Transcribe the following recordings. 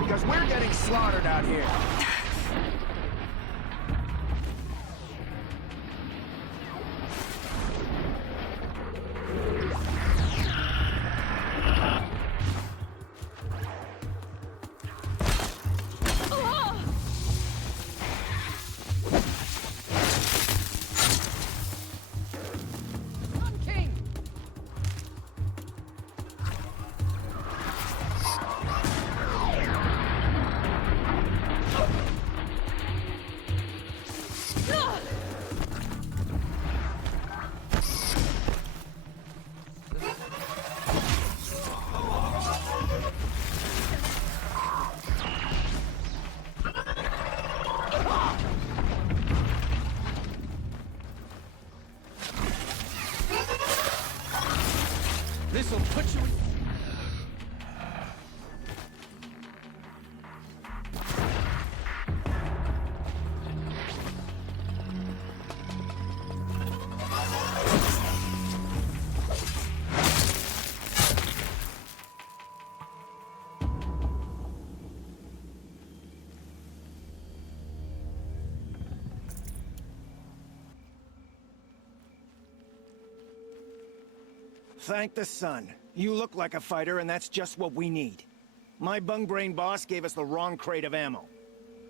Because we're getting slaughtered out here. This'll put you in... Thank the sun. You look like a fighter, and that's just what we need. My bung-brain boss gave us the wrong crate of ammo.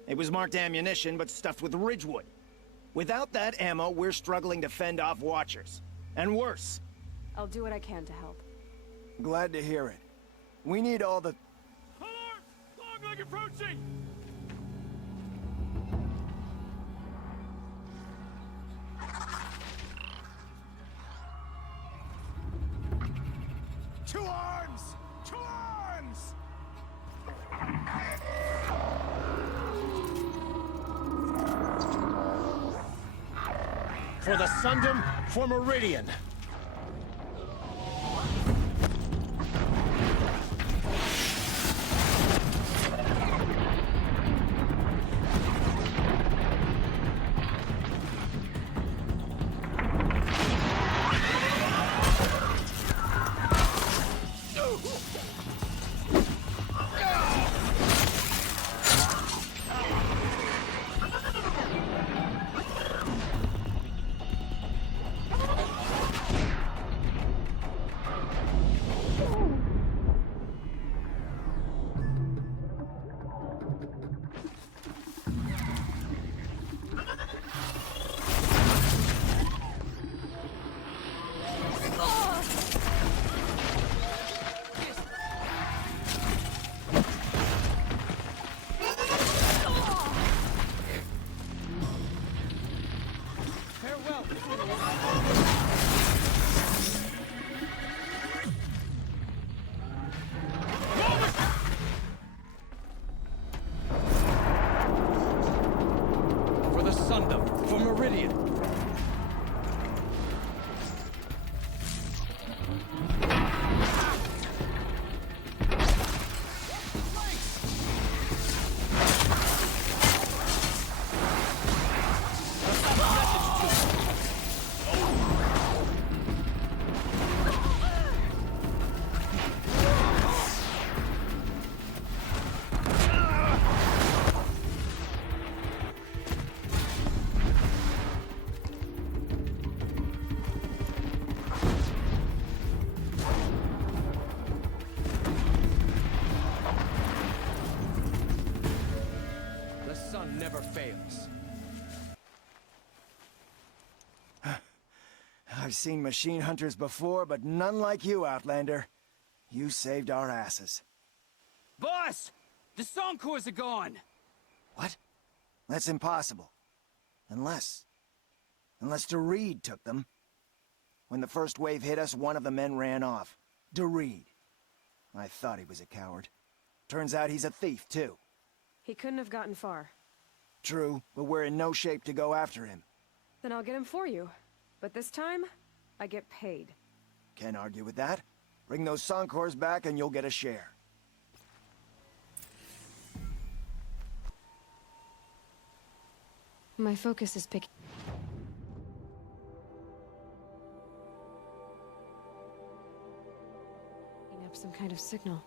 It was marked ammunition, but stuffed with Ridgewood. Without that ammo, we're struggling to fend off Watchers. And worse. I'll do what I can to help. Glad to hear it. We need all the... Alarm! Long leg approaching! Two arms! Two arms! For the Sundom, for Meridian. For the Sundom, for Meridian. The sun never fails. I've seen machine hunters before, but none like you, Outlander. You saved our asses. Boss! The Songcores are gone! What? That's impossible. Unless DeReed took them. When the first wave hit us, one of the men ran off. DeReed. I thought he was a coward. Turns out he's a thief, too. He couldn't have gotten far. True, but we're in no shape to go after him. Then I'll get him for you. But this time, I get paid. Can't argue with that. Bring those Songcores back and you'll get a share. My focus is picking up some kind of signal.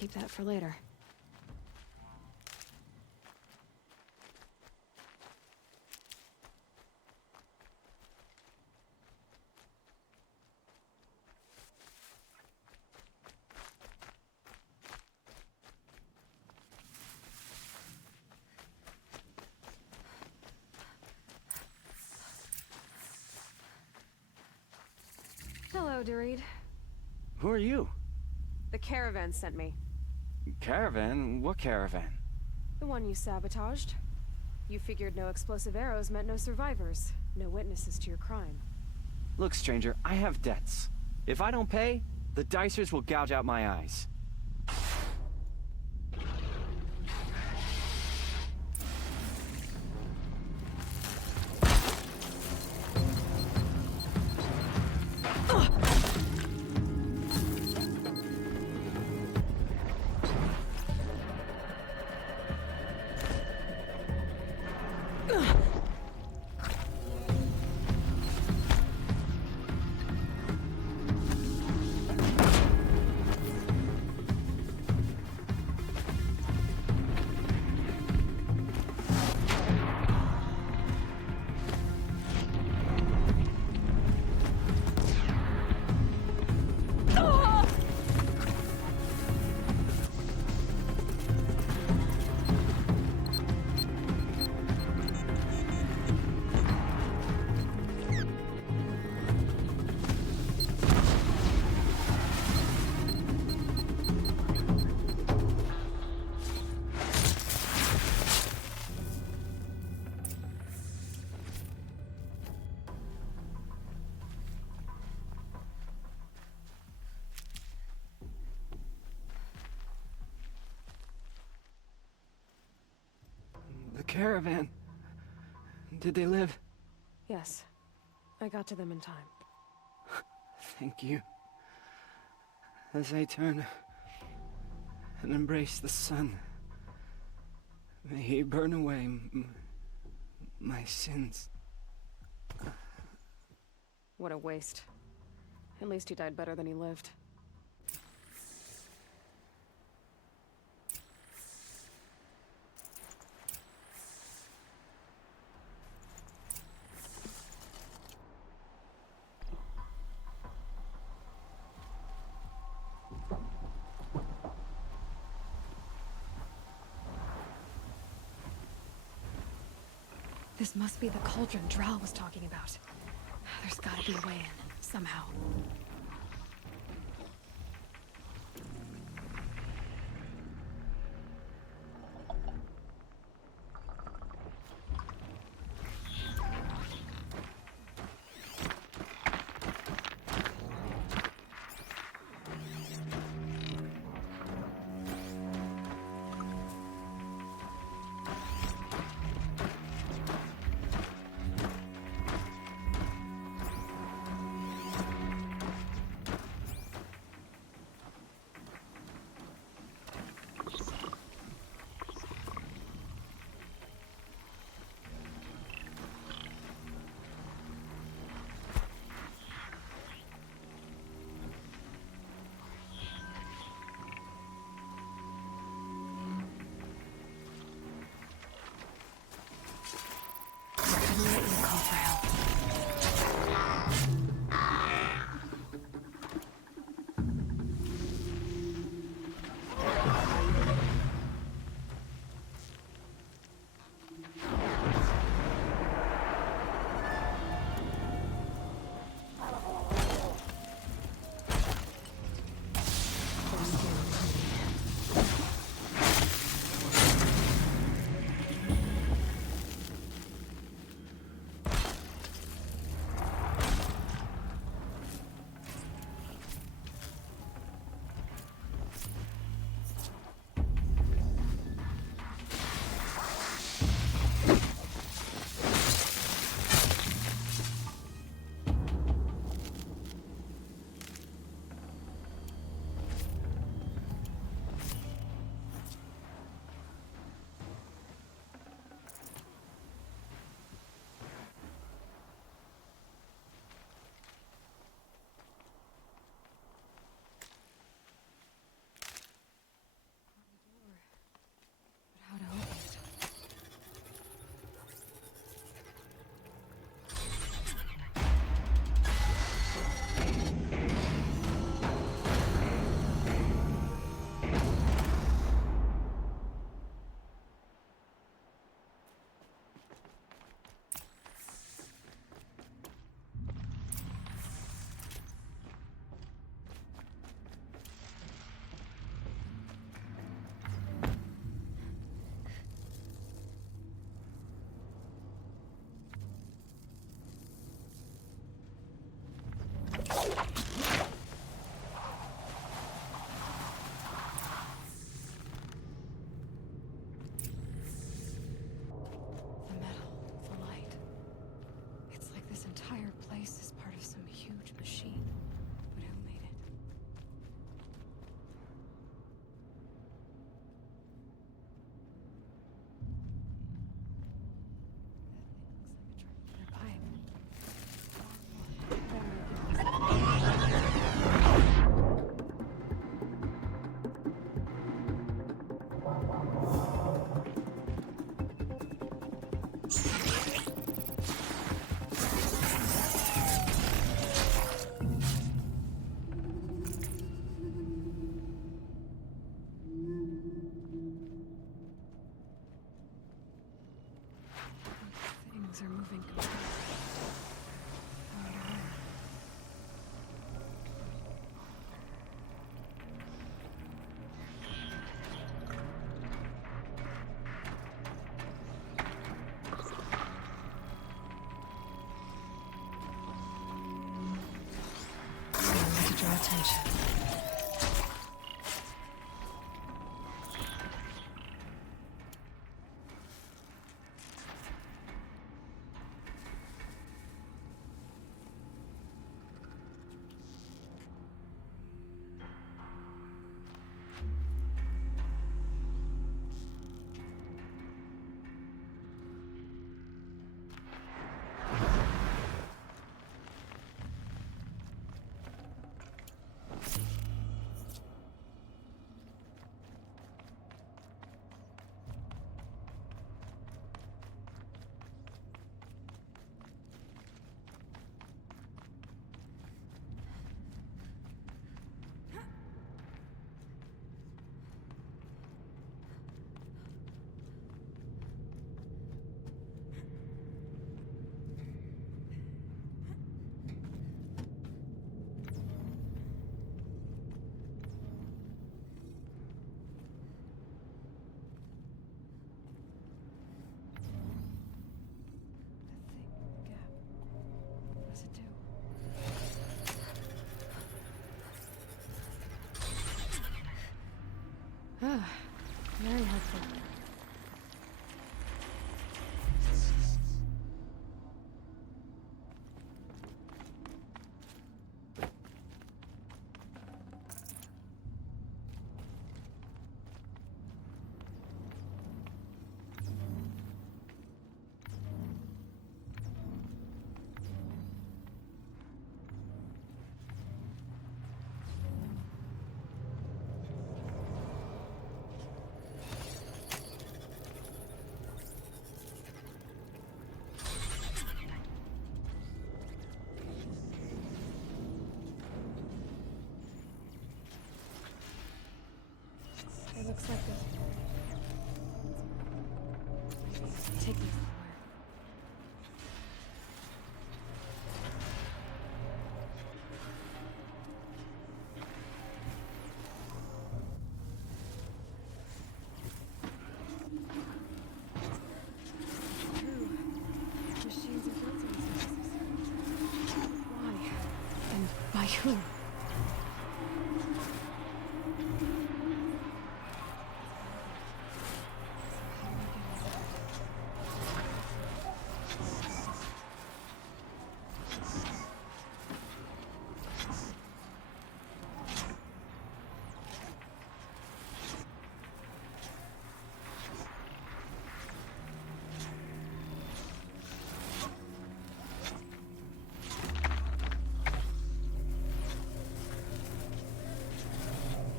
keep that for later. Hello, Dorit. Who are you? The caravan sent me. Caravan? What caravan? The one you sabotaged. You figured no explosive arrows meant no survivors, no witnesses to your crime. Look, stranger, I have debts. If I don't pay, the Dicers will gouge out my eyes. The caravan. Did they live? Yes. I got to them in time. Thank you. As I turn and embrace the sun, may he burn away my sins. What a waste. At least he died better than he lived. This must be the cauldron Drow was talking about. There's gotta be a way in, somehow. Things are moving. I wonder where. Something to draw attention. What does it do? Ah, very helpful. It looks like this. Take me somewhere. True. Machines are built on surfaces. Why? And by who?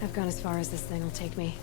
I've gone as far as this thing will take me.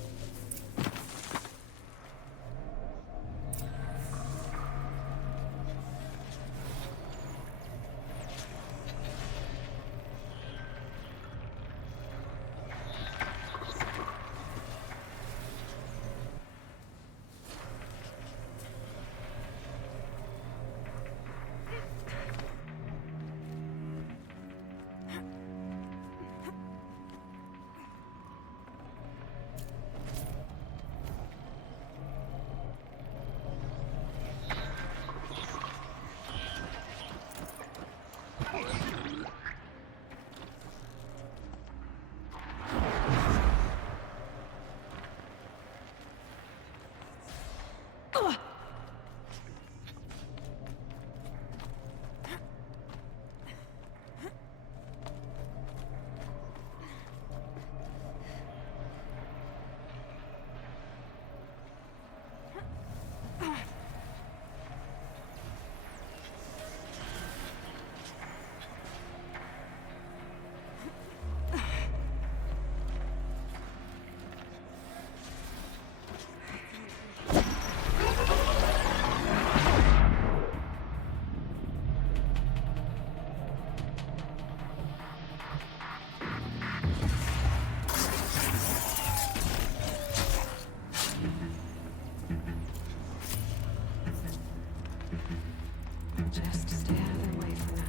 Just stay out of their way for now.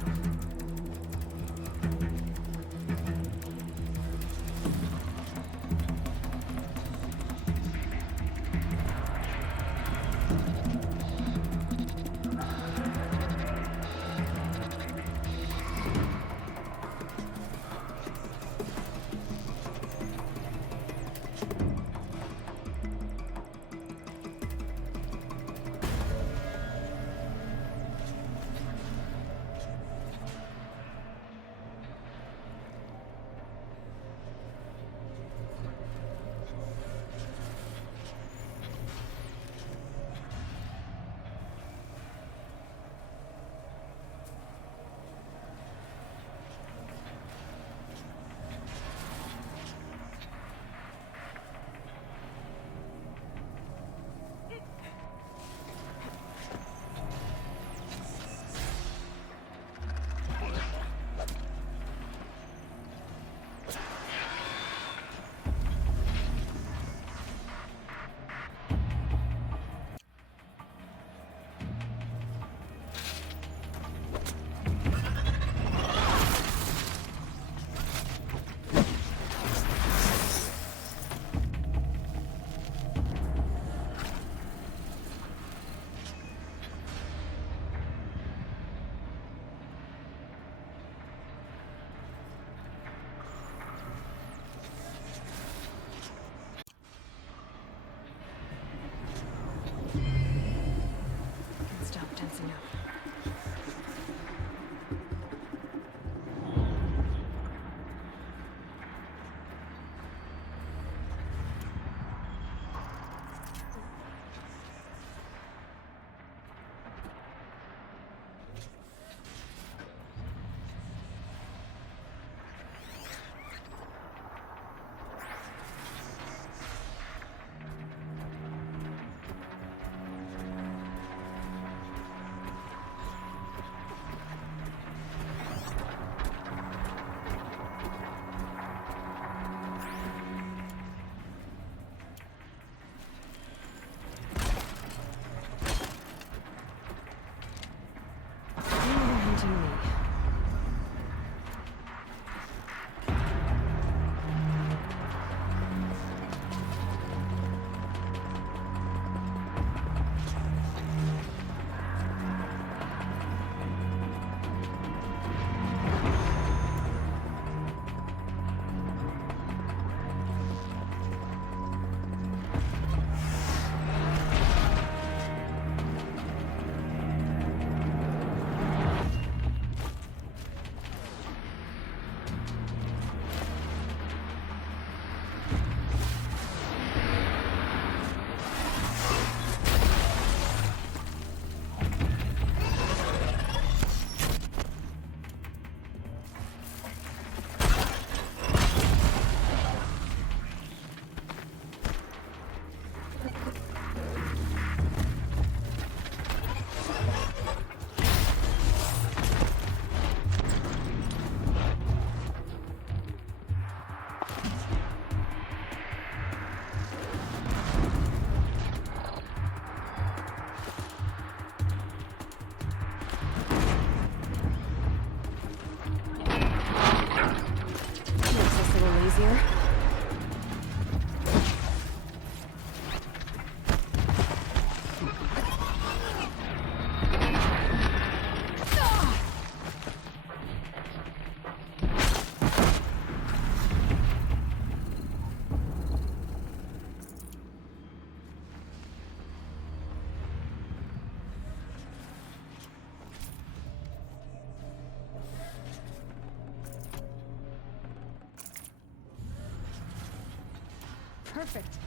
Stop tensing up. Perfect.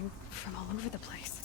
coming from all over the place.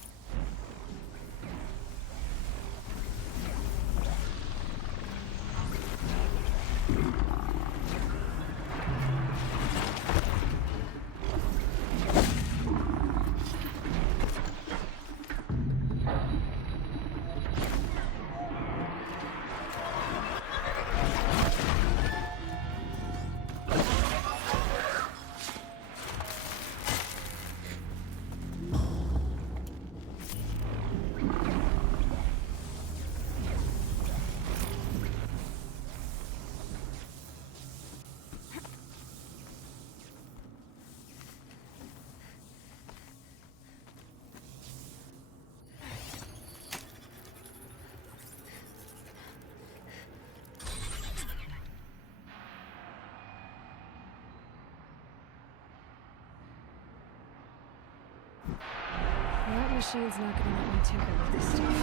That machine's not gonna let me tinker with this stuff.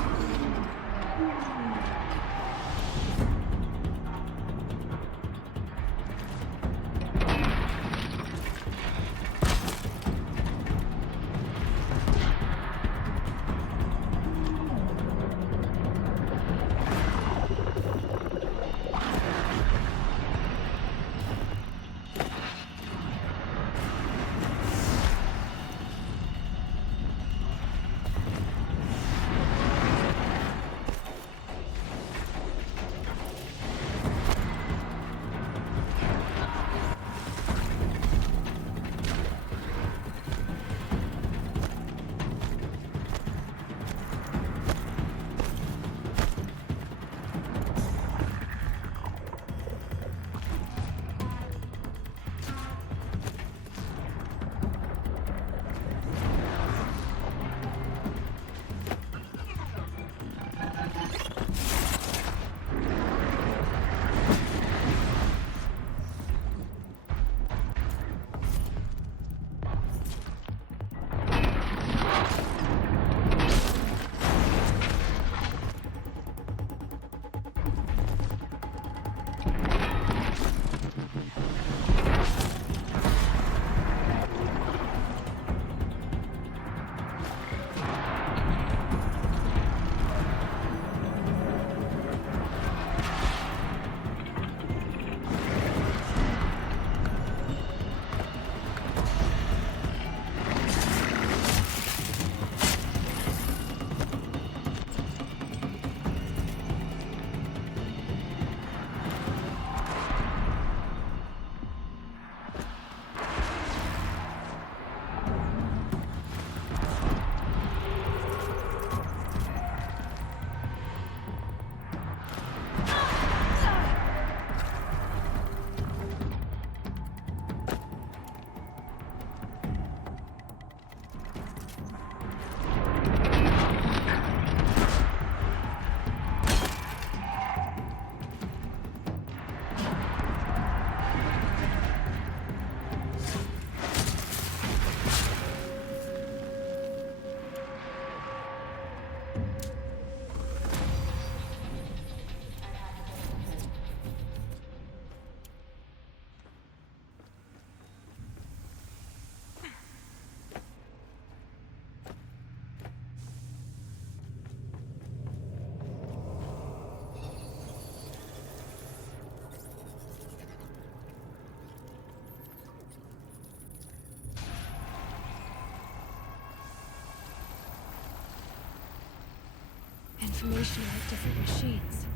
Information about different machines.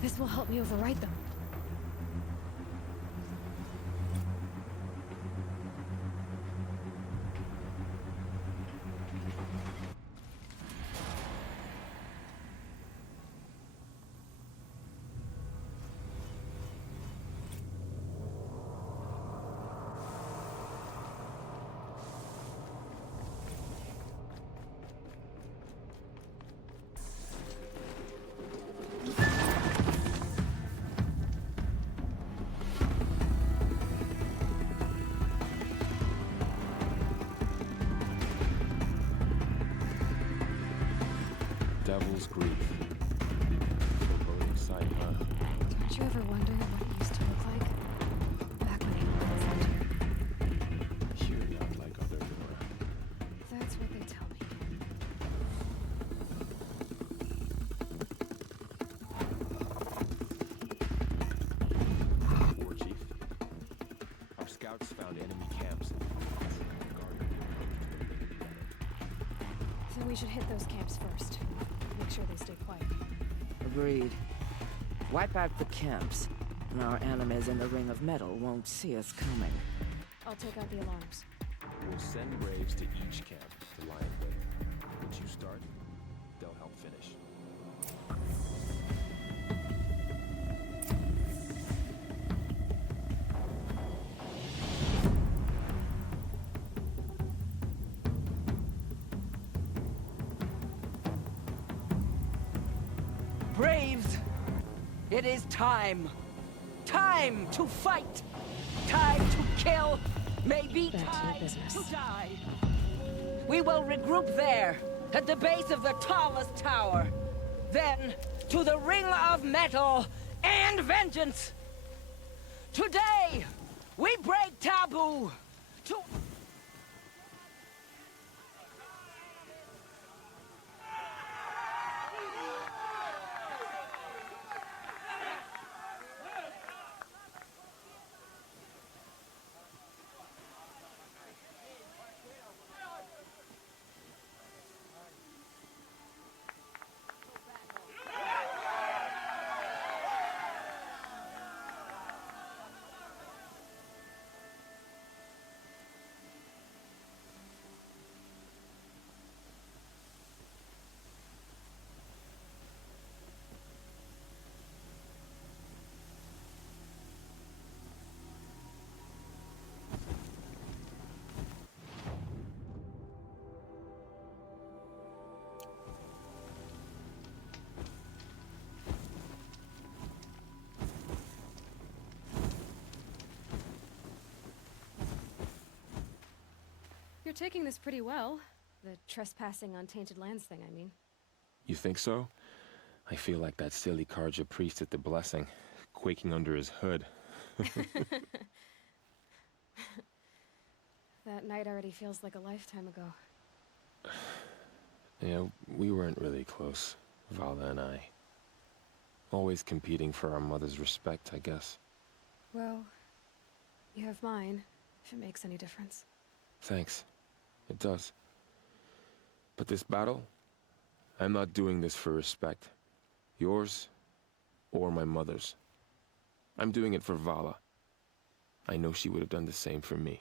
This will help me override them. Devil's grief. Foreboding sight, huh? Don't you ever wonder what it used to look like? Back when Aloy was out here. You're not like other Nora. scouts found enemy camps and guarded the approach to the big together. So we should hit those camps first. Make sure they stay quiet. Agreed. Wipe out the camps, and our enemies in the Ring of Metal won't see us coming. I'll take out the alarms. We'll send Braves to each camp to lie in wait. Once you start, they'll help finish. Braves! It is time! Time to fight! Time to kill! Maybe Back to your time business. to die! We will regroup there, at the base of the tallest tower. Then, to the Ring of Metal and Vengeance! Today, we break taboo! To... You're taking this pretty well. The trespassing on tainted lands thing, I mean. You think so? I feel like that silly Karja priest at the blessing, quaking under his hood. That night already feels like a lifetime ago. Yeah, we weren't really close, Vala and I. Always competing for our mother's respect, I guess. Well, you have mine, if it makes any difference. Thanks. It does. But this battle, I'm not doing this for respect. Yours, or my mother's. I'm doing it for Vala. I know she would have done the same for me.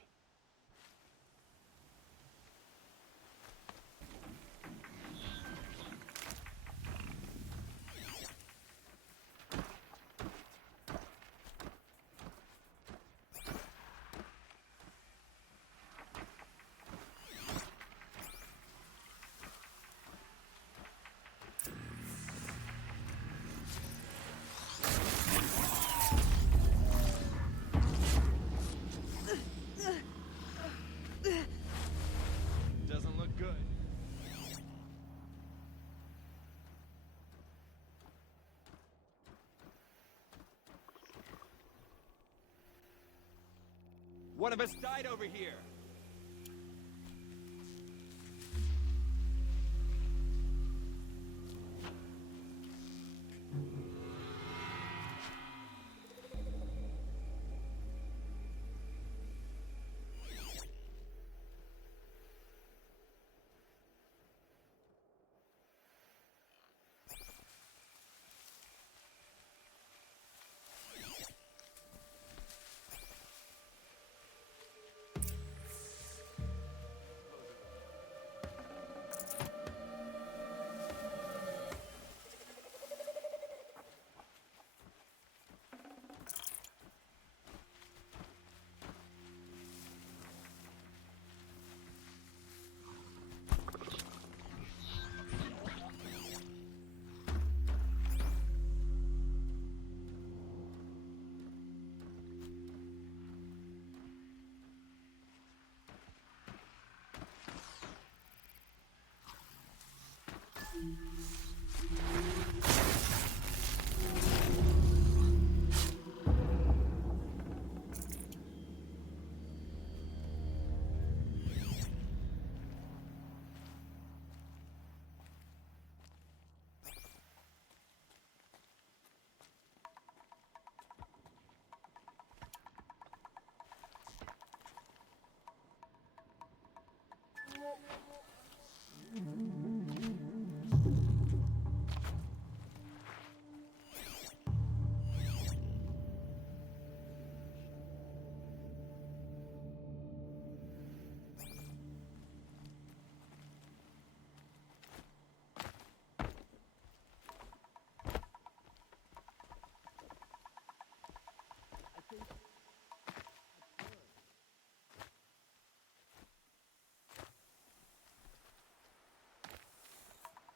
Doesn't look good. One of us died over here.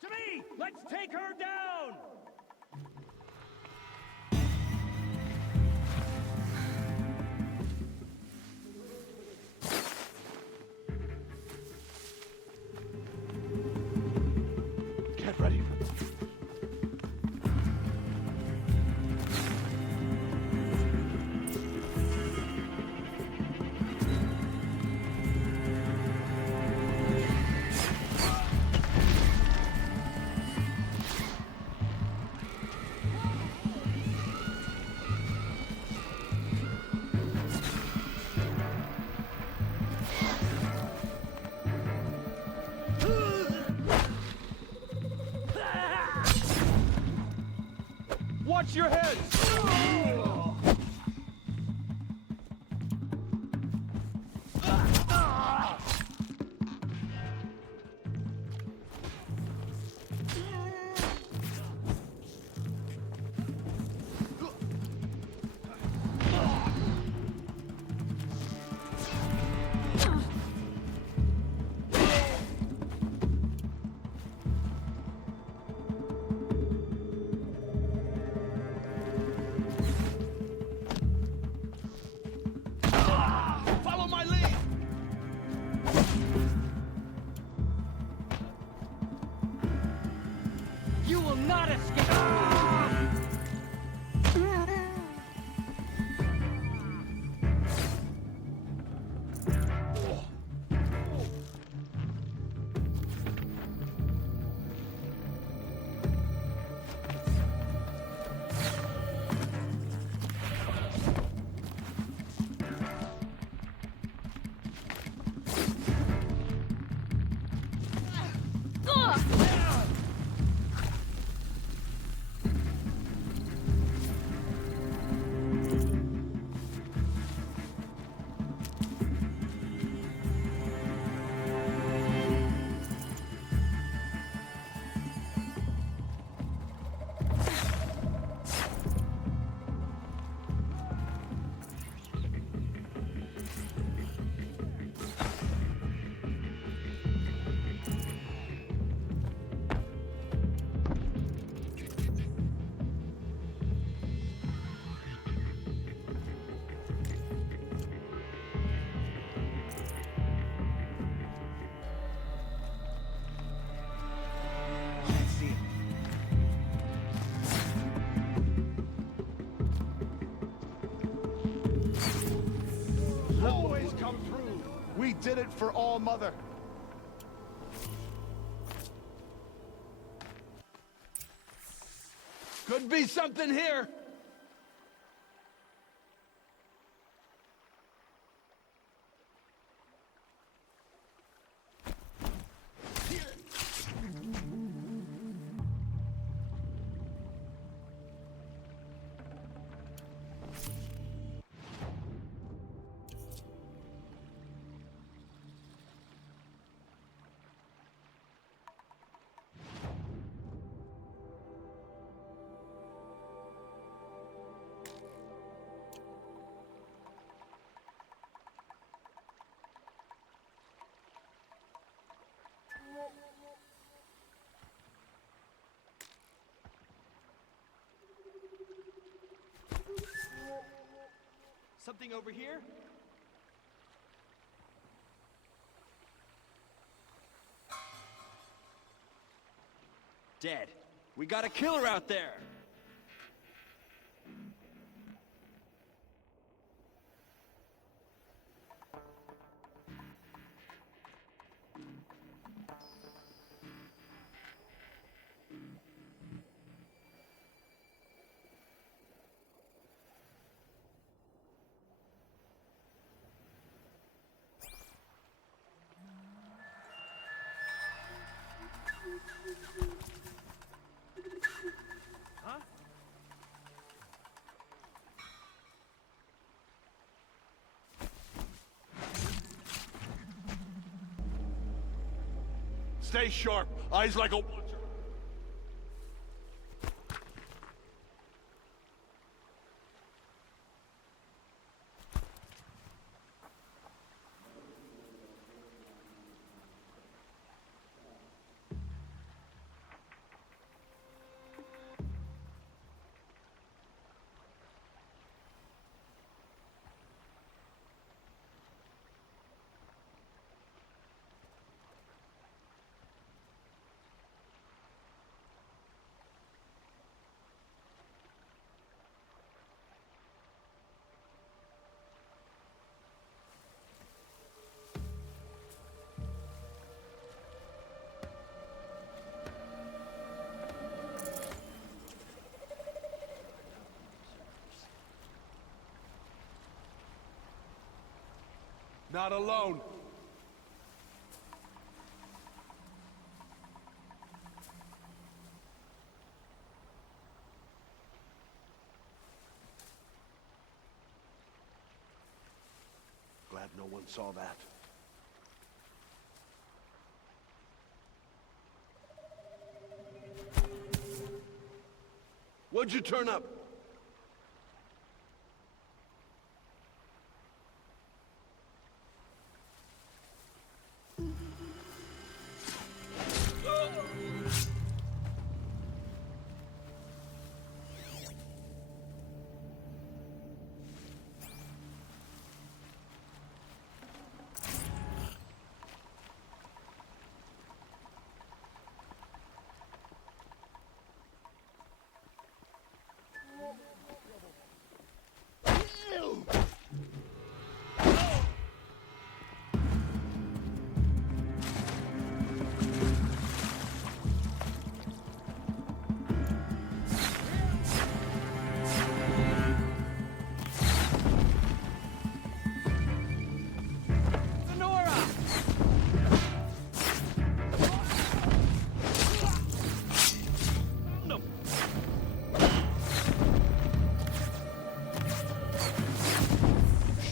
To me! Let's take her down! Get ready. Watch your heads! Follow my lead! You will not escape! Always come through. We did it for All Mother. Could be something here! Something over here? Dead. We got a killer out there! Stay sharp. Eyes like a watcher. Not alone. Glad no one saw that. What'd you turn up?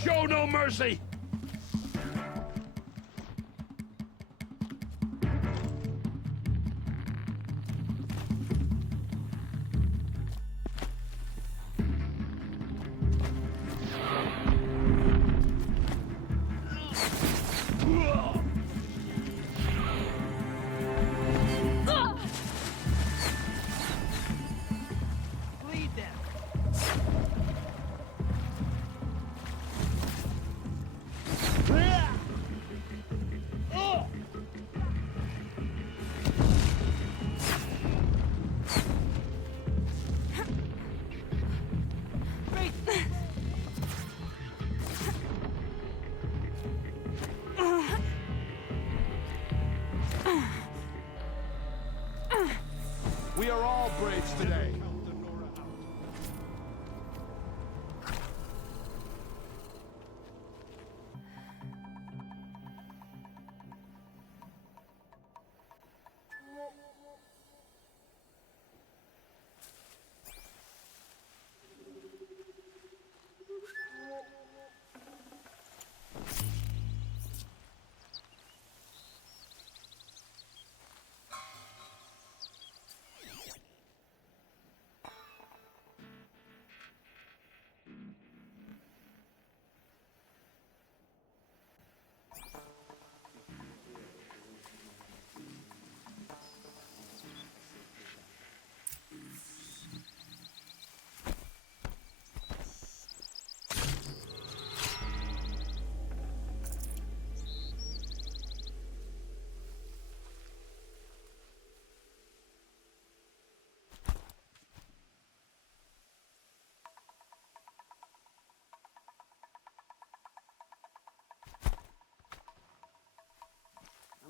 Show no mercy! We are all braves today.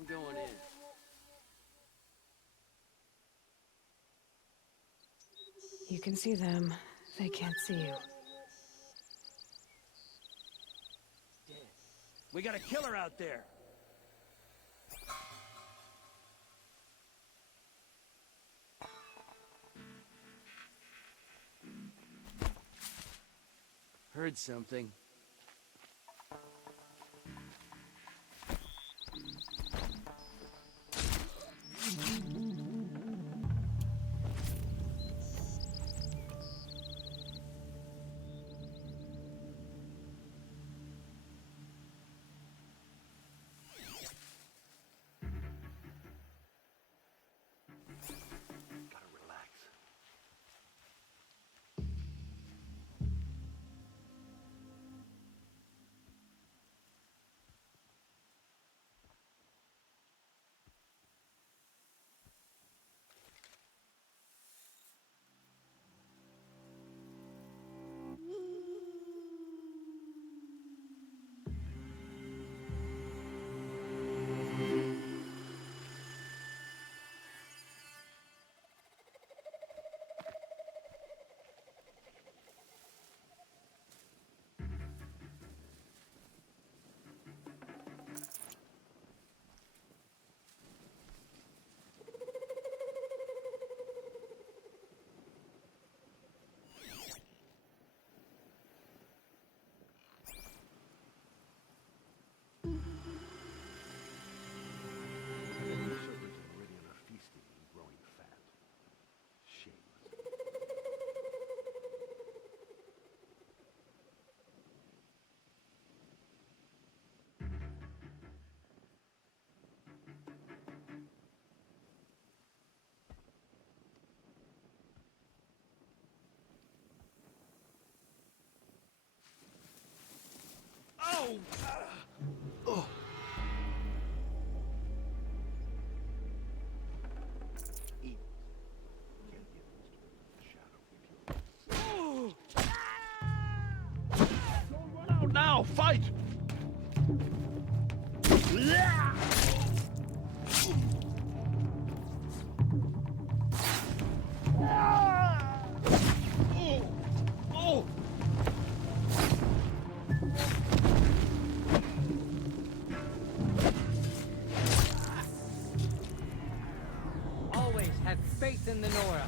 I'm going in. You can see them. They can't see you. We got a killer out there. Heard something. Have faith in the Nora.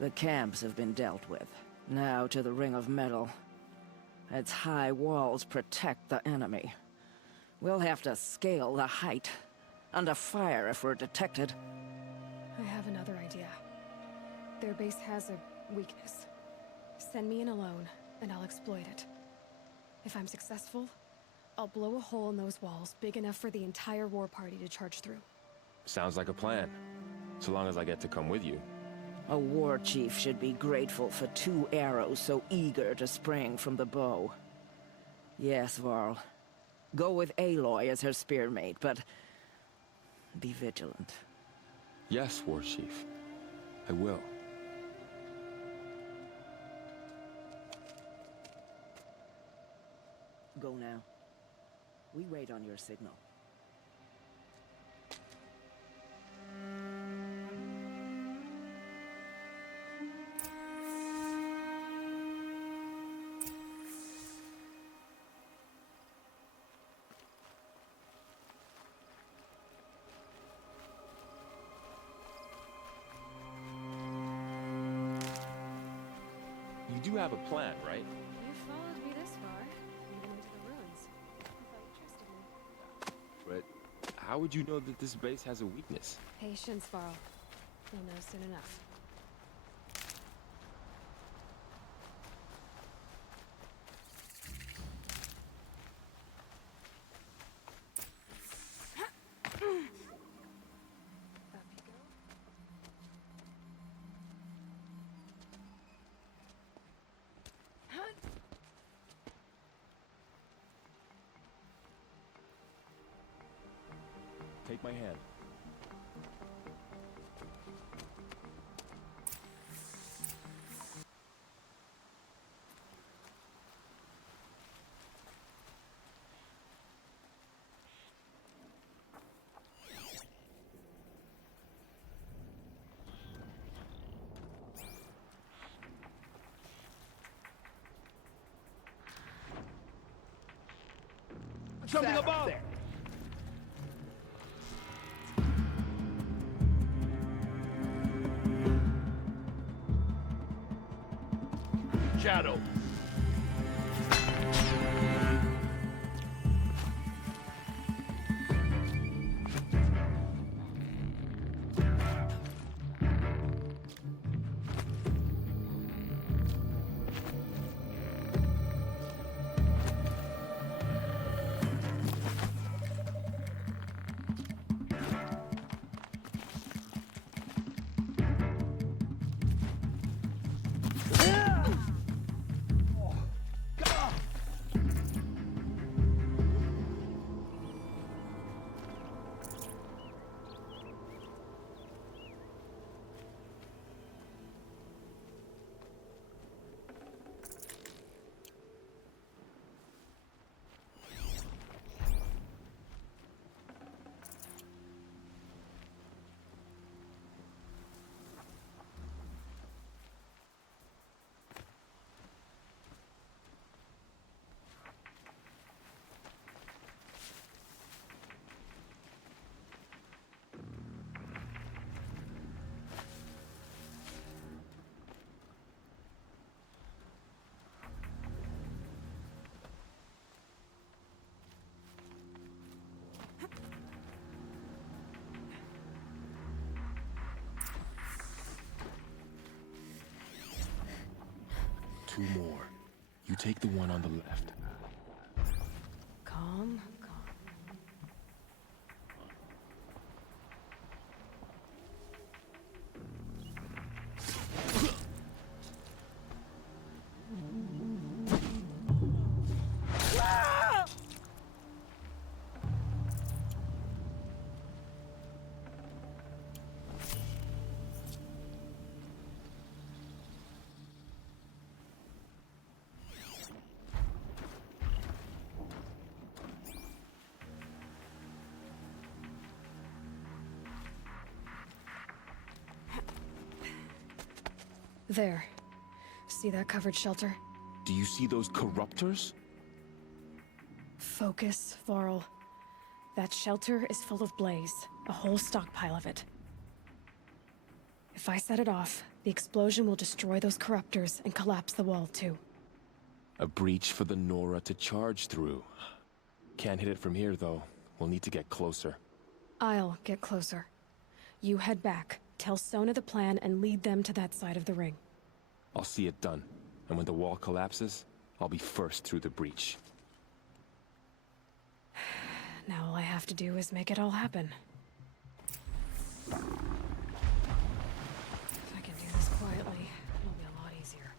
The camps have been dealt with. Now to the Ring of Metal. Its high walls protect the enemy. We'll have to scale the height. Under fire if we're detected. I have another idea. Their base has a weakness. Send me in alone, and I'll exploit it. If I'm successful, I'll blow a hole in those walls big enough for the entire war party to charge through. Sounds like a plan. So long as I get to come with you. A war chief should be grateful for 2 arrows so eager to spring from the bow. Yes, Varl. Go with Aloy as her spearmate, but be vigilant. Yes, War Chief. I will. Go now. We wait on your signal. You do have a plan, right? You followed me this far, even into the ruins. I thought you trusted me. But how would you know that this base has a weakness? Patience, Varl. You'll know soon enough. Up you go. Take my hand. Something above! Shadow. Two more. You take the one on the left. Calm, calm. There. See that covered shelter? Do you see those corruptors? Focus, Varl. That shelter is full of blaze. A whole stockpile of it. If I set it off, the explosion will destroy those corruptors and collapse the wall, too. A breach for the Nora to charge through. Can't hit it from here, though. We'll need to get closer. I'll get closer. You head back, tell Sona the plan, and lead them to that side of the ring. I'll see it done. And when the wall collapses, I'll be first through the breach. Now all I have to do is make it all happen. If I can do this quietly, it'll be a lot easier.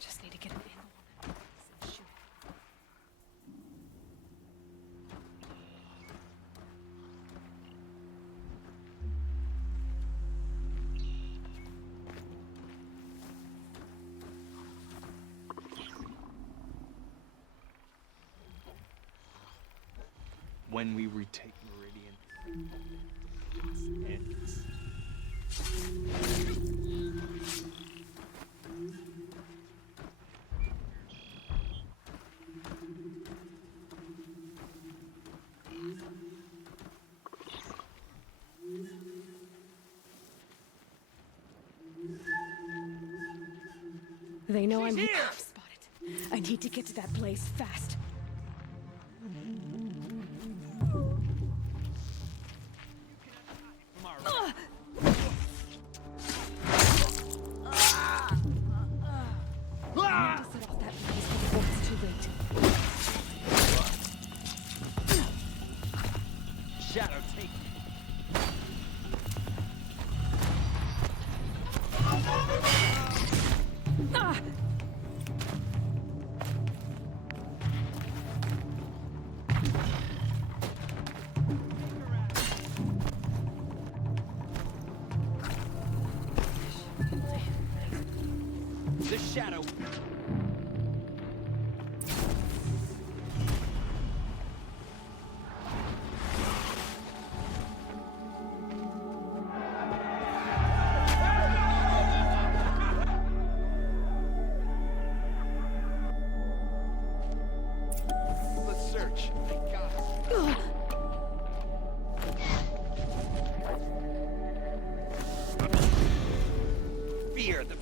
Just need to get an angle on that blaze and shoot it. When we retake Meridian, ends. They know I'm here. Spotted. I need to get to that blaze fast. I need to set off that blaze before it's too late. Shadow, take me. Ah! shadow. Let's search. They got us. Fear the...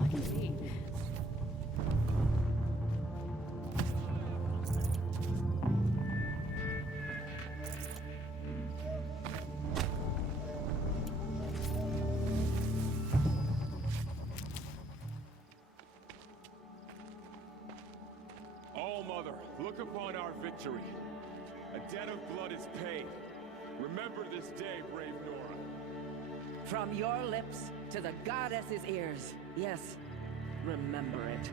Lucky me. All-Mother, look upon our victory. A debt of blood is paid. Remember this day, brave Nora. From your lips to the goddess's ears. Yes, remember it.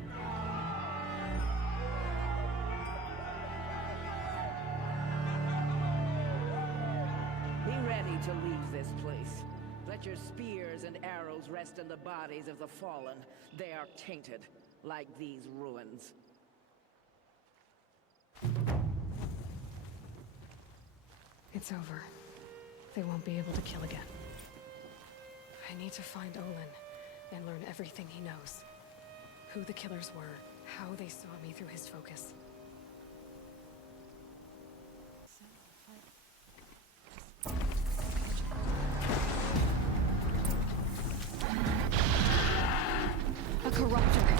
Be ready to leave this place. Let your spears and arrows rest in the bodies of the fallen. They are tainted, like these ruins. It's over. They won't be able to kill again. I need to find Olin and learn everything he knows. Who the killers were, how they saw me through his focus. A corruptor.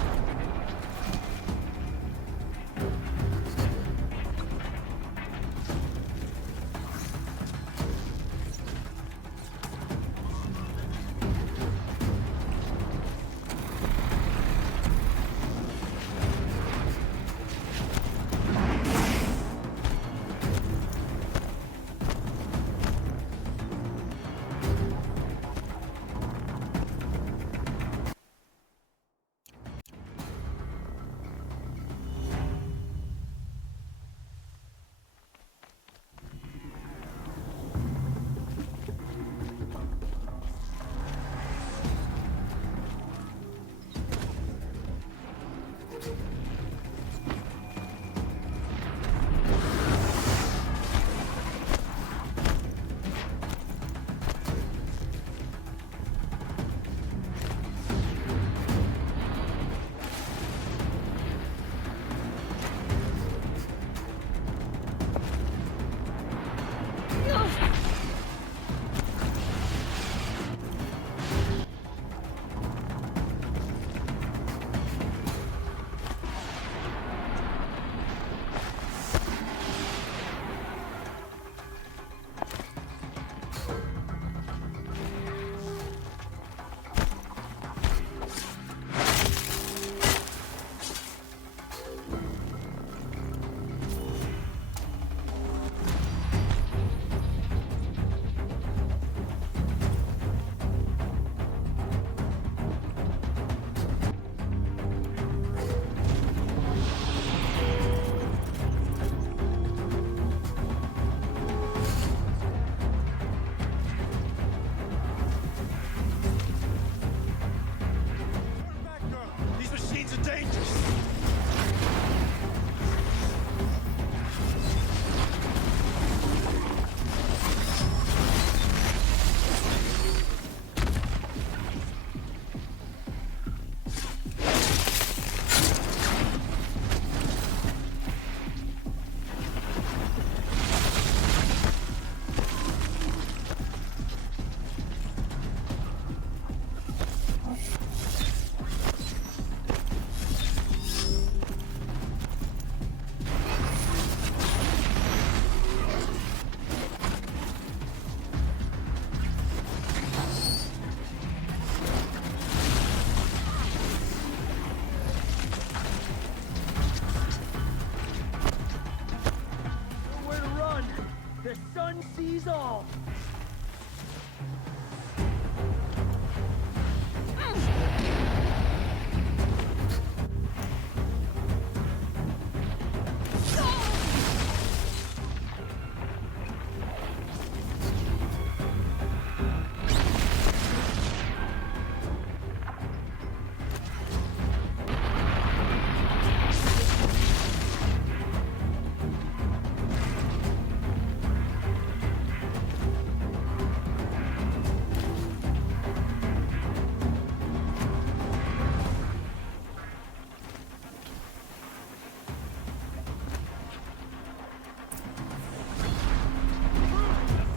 sees all.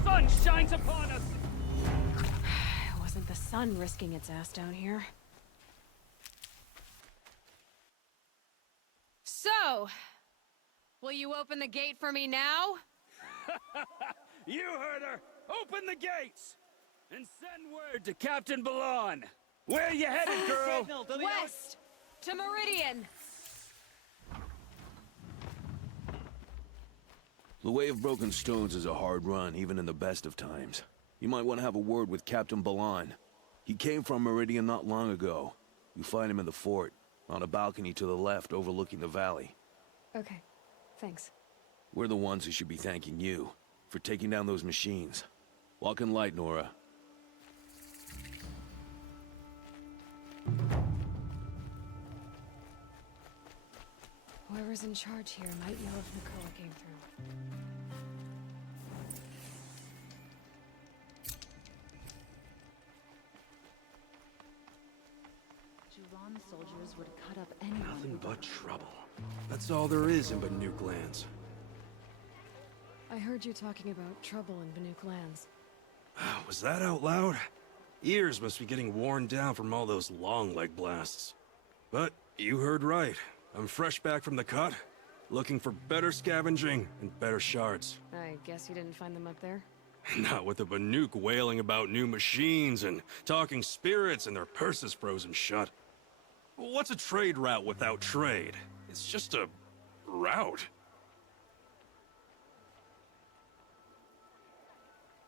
Sun shines upon us! It wasn't the sun risking its ass down here. So, will you open the gate for me now? You heard her! Open the gates! And send word to Captain Balon! Where you headed, girl? West! To Meridian! The Way of Broken Stones is a hard run, even in the best of times. You might want to have a word with Captain Balon. He came from Meridian not long ago. You find him in the fort, on a balcony to the left overlooking the valley. Okay, thanks. We're the ones who should be thanking you for taking down those machines. Walk in light, Nora. Whoever's in charge here might know if Nicola came through. Juron soldiers would cut up anyone. Nothing but trouble. That's all there is in Banuk lands. I heard you talking about trouble in Banuk lands. Was that out loud? Ears must be getting worn down from all those long leg blasts. But you heard right. I'm fresh back from the cut, looking for better scavenging and better shards. I guess you didn't find them up there? Not with the Banuk wailing about new machines and talking spirits and their purses frozen shut. What's a trade route without trade? It's just a route.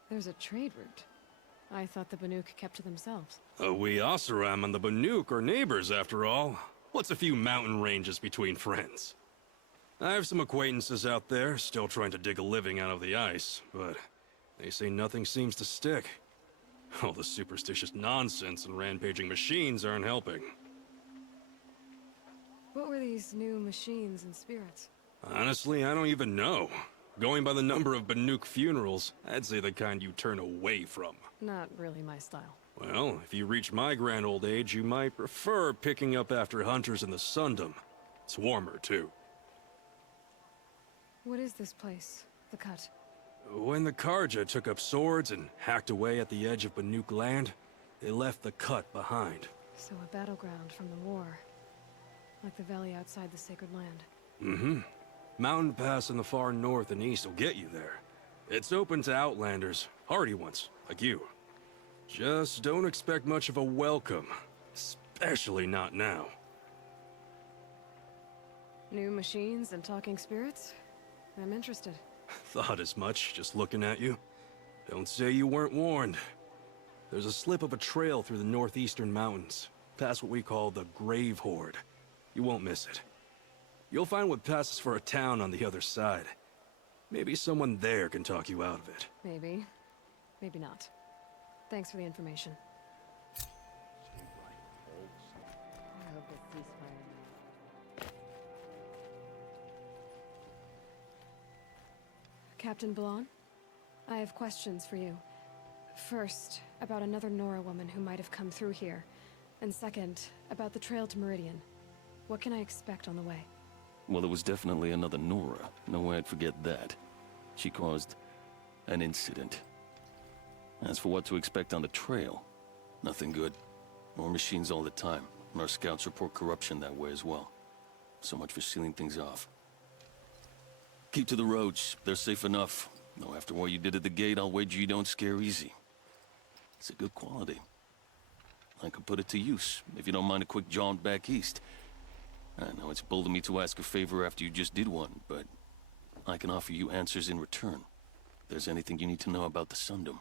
There's a trade route. I thought the Banuk kept to themselves. We Oseram and the Banuk are neighbors, after all. What's a few mountain ranges between friends? I have some acquaintances out there, still trying to dig a living out of the ice, but they say nothing seems to stick. All the superstitious nonsense and rampaging machines aren't helping. What were these new machines and spirits? Honestly, I don't even know. Going by the number of Banuk funerals, I'd say the kind you turn away from. Not really my style. Well, if you reach my grand old age, you might prefer picking up after hunters in the Sundom. It's warmer, too. What is this place? The Cut? When the Karja took up swords and hacked away at the edge of Banuk land, they left the Cut behind. So a battleground from the war. Like the valley outside the Sacred Land. Mm-hmm. Mountain Pass in the far north and east will get you there. It's open to outlanders, hardy ones, like you. Just don't expect much of a welcome. Especially not now. New machines and talking spirits? I'm interested. Thought as much, just looking at you. Don't say you weren't warned. There's a slip of a trail through the northeastern mountains, past what we call the Grave Horde. You won't miss it. You'll find what passes for a town on the other side. Maybe someone there can talk you out of it. Maybe. Maybe not. Thanks for the information. I hope this ceasefire. Captain Balon, I have questions for you. First, about another Nora woman who might have come through here. And second, about the trail to Meridian. What can I expect on the way? Well, there was definitely another Nora. No way I'd forget that. She caused an incident. As for what to expect on the trail, nothing good. More machines all the time, and our scouts report corruption that way as well. So much for sealing things off. Keep to the roads, they're safe enough. Though after what you did at the gate, I'll wager you don't scare easy. It's a good quality. I could put it to use, if you don't mind a quick jaunt back east. I know it's bold of me to ask a favor after you just did one, but I can offer you answers in return. there's anything you need to know about the Sundom.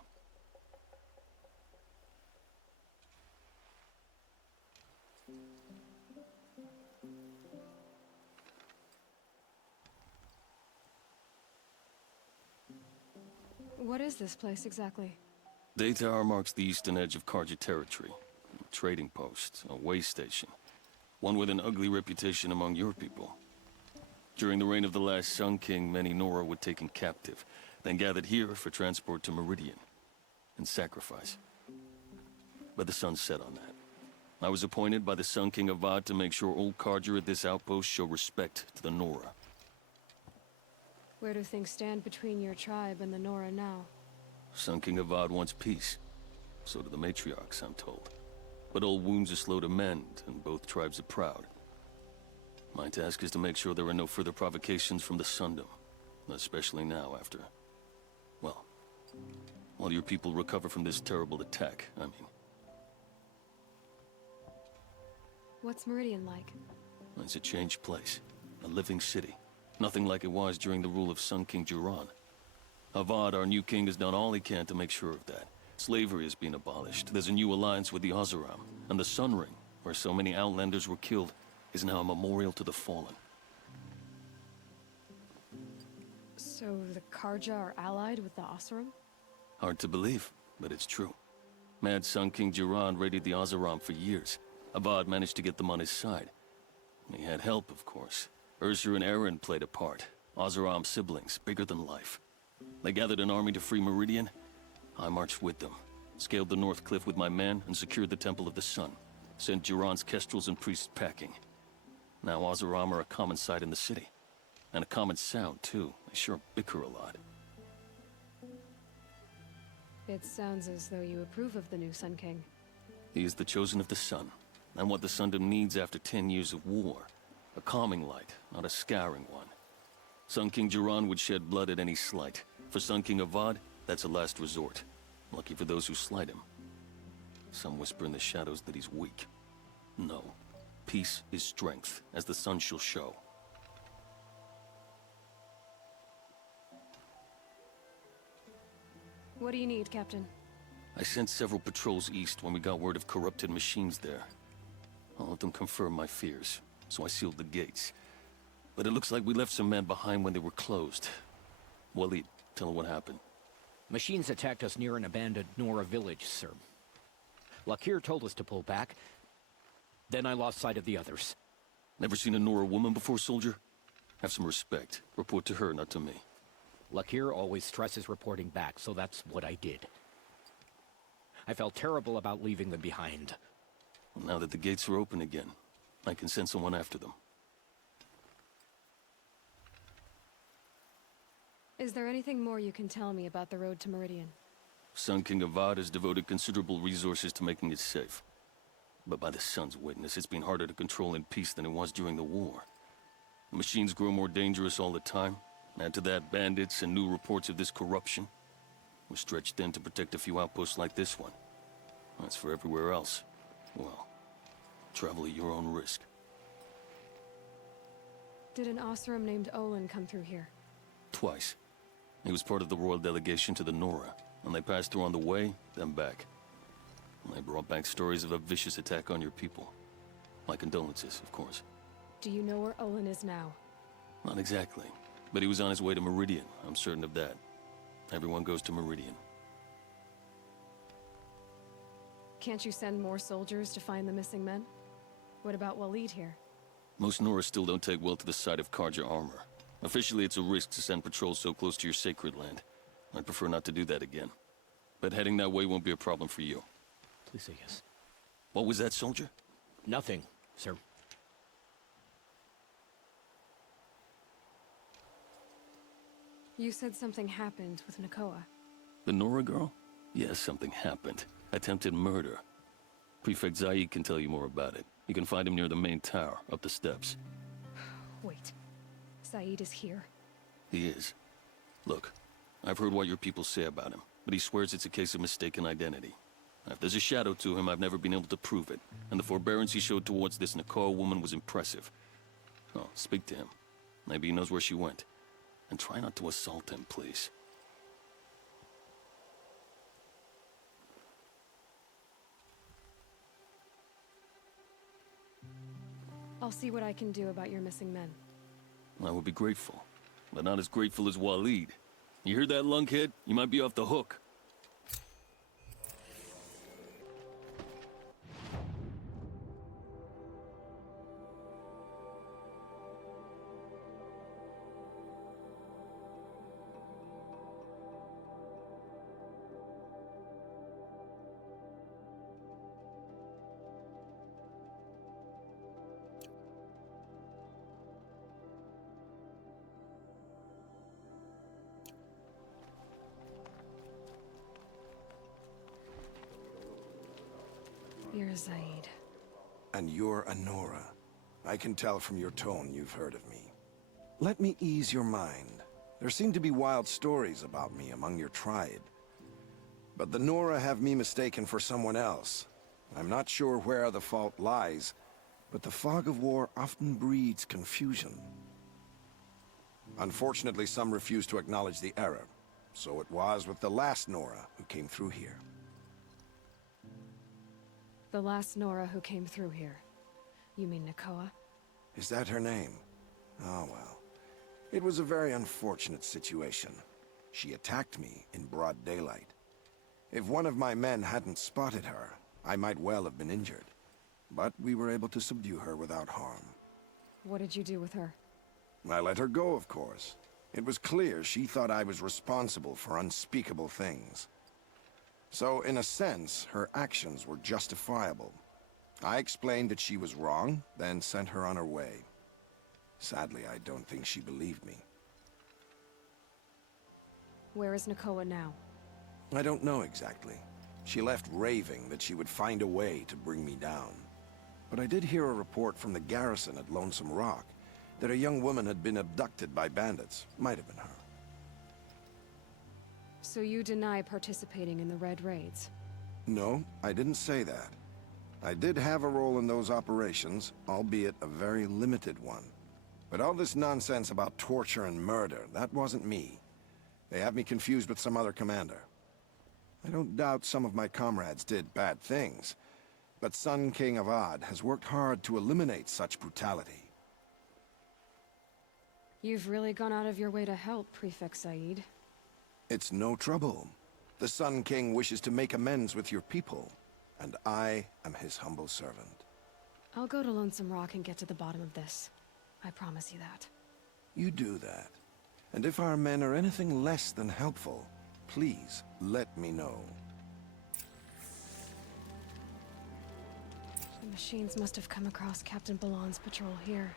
What is this place exactly? Day Tower marks the eastern edge of Karja territory. A trading post, a way station. One with an ugly reputation among your people. During the reign of the last Sun King, many Nora were taken captive, then gathered here for transport to Meridian, and sacrifice. But the sun set on that. I was appointed by the Sun King Avad to make sure old Karja at this outpost show respect to the Nora. Where do things stand between your tribe and the Nora now? Sun King Avad wants peace. So do the matriarchs, I'm told. But old wounds are slow to mend, and both tribes are proud. My task is to make sure there are no further provocations from the Sundom. Especially now after... well, while your people recover from this terrible attack, I mean. What's Meridian like? It's a changed place. A living city. Nothing like it was during the rule of Sun King Jiran. Avad, our new king, has done all he can to make sure of that. Slavery has been abolished. There's a new alliance with the Oseram. And the Sun Ring, where so many Outlanders were killed, is now a memorial to the fallen. So the Karja are allied with the Oseram? Hard to believe, but it's true. Mad Sun King Jiran raided the Oseram for years. Avad managed to get them on his side. He had help, of course. Ursur and Eren played a part. Oseram siblings, bigger than life. They gathered an army to free Meridian. I marched with them, scaled the North Cliff with my men, and secured the Temple of the Sun. Sent Jiran's kestrels and priests packing. Now Oseram are a common sight in the city. And a common sound, too. They sure bicker a lot. It sounds as though you approve of the new Sun King. He is the chosen of the Sun, and what the Sundom needs after 10 years of war. A calming light, not a scouring one. Sun King Jiran would shed blood at any slight. For Sun King Avad, that's a last resort. Lucky for those who slight him. Some whisper in the shadows that he's weak. No. Peace is strength, as the sun shall show. What do you need, Captain? I sent several patrols east when we got word of corrupted machines there. I'll let them confirm my fears, so I sealed the gates. But it looks like we left some men behind when they were closed. Waleed, tell her what happened. Machines attacked us near an abandoned Nora village, sir. Lakir told us to pull back. Then I lost sight of the others. Never seen a Nora woman before, soldier? Have some respect. Report to her, not to me. Lakir always stresses reporting back, so that's what I did. I felt terrible about leaving them behind. Well, now that the gates are open again, I can send someone after them. Is there anything more you can tell me about the road to Meridian? Sun King Avad has devoted considerable resources to making it safe. But by the sun's witness, it's been harder to control in peace than it was during the war. The machines grow more dangerous all the time. Add to that bandits and new reports of this corruption. We're stretched thin to protect a few outposts like this one. As for everywhere else, well, travel at your own risk. Did an Oseram named Olin come through here? Twice. He was part of the royal delegation to the Nora, and they passed through on the way, then back. And they brought back stories of a vicious attack on your people. My condolences, of course. Do you know where Olin is now? Not exactly, but he was on his way to Meridian, I'm certain of that. Everyone goes to Meridian. Can't you send more soldiers to find the missing men? What about Waleed here? Most Nora still don't take well to the sight of Karja armor. Officially, it's a risk to send patrols so close to your sacred land. I'd prefer not to do that again. But heading that way won't be a problem for you. Please say yes. What was that, soldier? Nothing, sir. You said something happened with Nakoa. The Nora girl? Yes, something happened. Attempted murder. Prefect Zaid can tell you more about it. You can find him near the main tower, up the steps. Wait. Zaid is here. He is. Look, I've heard what your people say about him, but he swears it's a case of mistaken identity. If there's a shadow to him, I've never been able to prove it, and the forbearance he showed towards this Nakoa woman was impressive. Oh, speak to him. Maybe he knows where she went. And try not to assault him, please. I'll see what I can do about your missing men. I would be grateful, but not as grateful as Waleed. You heard that, lunkhead? You might be off the hook. You're Zaid. And you're Anora. I can tell from your tone you've heard of me. Let me ease your mind. There seem to be wild stories about me among your tribe. But the Nora have me mistaken for someone else. I'm not sure where the fault lies, but the fog of war often breeds confusion. Unfortunately, some refuse to acknowledge the error. So it was with the last Nora who came through here. The last Nora who came through here. You mean Nakoa? Is that her name? Oh well. It was a very unfortunate situation. She attacked me in broad daylight. If one of my men hadn't spotted her, I might well have been injured. But we were able to subdue her without harm. What did you do with her? I let her go, of course. It was clear she thought I was responsible for unspeakable things. So, in a sense, her actions were justifiable. I explained that she was wrong, then sent her on her way. Sadly, I don't think she believed me. Where is Nakoa now? I don't know exactly. She left raving that she would find a way to bring me down. But I did hear a report from the garrison at Lonesome Rock that a young woman had been abducted by bandits. Might have been her. So you deny participating in the Red Raids? No, I didn't say that. I did have a role in those operations, albeit a very limited one. But all this nonsense about torture and murder, that wasn't me. They have me confused with some other commander. I don't doubt some of my comrades did bad things, but Sun King Avad has worked hard to eliminate such brutality. You've really gone out of your way to help, Prefect Said. It's no trouble. The Sun King wishes to make amends with your people, and I am his humble servant. I'll go to Lonesome Rock and get to the bottom of this. I promise you that. You do that. And if our men are anything less than helpful, please let me know. The machines must have come across Captain Balan's patrol here.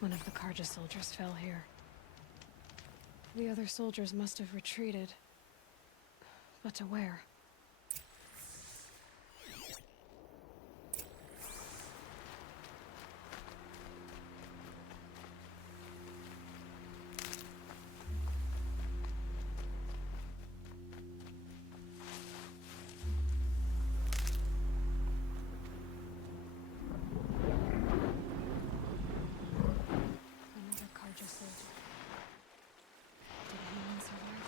One of the Karja soldiers fell here. The other soldiers must have retreated. But to where? Another Karja soldier. Did anyone survive?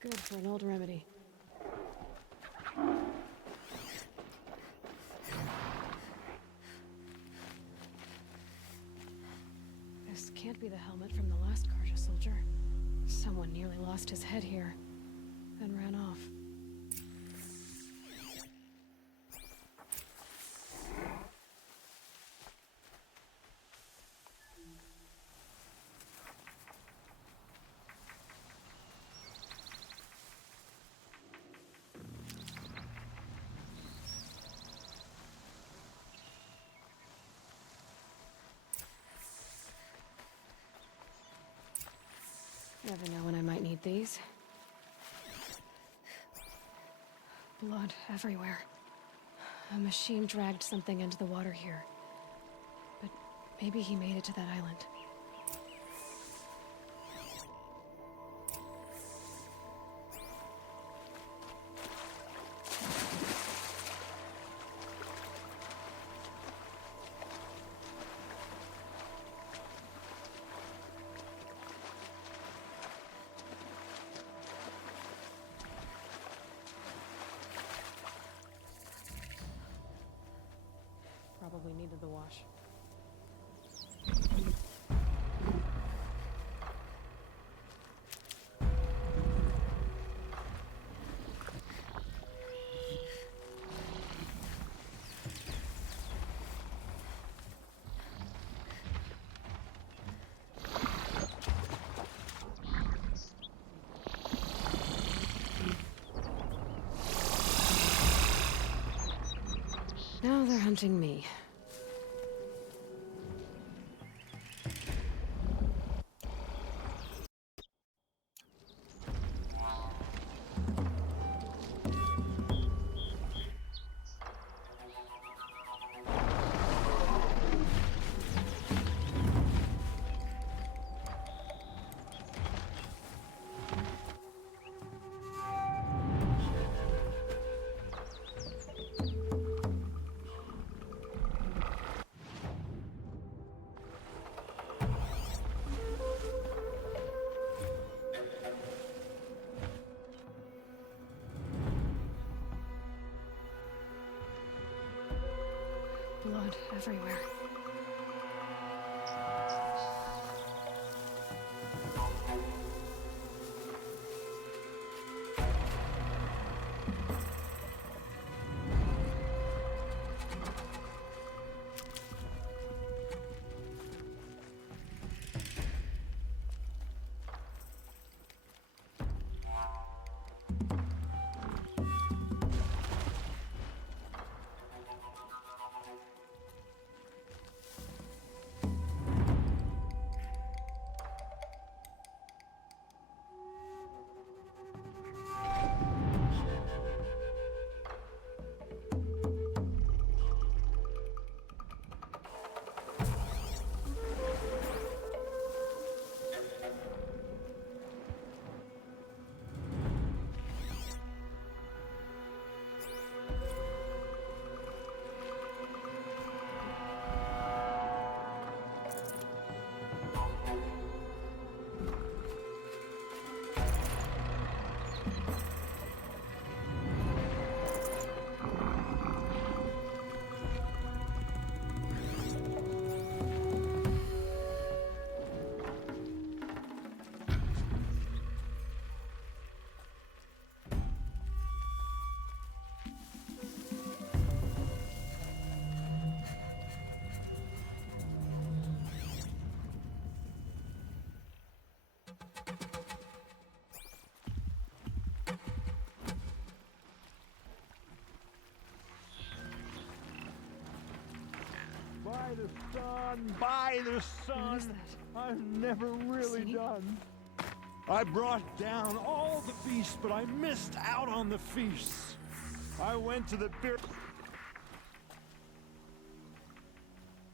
Good for an old remedy. This can't be the helmet from the last Karja soldier. Someone nearly lost his head here, then ran off. Never know when I might need these. Blood everywhere. A machine dragged something into the water here. Maybe he made it to that island. Probably needed the wash. Now they're hunting me. Blood everywhere. By the sun, by the sun. What is that? I've never really Singing? done. I brought down all the beasts, but I missed out on the feasts. I went to the beer.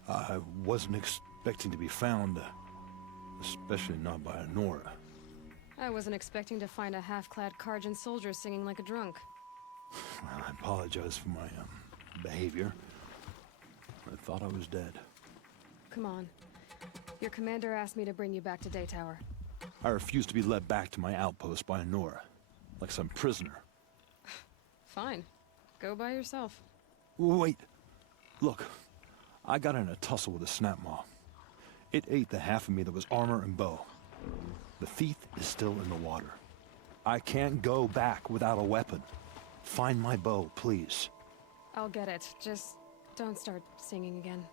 I wasn't expecting to be found, especially not by Nora. I wasn't expecting to find a half-clad Karjan soldier singing like a drunk. I apologize for my behavior. I thought I was dead. Come on. Your commander asked me to bring you back to Daytower. I refused to be led back to my outpost by Nora, like some prisoner. Fine. Go by yourself. Wait. Look, I got in a tussle with a snapmaw. It ate the half of me that was armor and bow. The thief is still in the water. I can't go back without a weapon. Find my bow, please. I'll get it. Just don't start singing again.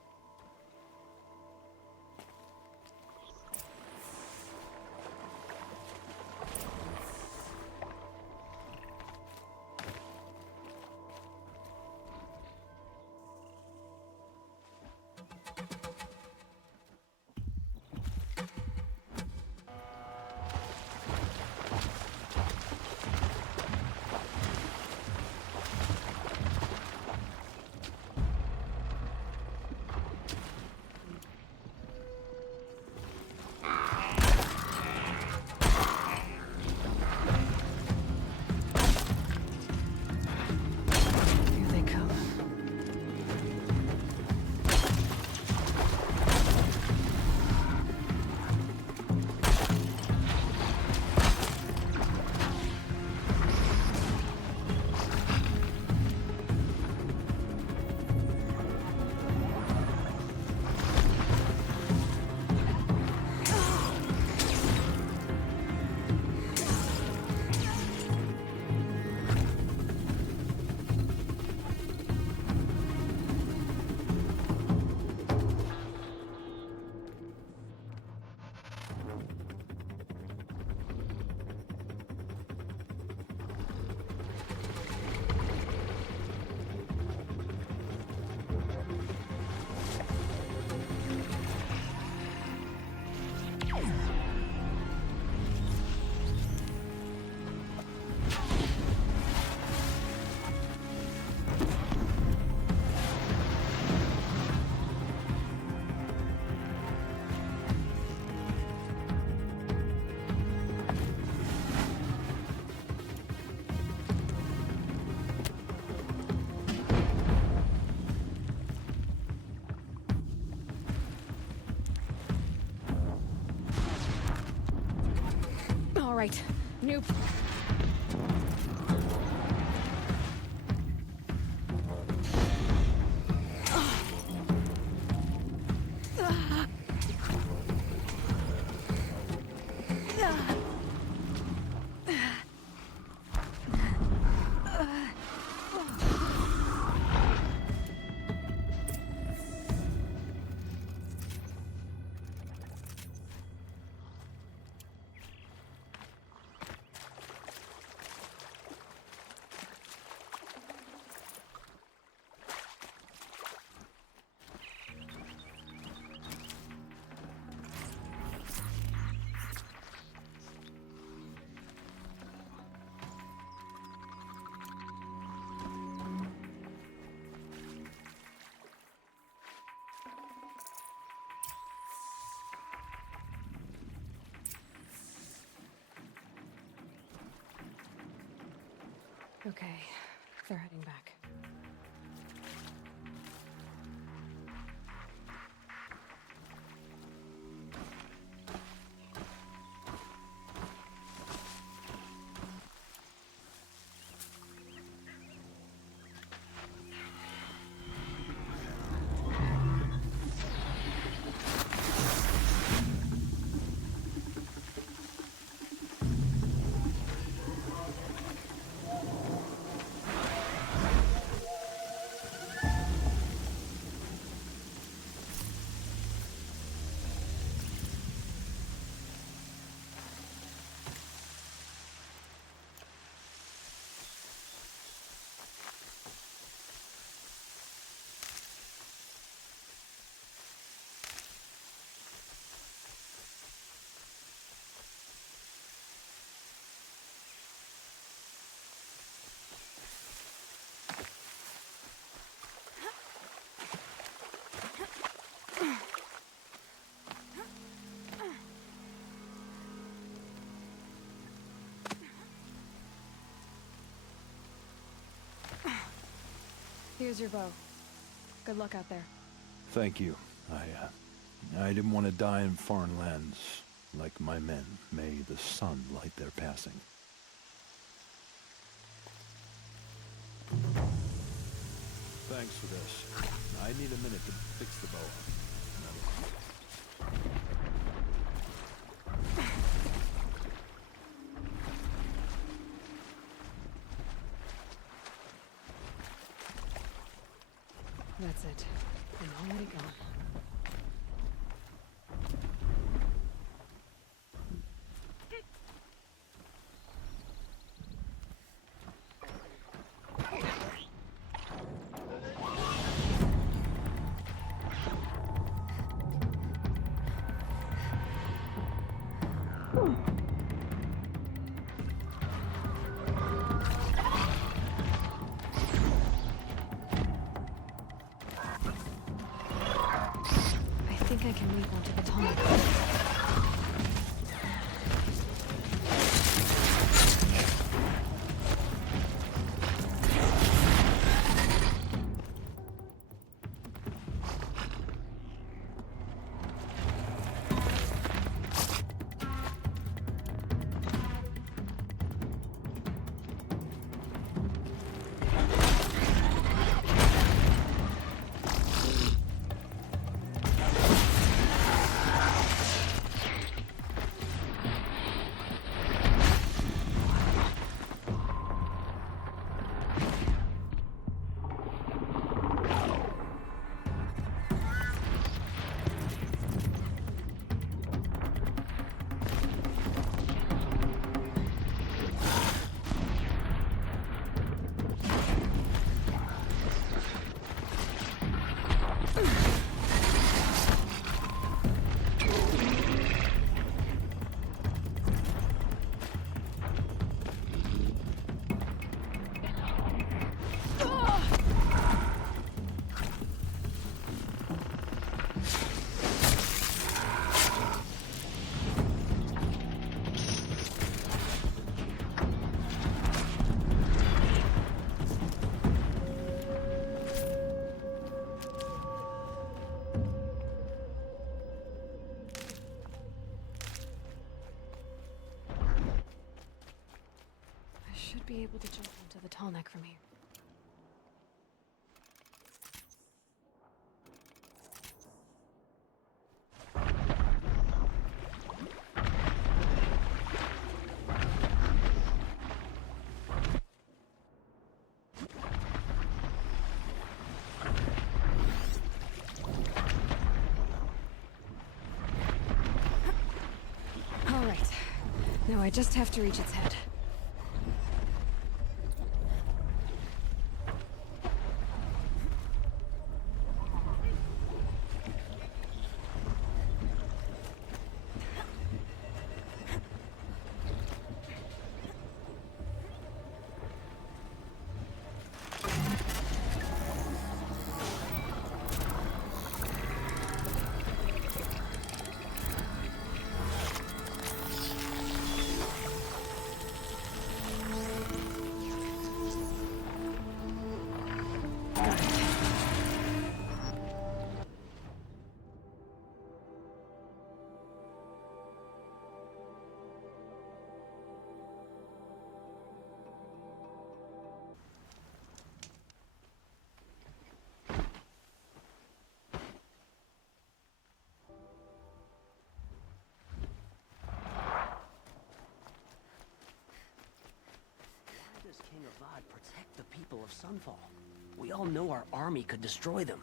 right. New... Okay, they're heading back. Here's your bow. Good luck out there. Thank you. I didn't want to die in foreign lands like my men. May the sun light their passing. Thanks for this. I need a minute to fix the bow. That's it. I'm already gone. I think I can leap onto the tunnel. Should be able to jump onto the tall neck from here. All right. Now I just have to reach its head. Does King Avad protect the people of Sunfall? We all know our army could destroy them.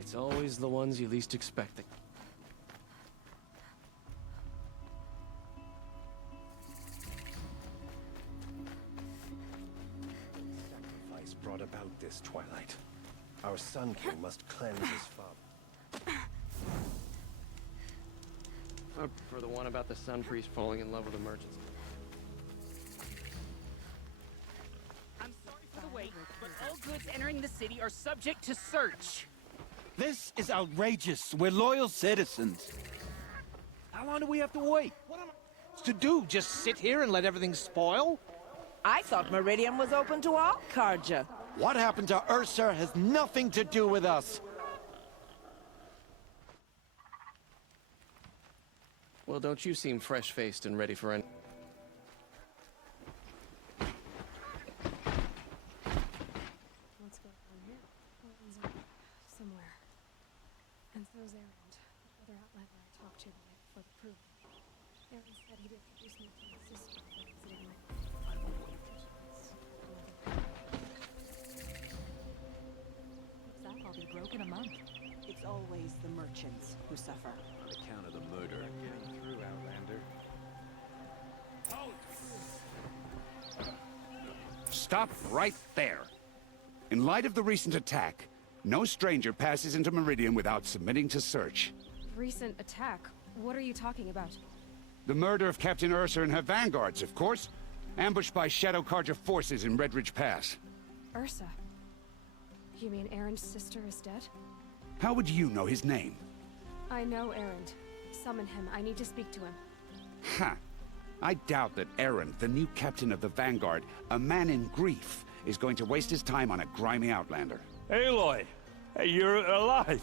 It's always the ones you least expect that... Sacrifice brought about this twilight. Our Sun King must cleanse his father. I would prefer the one about the Sun Priest falling in love with the merchants. I'm sorry for the wait, but all goods entering the city are subject to search. This is outrageous. We're loyal citizens. How long do we have to wait? What am I to do? Just sit here and let everything spoil? I thought Meridian was open to all Carja. What happened to Ursa has nothing to do with us. Well, don't you seem fresh-faced and ready for any... What's going on here? Portland's on somewhere. And so's Erend, the other outlander I talked to the night before the proof. Erend said he'd introduce me to his sister for visiting me. Looks like I'll be broke in a month. It's always the merchants who suffer. On account of the murder. Getting through, Outlander. Stop right there. In light of the recent attack, no stranger passes into Meridian without submitting to search. Recent attack? What are you talking about? The murder of Captain Ursa and her vanguards, of course. Ambushed by Shadow Carja forces in Redridge Pass. Ursa? You mean Erend's sister is dead? How would you know his name? I know Erend. Summon him. I need to speak to him. Ha! I doubt that Erend, the new captain of the Vanguard, a man in grief, is going to waste his time on a grimy outlander. Aloy! Hey, you're alive!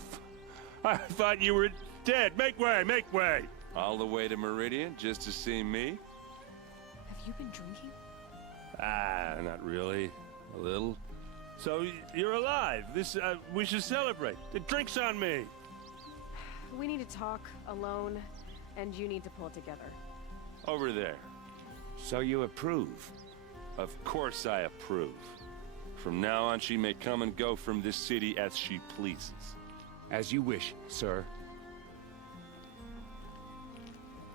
I thought you were dead! Make way! Make way! All the way to Meridian just to see me? Have you been drinking? Ah, not really. A little. So, you're alive. We should celebrate. The drink's on me! We need to talk, alone, and you need to pull it together. Over there. So you approve? Of course I approve. From now on, she may come and go from this city as she pleases. As you wish, sir.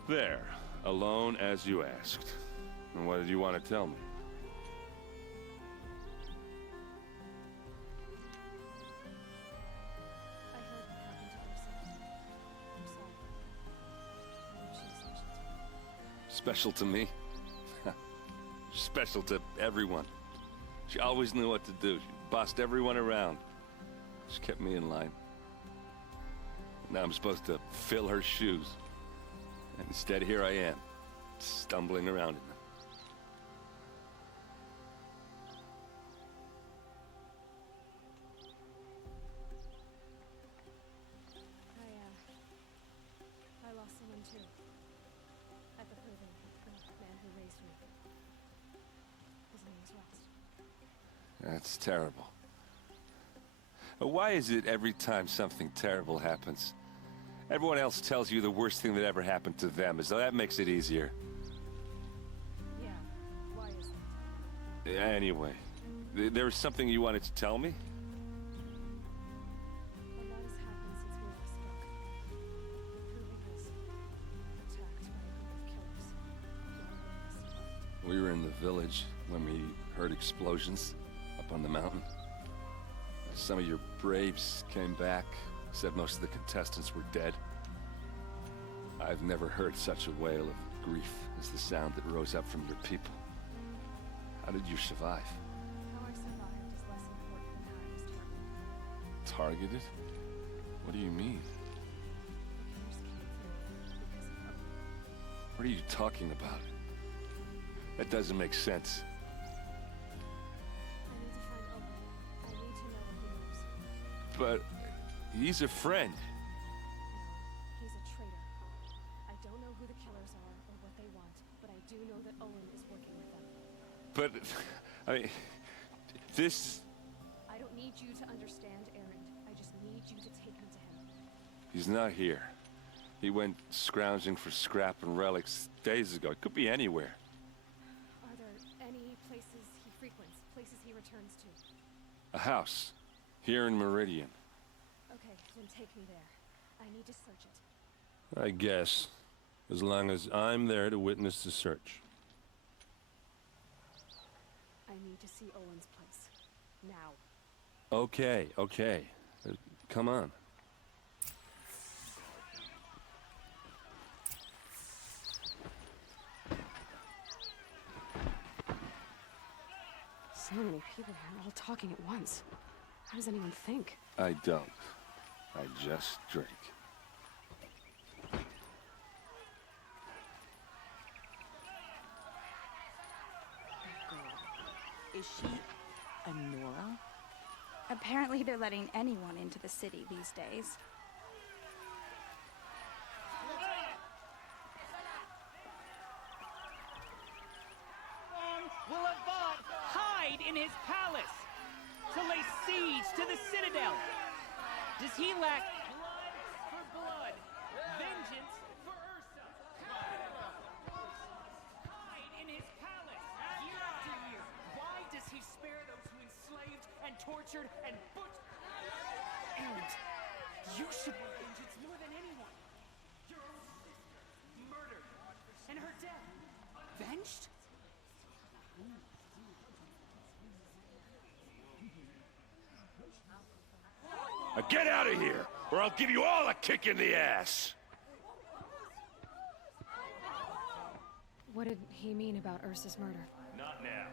There. Alone as you asked. And what did you want to tell me? I heard what happened to Ursa. I'm sorry. I know she's special to me. Special to me? Special to everyone. She always knew what to do. She bossed everyone around. She kept me in line. Now I'm supposed to fill her shoes. And instead, here I am, stumbling around in them. I lost someone too. At the prison, the man who raised me. His name was Rost. That's terrible. Why is it every time something terrible happens, everyone else tells you the worst thing that ever happened to them, as though that makes it easier? Yeah, why is that? Anyway, there was something you wanted to tell me? A lot has happened since we last spoke. The proving was attacked by a group of killers. We were in the village when we heard explosions up on the mountain. Some of your braves came back, said most of the contestants were dead. I've never heard such a wail of grief as the sound that rose up from your people. How did you survive? How I survived is less important than how I was targeted. Targeted? What do you mean? What are you talking about? That doesn't make sense. But he's a friend. He's a traitor. I don't know who the killers are or what they want, but I do know that Owen is working with them. But, I mean, this... I don't need you to understand, Aaron. I just need you to take me to him. He's not here. He went scrounging for scrap and relics days ago. It could be anywhere. Are there any places he frequents, places he returns to? A house. Here in Meridian. Okay, then take me there. I need to search it. I guess. As long as I'm there to witness the search. I need to see Owen's place. Now. Okay, okay. Come on. So many people here, all talking at once. How does anyone think? I don't. I just drink. Is she a Nora? Apparently they're letting anyone into the city these days. Will Avad hide in his palace to lay siege to the citadel? Does he lack blood for blood, vengeance for Ursa? Hide in his palace year after year. Why does he spare those who enslaved and tortured and butchered? And you should want vengeance more than anyone. Your own sister murdered, and her death avenged? Now get out of here, or I'll give you all a kick in the ass! What did he mean about Ursa's murder? Not now.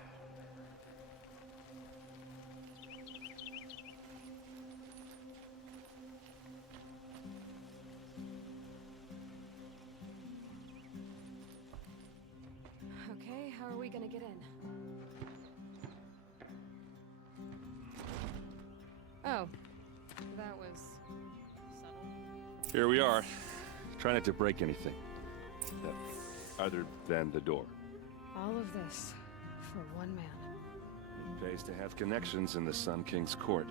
Okay, how are we gonna get in? Oh, that was subtle. Here we are. Try not to break anything. Other than the door. All of this for one man. It pays to have connections in the Sun King's court.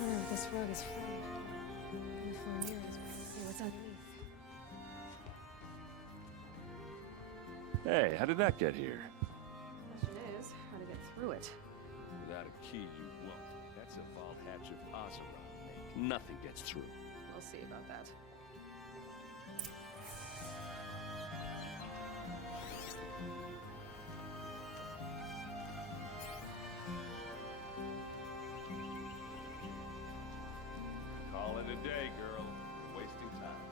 The corner of this rug is frayed. And the floor near it is where I can see what's underneath. Hey, how did that get here? Question is, how to get through it. Without a key, you won't. That's a vault hatch of Ozeron. Nothing gets through. We'll see about that. day, girl. Wasting time.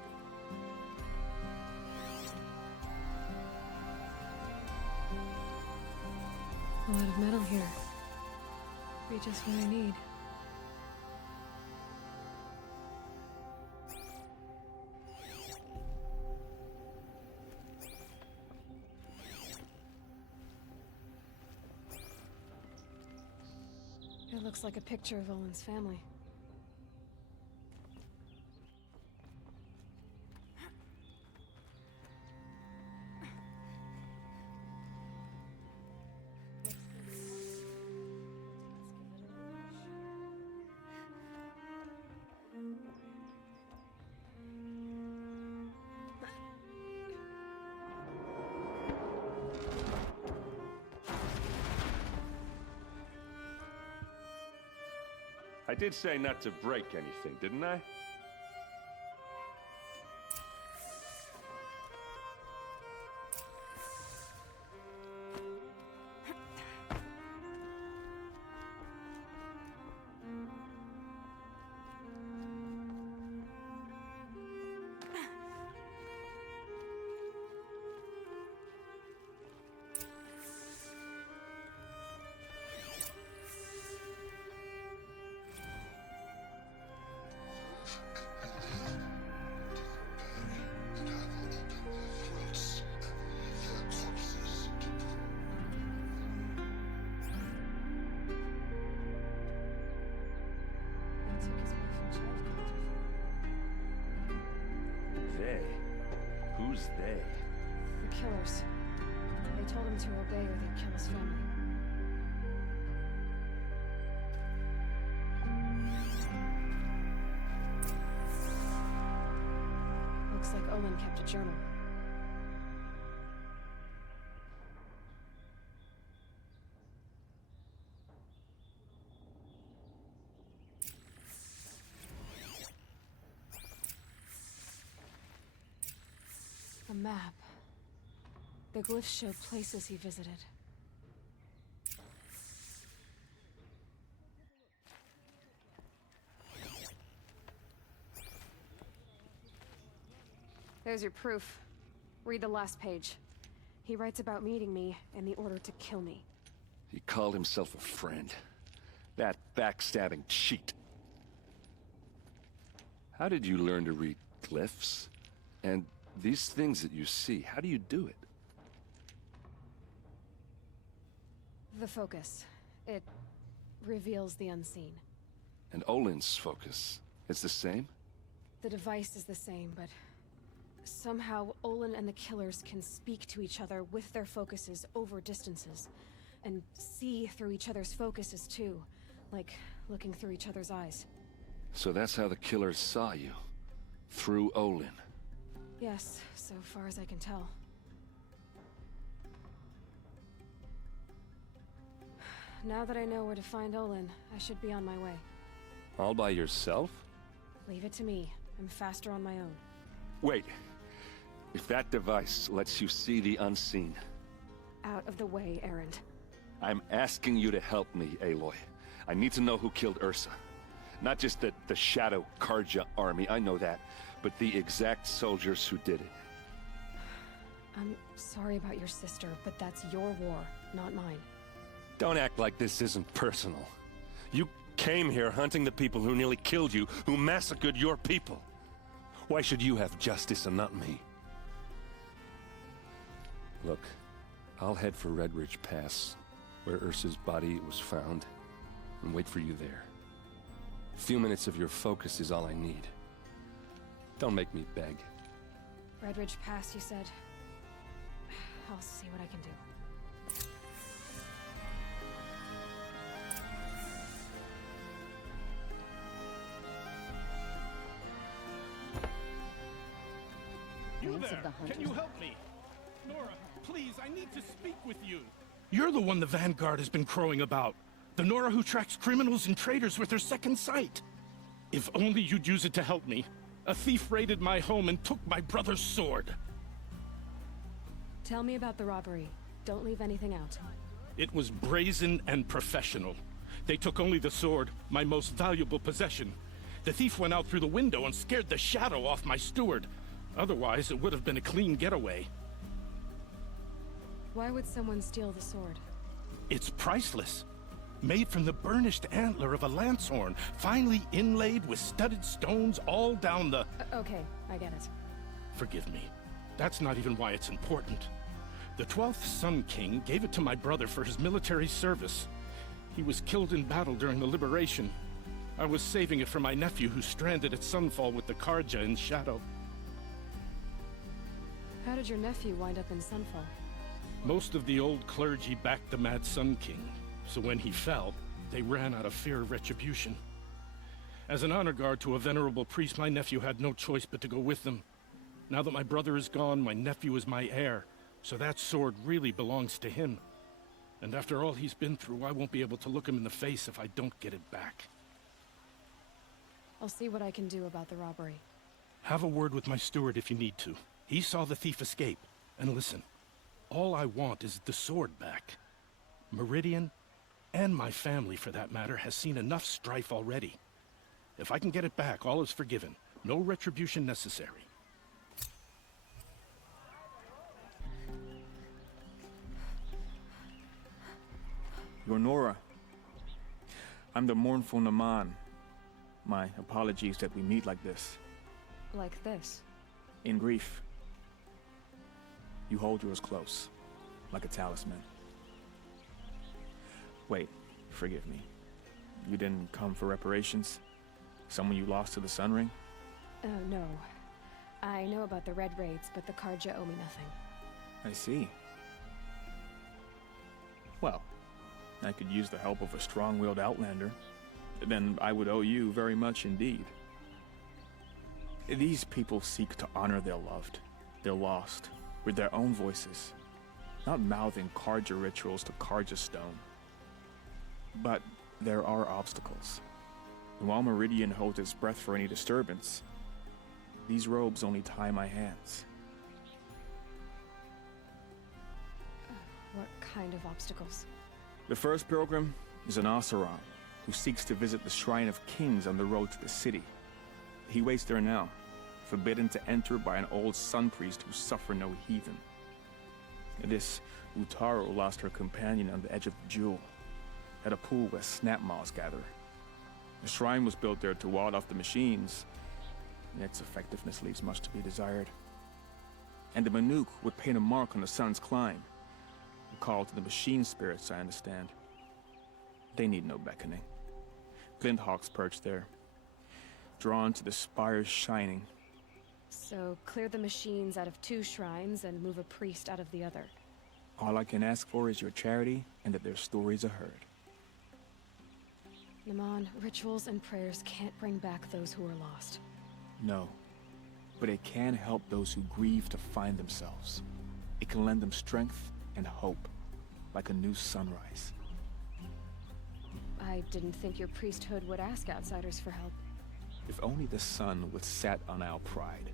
A lot of metal here. Be just what I need. It looks like a picture of Olin's family. I did say not to break anything, didn't I? They? Who's they? The killers. They told him to obey or they'd kill his family. Looks like Olin kept a journal. A map. The glyphs show places he visited. There's your proof. Read the last page. He writes about meeting me and the order to kill me. He called himself a friend. That backstabbing cheat. How did you learn to read glyphs? And these things that you see, how do you do it? The focus. It reveals the unseen. And Olin's focus, it's the same? The device is the same, but somehow Olin and the killers can speak to each other with their focuses over distances. And see through each other's focuses too. Like looking through each other's eyes. So that's how the killers saw you? Through Olin? Yes, so far as I can tell. Now that I know where to find Olin, I should be on my way. All by yourself? Leave it to me. I'm faster on my own. Wait. If that device lets you see the unseen... Out of the way, Erend. I'm asking you to help me, Aloy. I need to know who killed Ursa. Not just the Shadow Karja army, I know that, but the exact soldiers who did it. I'm sorry about your sister, but that's your war, not mine. Don't act like this isn't personal. You came here hunting the people who nearly killed you, who massacred your people. Why should you have justice and not me? Look, I'll head for Red Ridge Pass, where Ursa's body was found, and wait for you there. A few minutes of your focus is all I need. Don't make me beg. Red Ridge Pass, you said? I'll see what I can do. You there! Can you help me? Nora, please, I need to speak with you. You're the one the Vanguard has been crowing about. The Nora who tracks criminals and traitors with her second sight. If only you'd use it to help me. A thief raided my home and took my brother's sword. Tell me about the robbery. Don't leave anything out. It was brazen and professional. They took only the sword, my most valuable possession. The thief went out through the window and scared the shadow off my steward. Otherwise, it would have been a clean getaway. Why would someone steal the sword? It's priceless. Made from the burnished antler of a lancehorn, finely inlaid with studded stones all down the... Okay, I get it. Forgive me. That's not even why it's important. The 12th Sun King gave it to my brother for his military service. He was killed in battle during the liberation. I was saving it for my nephew who's stranded at Sunfall with the Karja in Shadow. How did your nephew wind up in Sunfall? Most of the old clergy backed the Mad Sun King, so when he fell, they ran out of fear of retribution. As an honor guard to a venerable priest, my nephew had no choice but to go with them. Now that my brother is gone, my nephew is my heir, so that sword really belongs to him. And after all he's been through, I won't be able to look him in the face if I don't get it back. I'll see what I can do about the robbery. Have a word with my steward if you need to. He saw the thief escape. And listen, all I want is the sword back. Meridian, and my family for that matter, has seen enough strife already. If I can get it back, all is forgiven. No retribution necessary. You're Nora. I'm the mournful Naman. My apologies that we meet like this. Like this? In grief. You hold yours close, like a talisman. Wait, forgive me. You didn't come for reparations? Someone you lost to the Sun Ring? Oh, no. I know about the Red Raids, but the Karja owe me nothing. I see. Well, I could use the help of a strong-willed outlander. Then I would owe you very much indeed. These people seek to honor their loved, their lost, with their own voices, not mouthing Karja rituals to Karja stone. But there are obstacles. And while Meridian holds its breath for any disturbance, these robes only tie my hands. What kind of obstacles? The first pilgrim is an Oseram who seeks to visit the Shrine of Kings on the road to the city. He waits there now, forbidden to enter by an old sun priest who suffer no heathen. This Utaru lost her companion on the edge of the jewel, at a pool where snap moths gather. The shrine was built there to ward off the machines, and its effectiveness leaves much to be desired. And the Manuk would paint a mark on the sun's climb, a call to the machine spirits, I understand. They need no beckoning. Glint hawks perch there, drawn to the spires shining. So, clear the machines out of 2 shrines and move a priest out of the other. All I can ask for is your charity and that their stories are heard. Naman, rituals and prayers can't bring back those who are lost. No, but it can help those who grieve to find themselves. It can lend them strength and hope, like a new sunrise. I didn't think your priesthood would ask outsiders for help. If only the sun would set on our pride.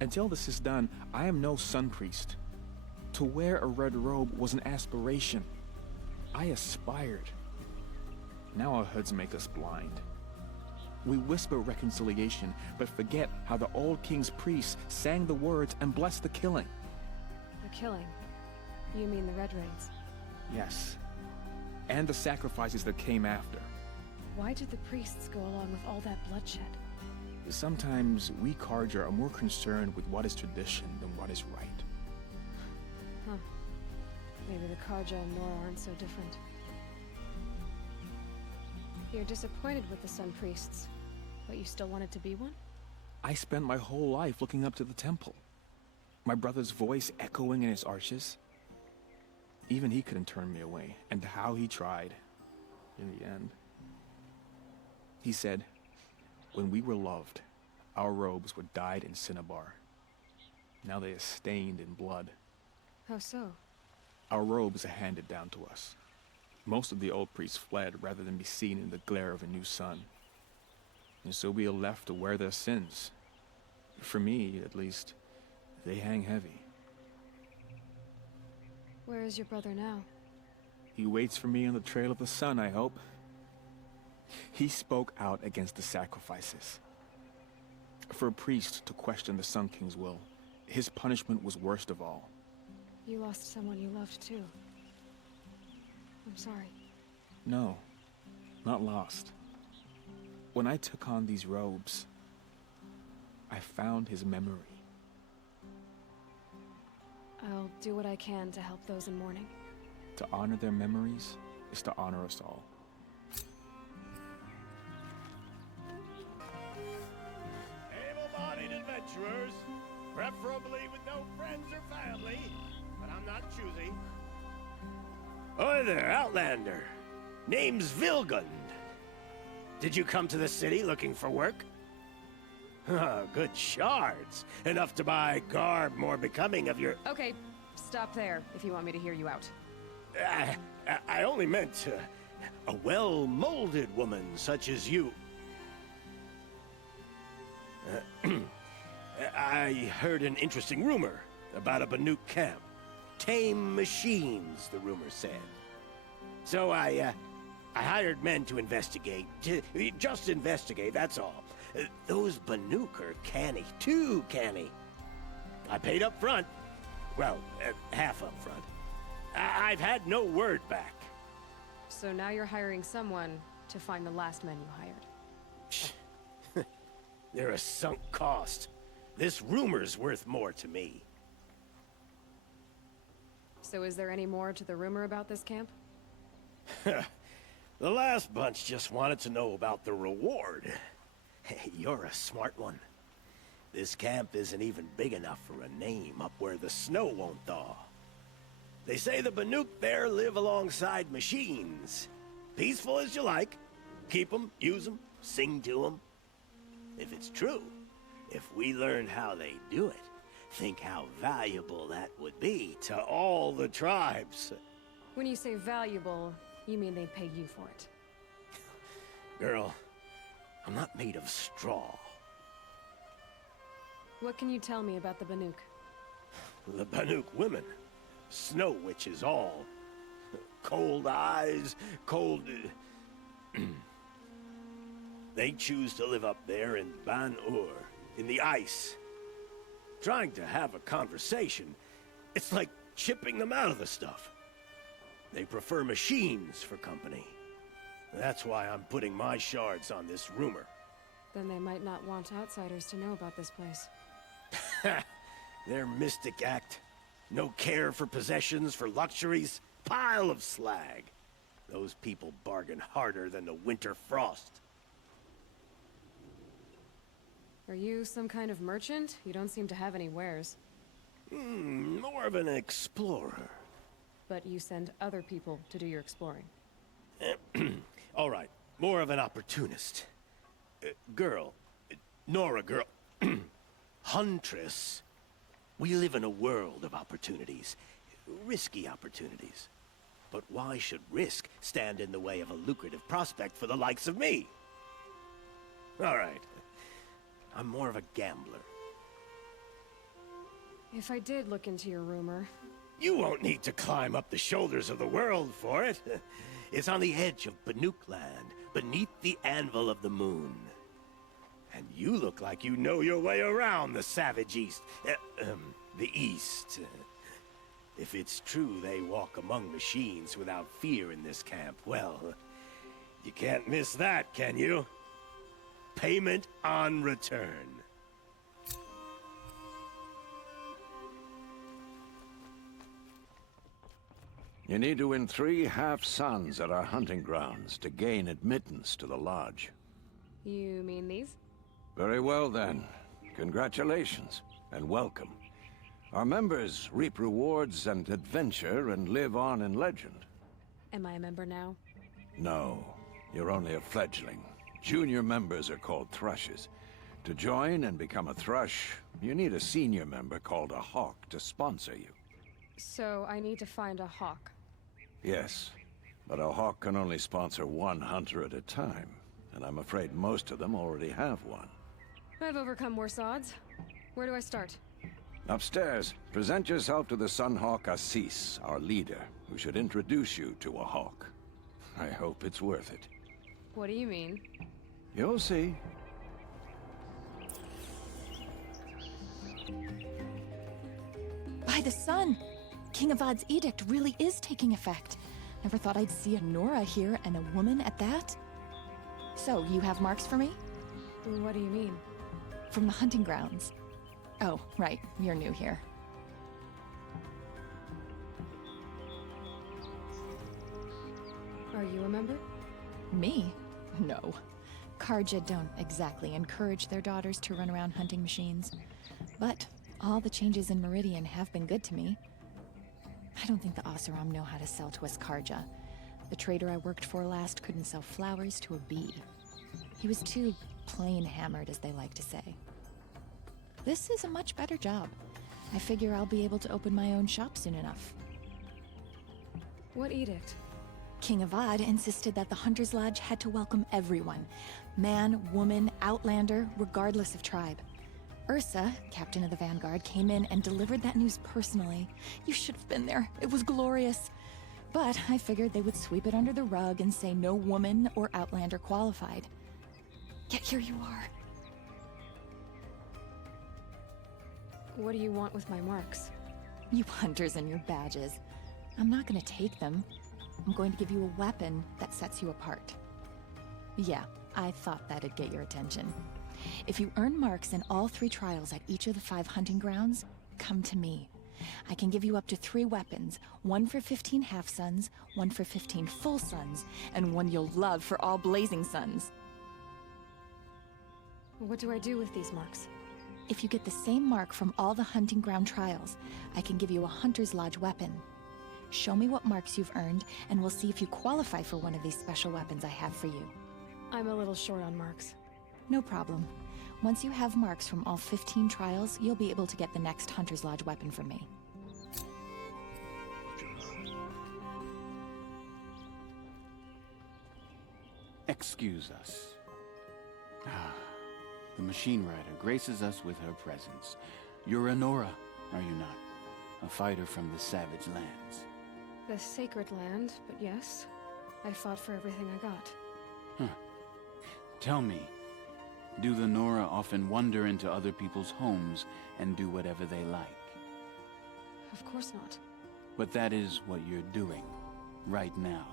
Until this is done, I am no sun priest. To wear a red robe was an aspiration. I aspired. Now our hoods make us blind. We whisper reconciliation, but forget how the old king's priests sang the words and blessed the killing. The killing? You mean the Red Raids? Yes. And the sacrifices that came after. Why did the priests go along with all that bloodshed? Sometimes we Karja are more concerned with what is tradition than what is right. Huh. Maybe the Karja and Nora aren't so different. You're disappointed with the Sun Priests, but you still wanted to be one? I spent my whole life looking up to the temple. My brother's voice echoing in its arches. Even he couldn't turn me away, and how he tried, in the end. He said, when we were loved, our robes were dyed in cinnabar. Now they are stained in blood. How so? Our robes are handed down to us. Most of the old priests fled rather than be seen in the glare of a new sun. And so we are left to wear their sins. For me, at least, they hang heavy. Where is your brother now? He waits for me on the trail of the sun, I hope. He spoke out against the sacrifices. For a priest to question the Sun King's will, his punishment was worst of all. You lost someone you loved, too. I'm sorry. No, not lost. When I took on these robes, I found his memory. I'll do what I can to help those in mourning. To honor their memories is to honor us all. Able-bodied adventurers, preferably with no friends or family, but I'm not choosy. Oi there, Outlander. Name's Vilgund. Did you come to the city looking for work? Good shards. Enough to buy garb more becoming of your... Okay, stop there if you want me to hear you out. I only meant a well-molded woman such as you. I heard an interesting rumor about a Banuk camp. Tame machines, the rumor said. So I hired men to investigate. Just investigate, that's all. Those Banuk are canny, too canny. I paid up front. Well, half up front. I've had no word back. So now you're hiring someone to find the last men you hired. They're a sunk cost. This rumor's worth more to me. So is there any more to the rumor about this camp? The last bunch just wanted to know about the reward. Hey, you're a smart one. This camp isn't even big enough for a name up where the snow won't thaw. They say the Banuk there live alongside machines. Peaceful as you like. Keep them, use them, sing to them. If it's true, if we learned how they do it, think how valuable that would be to all the tribes. When you say valuable, you mean they'd pay you for it. Girl, I'm not made of straw. What can you tell me about the Banuk? The Banuk women. Snow witches all. Cold eyes, cold... They choose to live up there in Ban-Ur, in the ice. Trying to have a conversation, it's like chipping them out of the stuff. They prefer machines for company. That's why I'm putting my shards on this rumor. Then they might not want outsiders to know about this place. Their mystic act. No care for possessions, for luxuries. Pile of slag. Those people bargain harder than the winter frost. Are you some kind of merchant? You don't seem to have any wares. More of an explorer. But you send other people to do your exploring. All right, more of an opportunist. Girl. Nora girl. Huntress. We live in a world of opportunities. Risky opportunities. But why should risk stand in the way of a lucrative prospect for the likes of me? All right. I'm more of a gambler. If I did look into your rumor... You won't need to climb up the shoulders of the world for it. It's on the edge of Banuk land, beneath the anvil of the moon. And you look like you know your way around the savage east. The east. If it's true they walk among machines without fear in this camp, well, you can't miss that, can you? Payment on return. You need to win 3 half-suns at our hunting grounds to gain admittance to the lodge. You mean these? Very well, then. Congratulations, and welcome. Our members reap rewards and adventure and live on in legend. Am I a member now? No, you're only a fledgling. Junior members are called thrushes. To join and become a thrush, you need a senior member called a hawk to sponsor you. So I need to find a hawk. Yes, but a hawk can only sponsor 1 hunter at a time, and I'm afraid most of them already have one. I've overcome worse odds. Where do I start? Upstairs, present yourself to the Sunhawk Assis, our leader, who should introduce you to a hawk. I hope it's worth it. What do you mean? You'll see. By the sun! King Avad's edict really is taking effect. Never thought I'd see a Nora here, and a woman at that. So, you have marks for me? What do you mean? From the hunting grounds. Oh, right, you're new here. Are you a member? Me? No. Karja don't exactly encourage their daughters to run around hunting machines. But all the changes in Meridian have been good to me. I don't think the Oseram know how to sell to us Karja. The trader I worked for last couldn't sell flowers to a bee. He was too plain hammered, as they like to say. This is a much better job. I figure I'll be able to open my own shop soon enough. What edict? King Avad insisted that the Hunter's Lodge had to welcome everyone. Man, woman, outlander, regardless of tribe. Ursa, captain of the Vanguard, came in and delivered that news personally. You should have been there. It was glorious. But I figured they would sweep it under the rug and say no woman or outlander qualified. Yet here you are. What do you want with my marks? You hunters and your badges. I'm not gonna take them. I'm going to give you a weapon that sets you apart. Yeah, I thought that'd get your attention. If you earn marks in all 3 trials at each of the 5 hunting grounds, come to me. I can give you up to 3 weapons, 1 for 15 half-suns, 1 for 15 full suns, and 1 you'll love for all blazing suns. What do I do with these marks? If you get the same mark from all the hunting ground trials, I can give you a Hunter's Lodge weapon. Show me what marks you've earned, and we'll see if you qualify for one of these special weapons I have for you. I'm a little short on marks. No problem. Once you have marks from all 15 trials, you'll be able to get the next Hunter's Lodge weapon from me. Excuse us. The machine rider graces us with her presence. You're a Nora, are you not? A fighter from the Savage Lands. The Sacred Land, but yes. I fought for everything I got. Huh. Tell me, do the Nora often wander into other people's homes and do whatever they like? Of course not. But that is what you're doing, right now.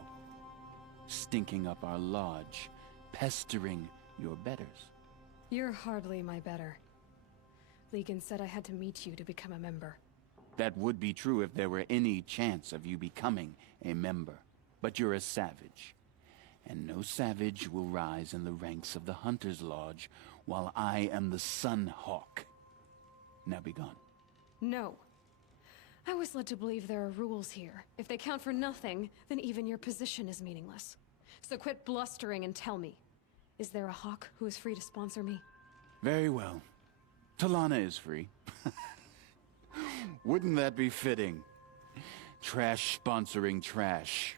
Stinking up our lodge, pestering your betters. You're hardly my better. Legan said I had to meet you to become a member. That would be true if there were any chance of you becoming a member. But you're a savage. And no savage will rise in the ranks of the Hunter's Lodge while I am the Sun Hawk. Now be gone. No. I was led to believe there are rules here. If they count for nothing, then even your position is meaningless. So quit blustering and tell me. Is there a Hawk who is free to sponsor me? Very well. Talana is free. Wouldn't that be fitting? Trash sponsoring trash.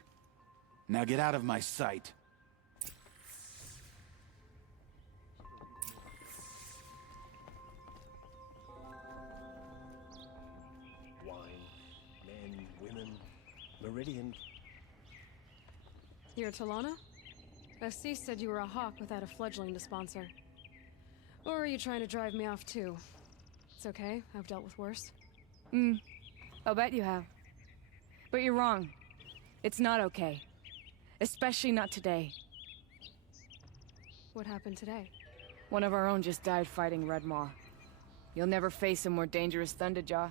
Now get out of my sight. Wine, men, women, Meridian. You're Talana? Assis said you were a Hawk without a fledgling to sponsor. Or are you trying to drive me off too? It's okay, I've dealt with worse. I'll bet you have. But you're wrong. It's not okay. Especially not today. What happened today? One of our own just died fighting Red Maw. You'll never face a more dangerous Thunderjaw.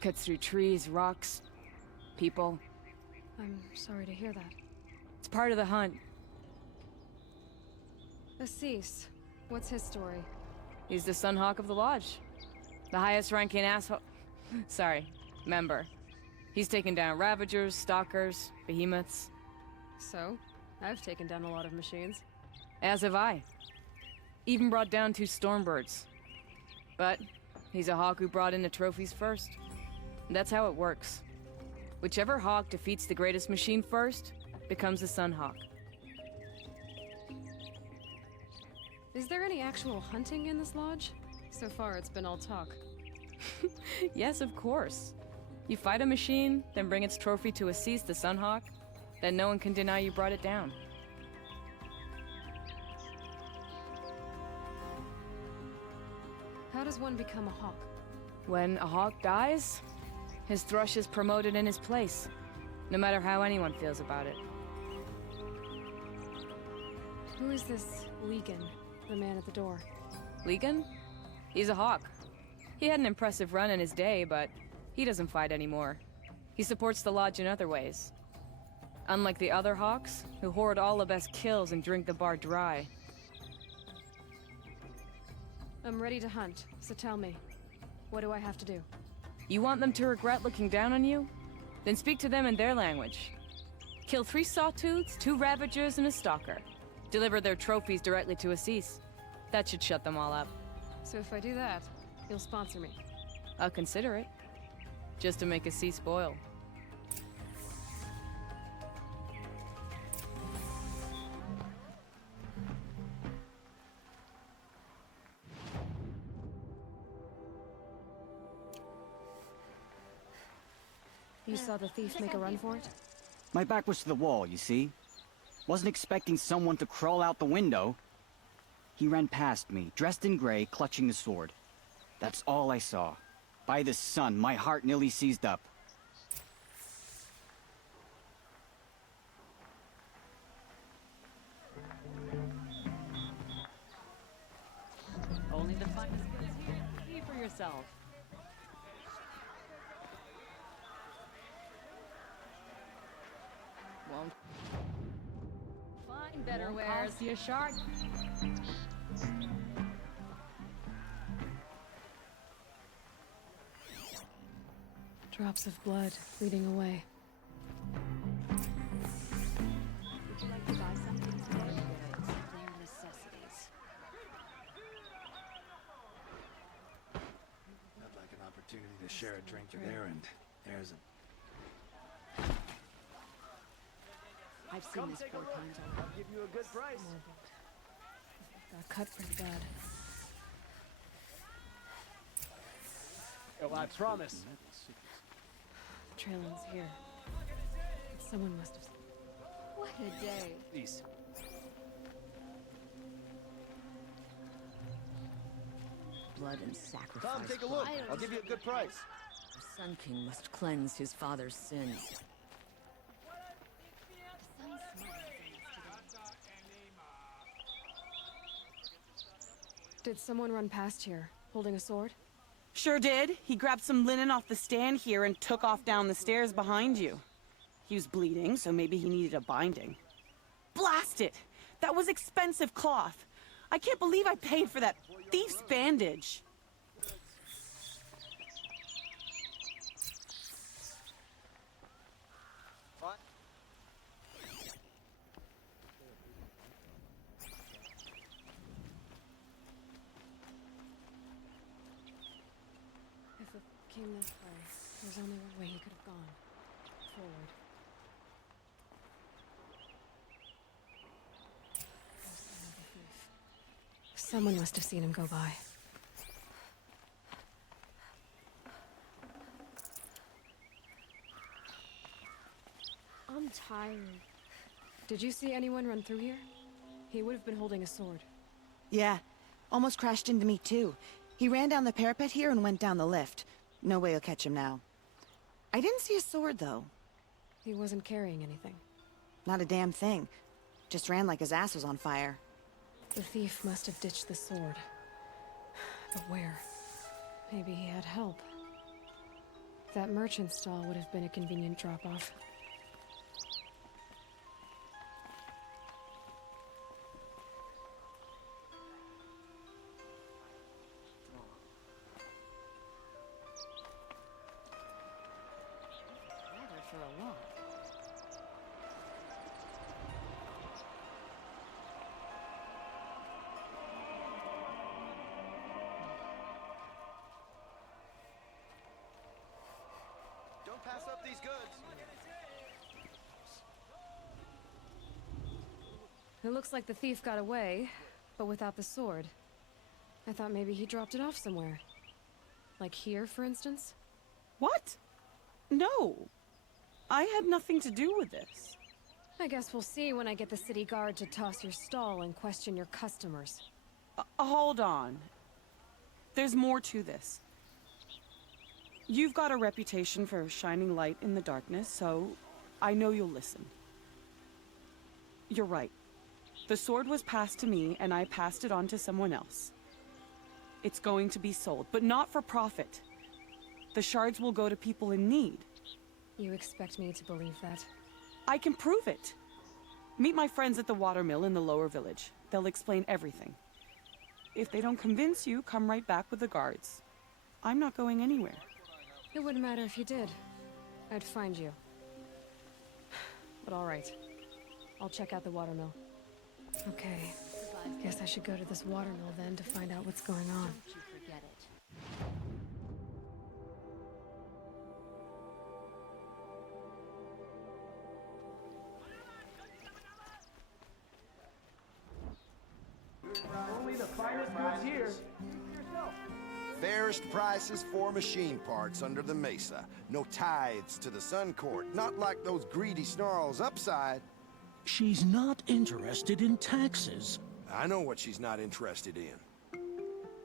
Cuts through trees, rocks, people. I'm sorry to hear that. It's part of the hunt. Assis, what's his story? He's the Sunhawk of the Lodge. The highest ranking asshole... Sorry, member. He's taken down Ravagers, Stalkers, Behemoths. So, I've taken down a lot of machines. As have I. Even brought down 2 Stormbirds. But he's a Hawk who brought in the trophies first. That's how it works. Whichever Hawk defeats the greatest machine first, becomes the Sunhawk. Is there any actual hunting in this lodge? So far, it's been all talk. Yes, of course. You fight a machine, then bring its trophy to Assis the Sunhawk, then no one can deny you brought it down. How does one become a hawk? When a hawk dies, his thrush is promoted in his place, no matter how anyone feels about it. Who is this Legan, the man at the door? Legan? He's a hawk. He had an impressive run in his day, but he doesn't fight anymore. He supports the lodge in other ways. Unlike the other hawks, who hoard all the best kills and drink the bar dry. I'm ready to hunt, so tell me, what do I have to do? You want them to regret looking down on you? Then speak to them in their language. Kill 3 sawtooths, 2 ravagers, and a stalker. Deliver their trophies directly to Assis. That should shut them all up. So if I do that, you'll sponsor me? I'll consider it. Just to make Assis spoil. You saw the thief make a run for it? My back was to the wall, you see? Wasn't expecting someone to crawl out the window. He ran past me, dressed in gray, clutching a sword. That's all I saw. By the sun, my heart nearly seized up. Only the finest goods here. See for yourself. Won't find better wares. Cost you a shark. Drops of blood leading away. Would you like to buy something today? Bare necessities. Not like an opportunity to share a drink with Aaron. There's a... I've seen this 4 times already. I'll give you a good price. Got cut pretty bad. Oh, I promise. Trail ends here. Someone must have... What a day. Please. Blood and sacrifice. Come, take a look. I'll give you a good price. The Sun King must cleanse his father's sins. Did someone run past here, holding a sword? Sure did. He grabbed some linen off the stand here and took off down the stairs behind you. He was bleeding, so maybe he needed a binding. Blast it! That was expensive cloth. I can't believe I paid for that thief's bandage. What? If it came this way, there's only one way he could have gone. Forward. Someone must have seen him go by. I'm tired. Did you see anyone run through here? He would have been holding a sword. Yeah, almost crashed into me too. He ran down the parapet here and went down the lift. No way you'll catch him now. I didn't see a sword, though. He wasn't carrying anything. Not a damn thing. Just ran like his ass was on fire. The thief must have ditched the sword. But where? Maybe he had help. That merchant stall would have been a convenient drop-off. For a walk. Don't pass up these goods. It looks like the thief got away, but without the sword. I thought maybe he dropped it off somewhere. Like here, for instance? What? No. I had nothing to do with this. I guess we'll see when I get the city guard to toss your stall and question your customers. Hold on. There's more to this. You've got a reputation for shining light in the darkness, so I know you'll listen. You're right. The sword was passed to me, and I passed it on to someone else. It's going to be sold, but not for profit. The shards will go to people in need. You expect me to believe that? I can prove it. Meet my friends at the watermill in the lower village. They'll explain everything. If they don't convince you, come right back with the guards. I'm not going anywhere. It wouldn't matter if you did. I'd find you. But all right. I'll check out the watermill. Okay. Guess I should go to this watermill then to find out what's going on. Don't you forget it. Only the finest goods here. Fairest prices for machine parts under the mesa. No tithes to the Sun Court, not like those greedy snarls upside. She's not interested in taxes. I know what she's not interested in.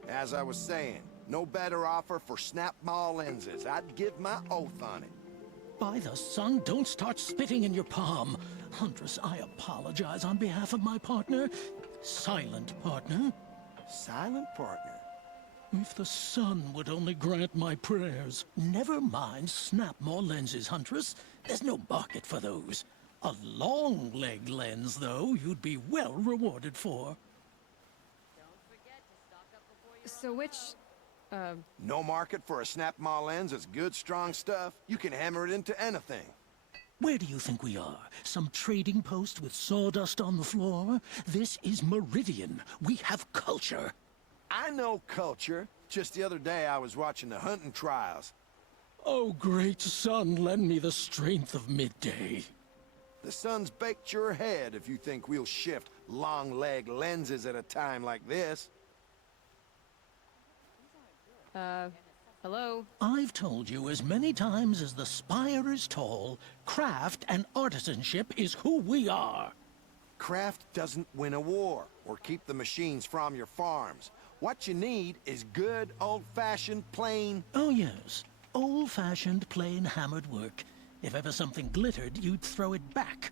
As I was saying, no better offer for snap maw lenses. I'd give my oath on it. By the sun, don't start spitting in your palm. Huntress, I apologize on behalf of my partner. Silent partner. Silent partner? If the sun would only grant my prayers. Never mind snap-maw lenses, Huntress. There's no market for those. A long-leg lens, though, you'd be well rewarded for. So which, No market for a snap-maw lens is good, strong stuff. You can hammer it into anything. Where do you think we are? Some trading post with sawdust on the floor? This is Meridian. We have culture. I know culture. Just the other day I was watching the hunting trials. Oh, great sun, lend me the strength of midday. The sun's baked your head if you think we'll shift long-leg lenses at a time like this. Hello? I've told you as many times as the spire is tall, craft and artisanship is who we are. Craft doesn't win a war or keep the machines from your farms. What you need is good, old-fashioned, plain... Oh, yes. Old-fashioned, plain hammered work. If ever something glittered, you'd throw it back.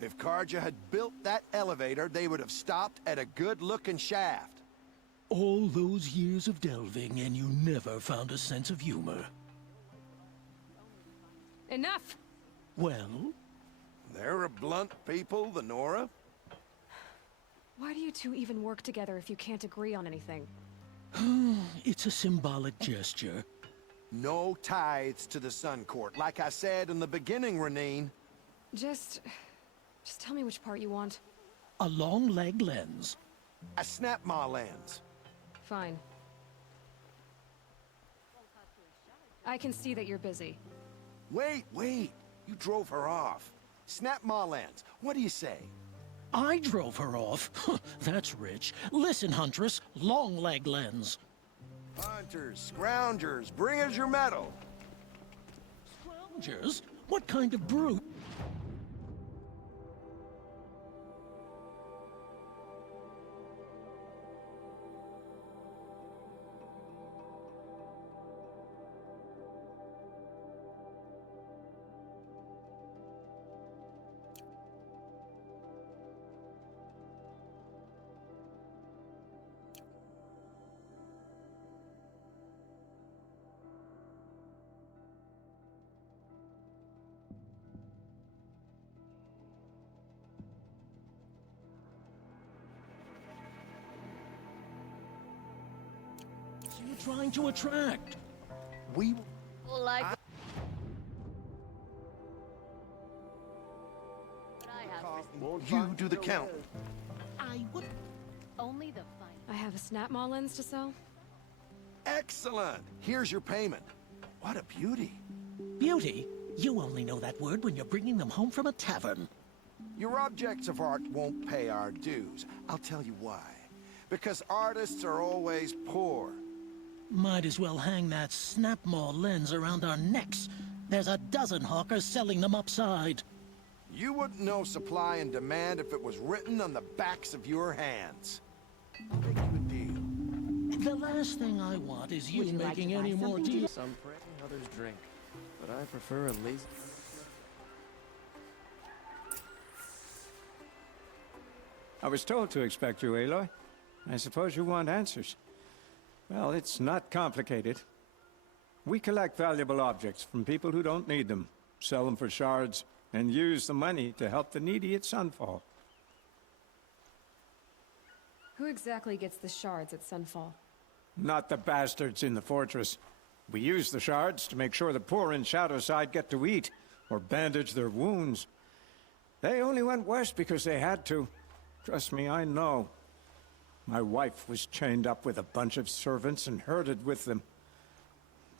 If Carja had built that elevator, they would have stopped at a good-looking shaft. All those years of delving, and you never found a sense of humor. Enough! Well? They're a blunt people, the Nora. Why do you two even work together if you can't agree on anything? It's a symbolic gesture. No tithes to the Sun Court, like I said in the beginning, Renine. Just tell me which part you want. A long-leg lens. A snap-maw lens. Fine. I can see that you're busy. Wait. You drove her off. Snap-maw lens. What do you say? I drove her off? That's rich. Listen, Huntress, long-leg lens. Hunters, scroungers, bring us your metal. Scroungers? What kind of brute? You're trying to attract. We... Like... You do the count. I would... Only the fine. I have a snap-maw lens to sell? Excellent. Here's your payment. What a beauty. Beauty? You only know that word when you're bringing them home from a tavern. Your objects of art won't pay our dues. I'll tell you why. Because artists are always poor. Might as well hang that snap-maw lens around our necks. There's a dozen hawkers selling them upside. You wouldn't know supply and demand if it was written on the backs of your hands. I'll make you a deal. The last thing I want is you making any more deals. Some pray, others drink. But I prefer a lazy... I was told to expect you, Aloy. I suppose you want answers. Well, it's not complicated. We collect valuable objects from people who don't need them, sell them for shards, and use the money to help the needy at Sunfall. Who exactly gets the shards at Sunfall? Not the bastards in the fortress. We use the shards to make sure the poor in Shadowside get to eat, or bandage their wounds. They only went west because they had to. Trust me, I know. My wife was chained up with a bunch of servants and herded with them.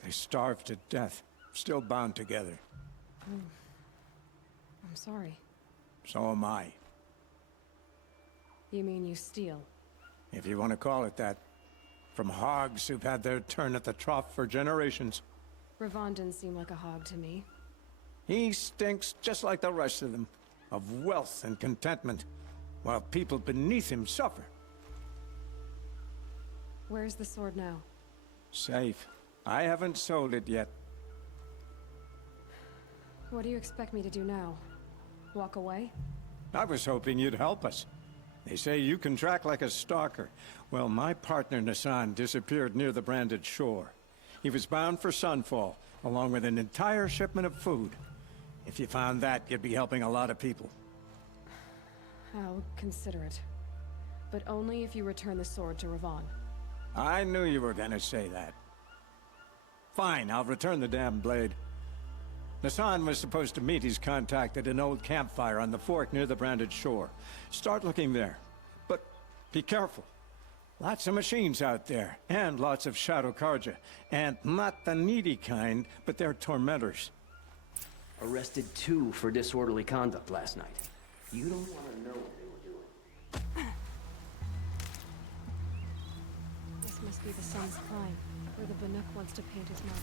They starved to death, still bound together. Oh. I'm sorry. So am I. You mean you steal? If you want to call it that. From hogs who've had their turn at the trough for generations. Ravon didn't seem like a hog to me. He stinks just like the rest of them, of wealth and contentment, while people beneath him suffer. Where's the sword now? Safe. I haven't sold it yet. What do you expect me to do now? Walk away? I was hoping you'd help us. They say you can track like a stalker. Well, my partner Nassan disappeared near the branded shore. He was bound for Sunfall, along with an entire shipment of food. If you found that, you'd be helping a lot of people. I'll consider it. But only if you return the sword to Ravon. I knew you were gonna say that. Fine, I'll return the damn blade. Nassan was supposed to meet his contact at an old campfire on the fork near the branded shore. Start looking there. But be careful. Lots of machines out there, and lots of Shadow Karja. And not the needy kind, but they're tormentors. Arrested 2 for disorderly conduct last night. You don't want to know what they were doing. This must be the sun's climb, where the Banuk wants to paint his mark.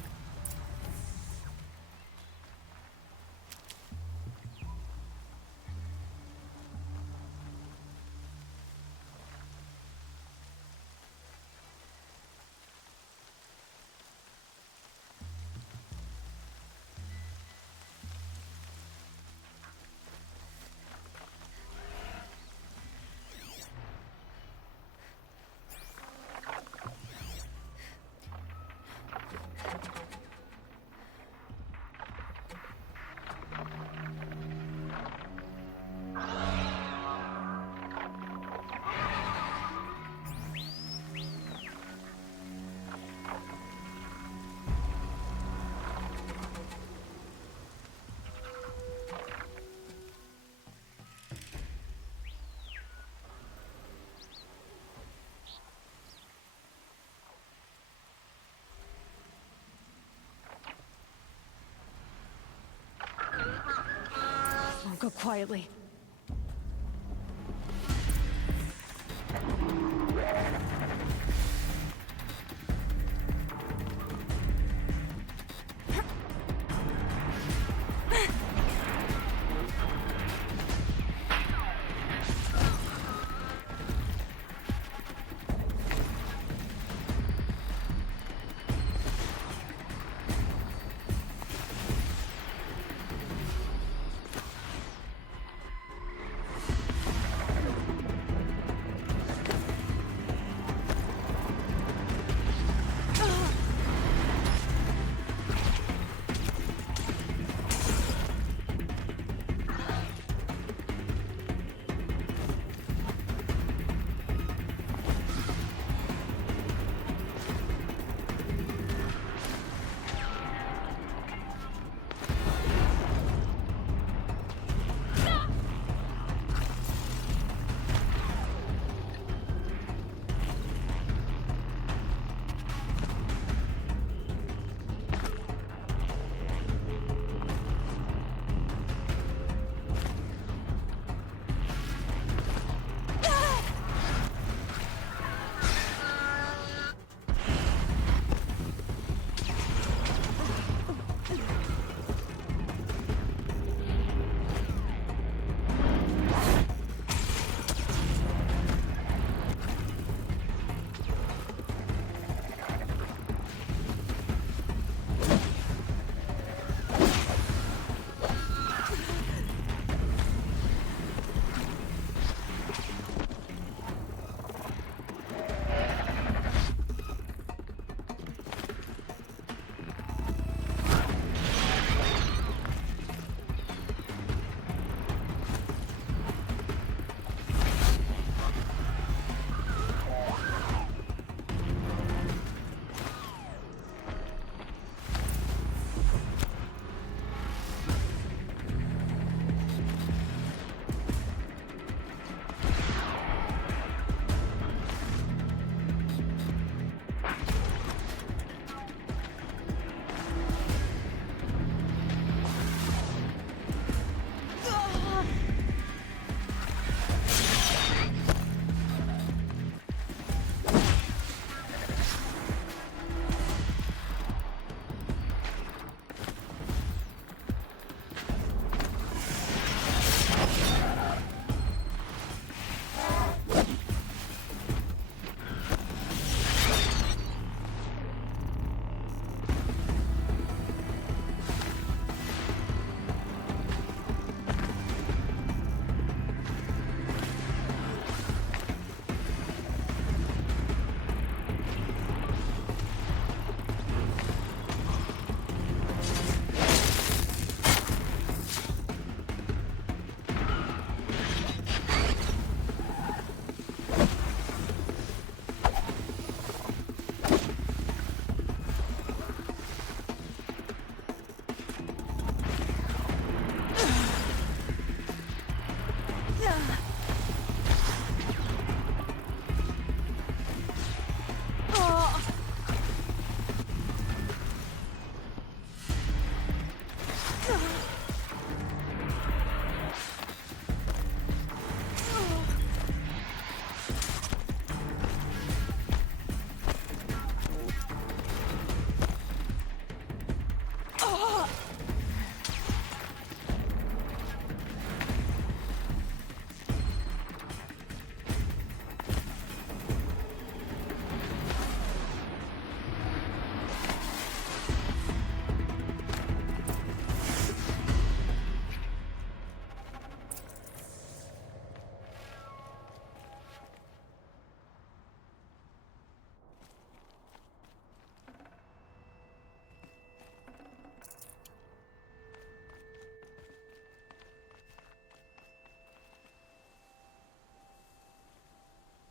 I'll go quietly.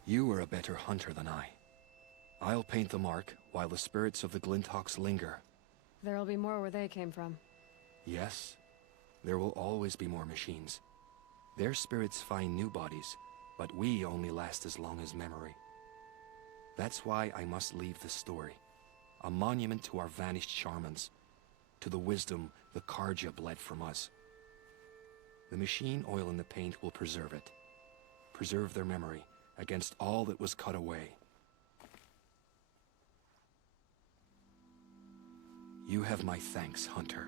You are a better hunter than I. I'll paint the mark while the spirits of the Glinthawks linger. There'll be more where they came from. Yes, there will always be more machines. Their spirits find new bodies, but we only last as long as memory. That's why I must leave this story. A monument to our vanished shamans, to the wisdom the Karja bled from us. The machine oil in the paint will preserve it. Preserve their memory against all that was cut away. You have my thanks, Hunter.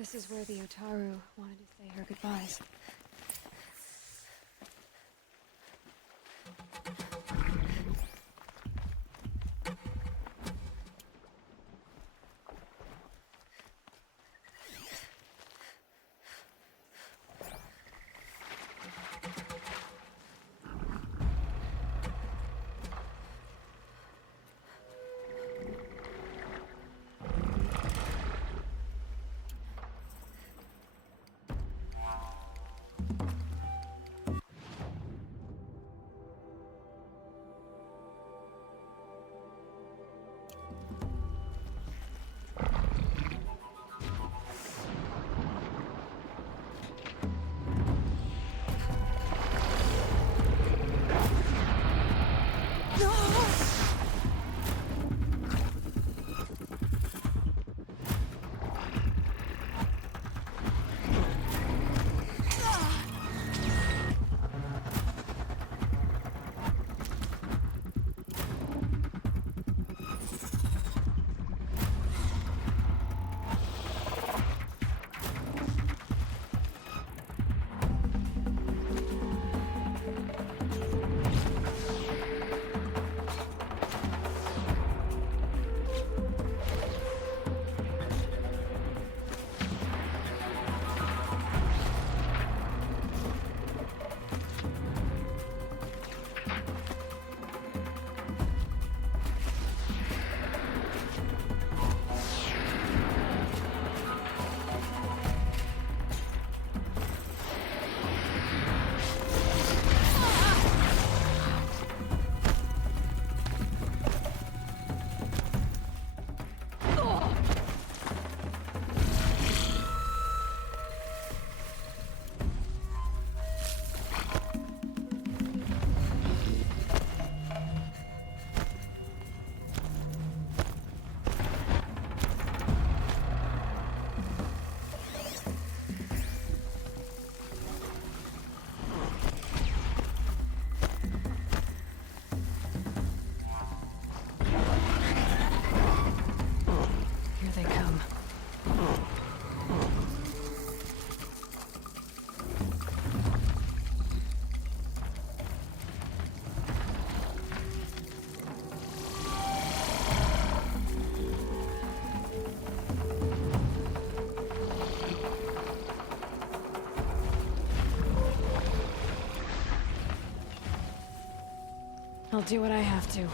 This is where the Otaru wanted to say her goodbyes. I'll do what I have to.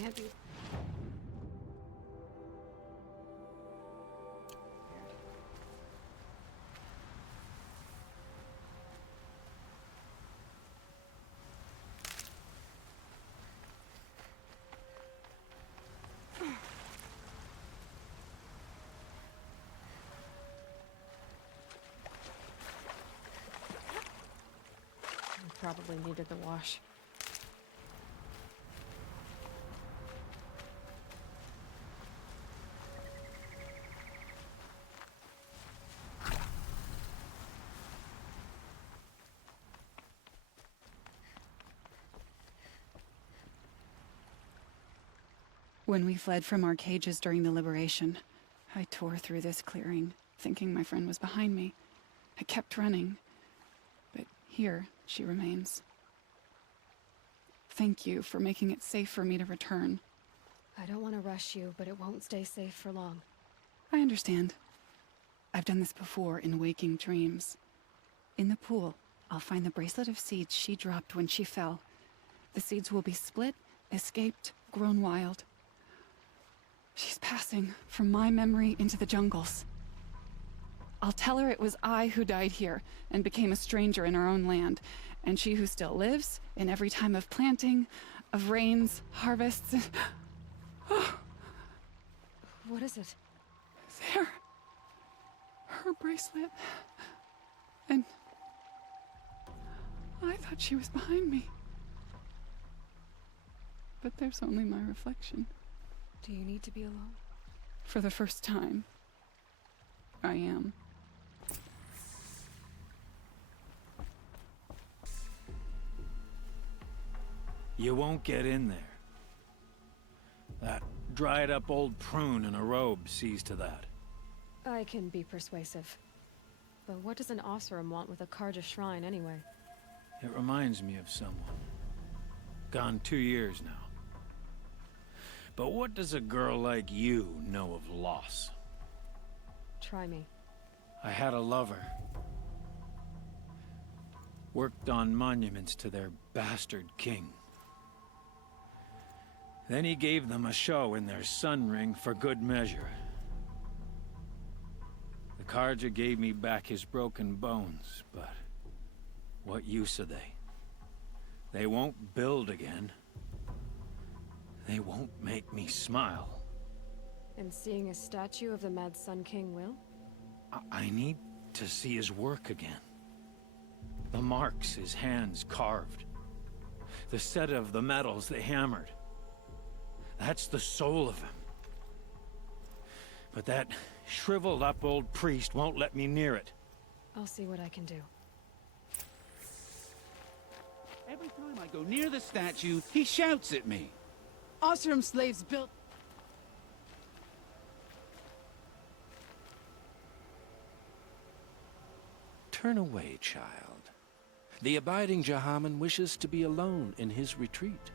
can't be... Probably needed the wash. When we fled from our cages during the liberation, I tore through this clearing, thinking my friend was behind me. I kept running, but here she remains. Thank you for making it safe for me to return. I don't want to rush you, but it won't stay safe for long. I understand. I've done this before in waking dreams. In the pool, I'll find the bracelet of seeds she dropped when she fell. The seeds will be split, escaped, grown wild. She's passing from my memory into the jungles. I'll tell her it was I who died here and became a stranger in our own land, and she who still lives in every time of planting, of rains, harvests, and... What is it? There. Her bracelet. And... I thought she was behind me. But there's only my reflection. Do you need to be alone? For the first time, I am. You won't get in there. That dried-up old prune in a robe sees to that. I can be persuasive. But what does an Oseram want with a Karja shrine, anyway? It reminds me of someone. Gone 2 years now. But what does a girl like you know of loss? Try me. I had a lover. Worked on monuments to their bastard king. Then he gave them a show in their sun ring for good measure. The Karja gave me back his broken bones, but what use are they? They won't build again. They won't make me smile. And seeing a statue of the Mad Sun King will? I need to see his work again. The marks his hands carved. The set of the metals they hammered. That's the soul of him. But that shriveled up old priest won't let me near it. I'll see what I can do. Every time I go near the statue, he shouts at me. Oseram slaves built... Turn away, child. The abiding Jahaman wishes to be alone in his retreat.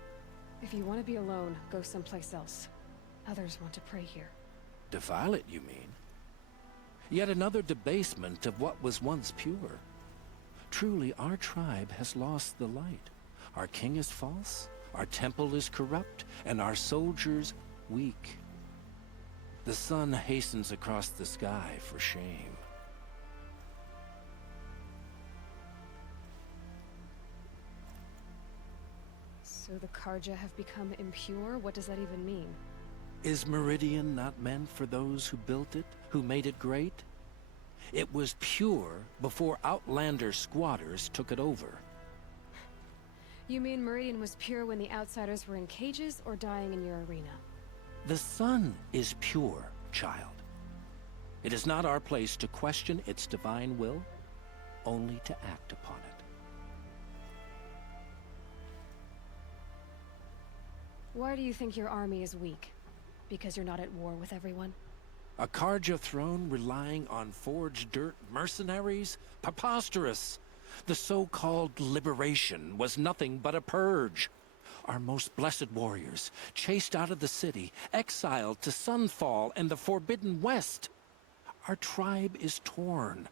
If you want to be alone, go someplace else. Others want to pray here. Defile it, you mean? Yet another debasement of what was once pure. Truly, our tribe has lost the light. Our king is false, our temple is corrupt, and our soldiers weak. The sun hastens across the sky for shame. So the Karja have become impure? What does that even mean? Is Meridian not meant for those who built it, who made it great? It was pure before outlander squatters took it over. You mean Meridian was pure when the outsiders were in cages or dying in your arena? The sun is pure, child. It is not our place to question its divine will, only to act upon it. Why do you think your army is weak? Because you're not at war with everyone? A Karja throne relying on forged dirt mercenaries? Preposterous! The so-called liberation was nothing but a purge. Our most blessed warriors, chased out of the city, exiled to Sunfall and the Forbidden West. Our tribe is torn.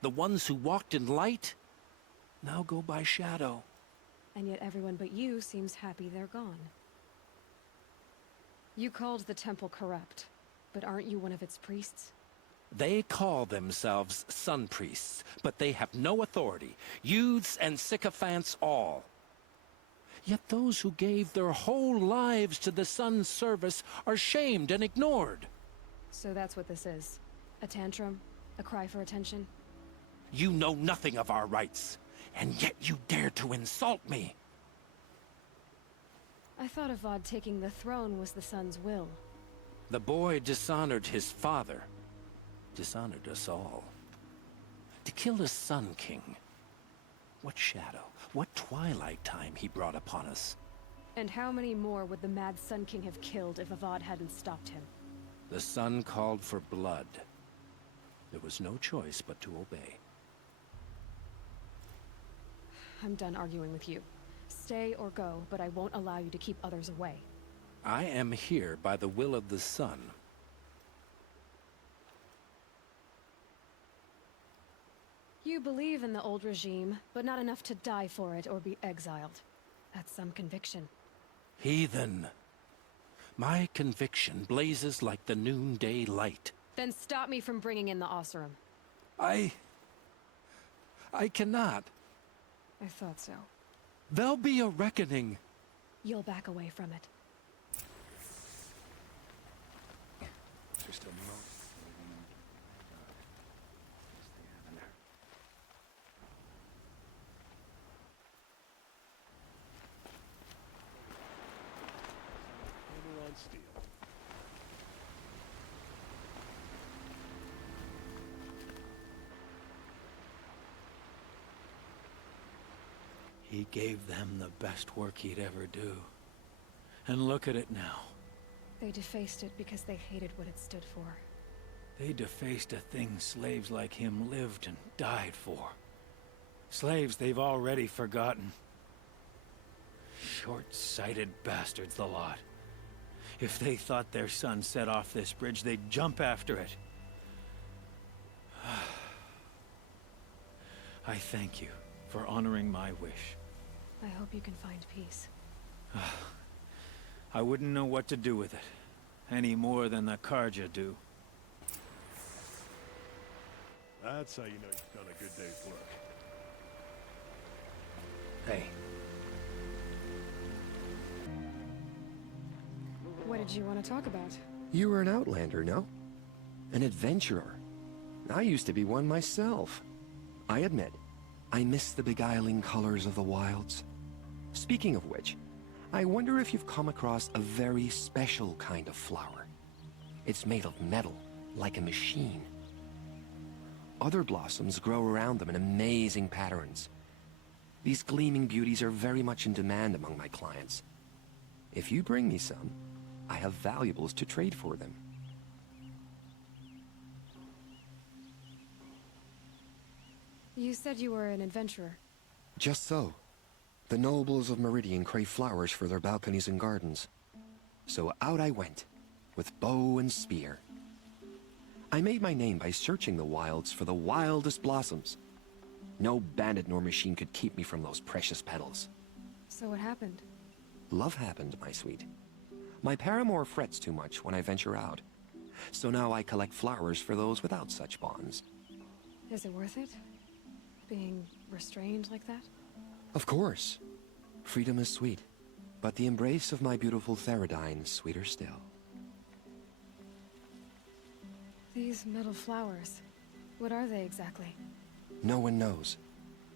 The ones who walked in light now go by shadow. And yet everyone but you seems happy they're gone. You called the temple corrupt, but aren't you one of its priests? They call themselves sun priests, but they have no authority. Youths and sycophants all. Yet those who gave their whole lives to the sun's service are shamed and ignored. So that's what this is. A tantrum? A cry for attention? You know nothing of our rights, and yet you dare to insult me. I thought Avad taking the throne was the sun's will. The boy dishonored his father, dishonored us all. To kill a Sun King. What shadow, what twilight time he brought upon us. And how many more would the mad Sun King have killed if Avad hadn't stopped him? The sun called for blood. There was no choice but to obey. I'm done arguing with you. Stay or go, but I won't allow you to keep others away. I am here by the will of the sun. You believe in the old regime, but not enough to die for it or be exiled. That's some conviction. Heathen. My conviction blazes like the noonday light. Then stop me from bringing in the Oseram. I cannot. I thought so. There'll be a reckoning. You'll back away from it. He gave them the best work he'd ever do. And look at it now. They defaced it because they hated what it stood for. They defaced a thing slaves like him lived and died for. Slaves they've already forgotten. Short-sighted bastards, the lot. If they thought their son set off this bridge, they'd jump after it. I thank you for honoring my wish. I hope you can find peace. I wouldn't know what to do with it, any more than the Karja do. That's how you know you've done a good day's work. Hey. What did you want to talk about? You were an outlander, no? An adventurer. I used to be one myself. I admit, I miss the beguiling colors of the wilds. Speaking of which, I wonder if you've come across a very special kind of flower. It's made of metal, like a machine. Other blossoms grow around them in amazing patterns. These gleaming beauties are very much in demand among my clients. If you bring me some, I have valuables to trade for them. You said you were an adventurer. Just so. The nobles of Meridian crave flowers for their balconies and gardens. So out I went, with bow and spear. I made my name by searching the wilds for the wildest blossoms. No bandit nor machine could keep me from those precious petals. So what happened? Love happened, my sweet. My paramour frets too much when I venture out. So now I collect flowers for those without such bonds. Is it worth it? Being restrained like that? Of course. Freedom is sweet, but the embrace of my beautiful Theradine is sweeter still. These metal flowers, what are they exactly? No one knows,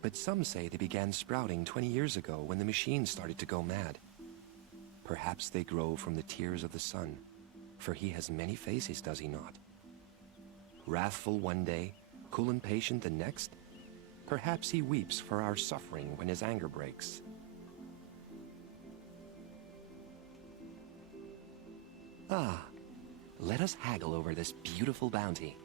but some say they began sprouting 20 years ago when the machines started to go mad. Perhaps they grow from the tears of the sun, for he has many faces, does he not? Wrathful one day, cool and patient the next. Perhaps he weeps for our suffering when his anger breaks. Ah, let us haggle over this beautiful bounty.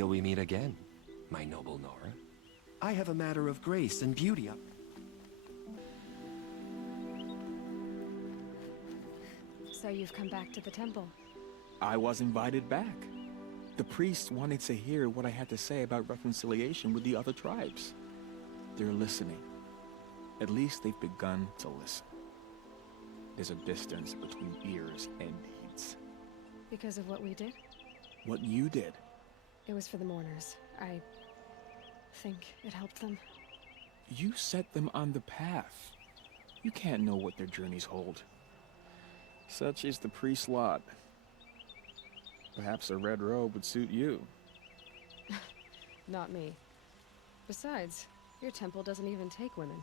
Till we meet again, my noble Nora. I have a matter of grace and beauty up. So you've come back to the temple. I was invited back. The priests wanted to hear what I had to say about reconciliation with the other tribes. They're listening. At least they've begun to listen. There's a distance between ears and deeds. Because of what we did? What you did. It was for the mourners. I think it helped them. You set them on the path. You can't know what their journeys hold. Such is the priest's lot. Perhaps a red robe would suit you. Not me. Besides, your temple doesn't even take women.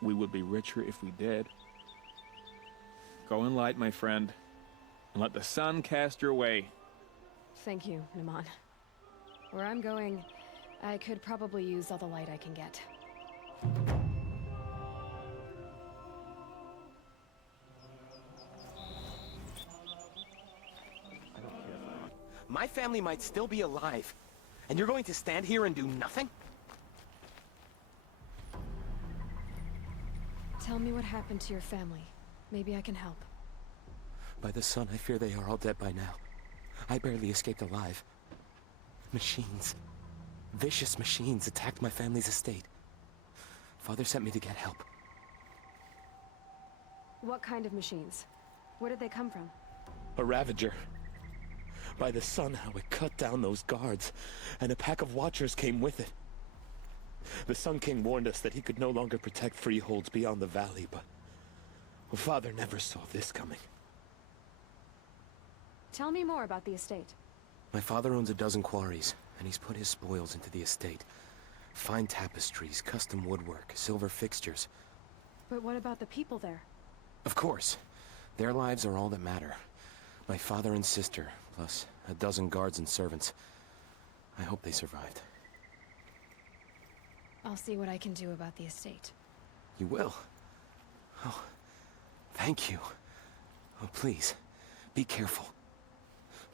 We would be richer if we did. Go in light, my friend, and let the sun cast your way. Thank you, Naman. Where I'm going, I could probably use all the light I can get. My family might still be alive, and you're going to stand here and do nothing? Tell me what happened to your family. Maybe I can help. By the sun, I fear they are all dead by now. I barely escaped alive. Machines. Vicious machines attacked my family's estate. Father sent me to get help. What kind of machines? Where did they come from? A Ravager. By the sun, how it cut down those guards, and a pack of watchers came with it. The Sun King warned us that he could no longer protect freeholds beyond the valley, but Father never saw this coming. Tell me more about the estate. My father owns a dozen quarries, and he's put his spoils into the estate. Fine tapestries, custom woodwork, silver fixtures. But what about the people there? Of course. Their lives are all that matter. My father and sister, plus a dozen guards and servants. I hope they survived. I'll see what I can do about the estate. You will? Oh, thank you. Oh, please, be careful.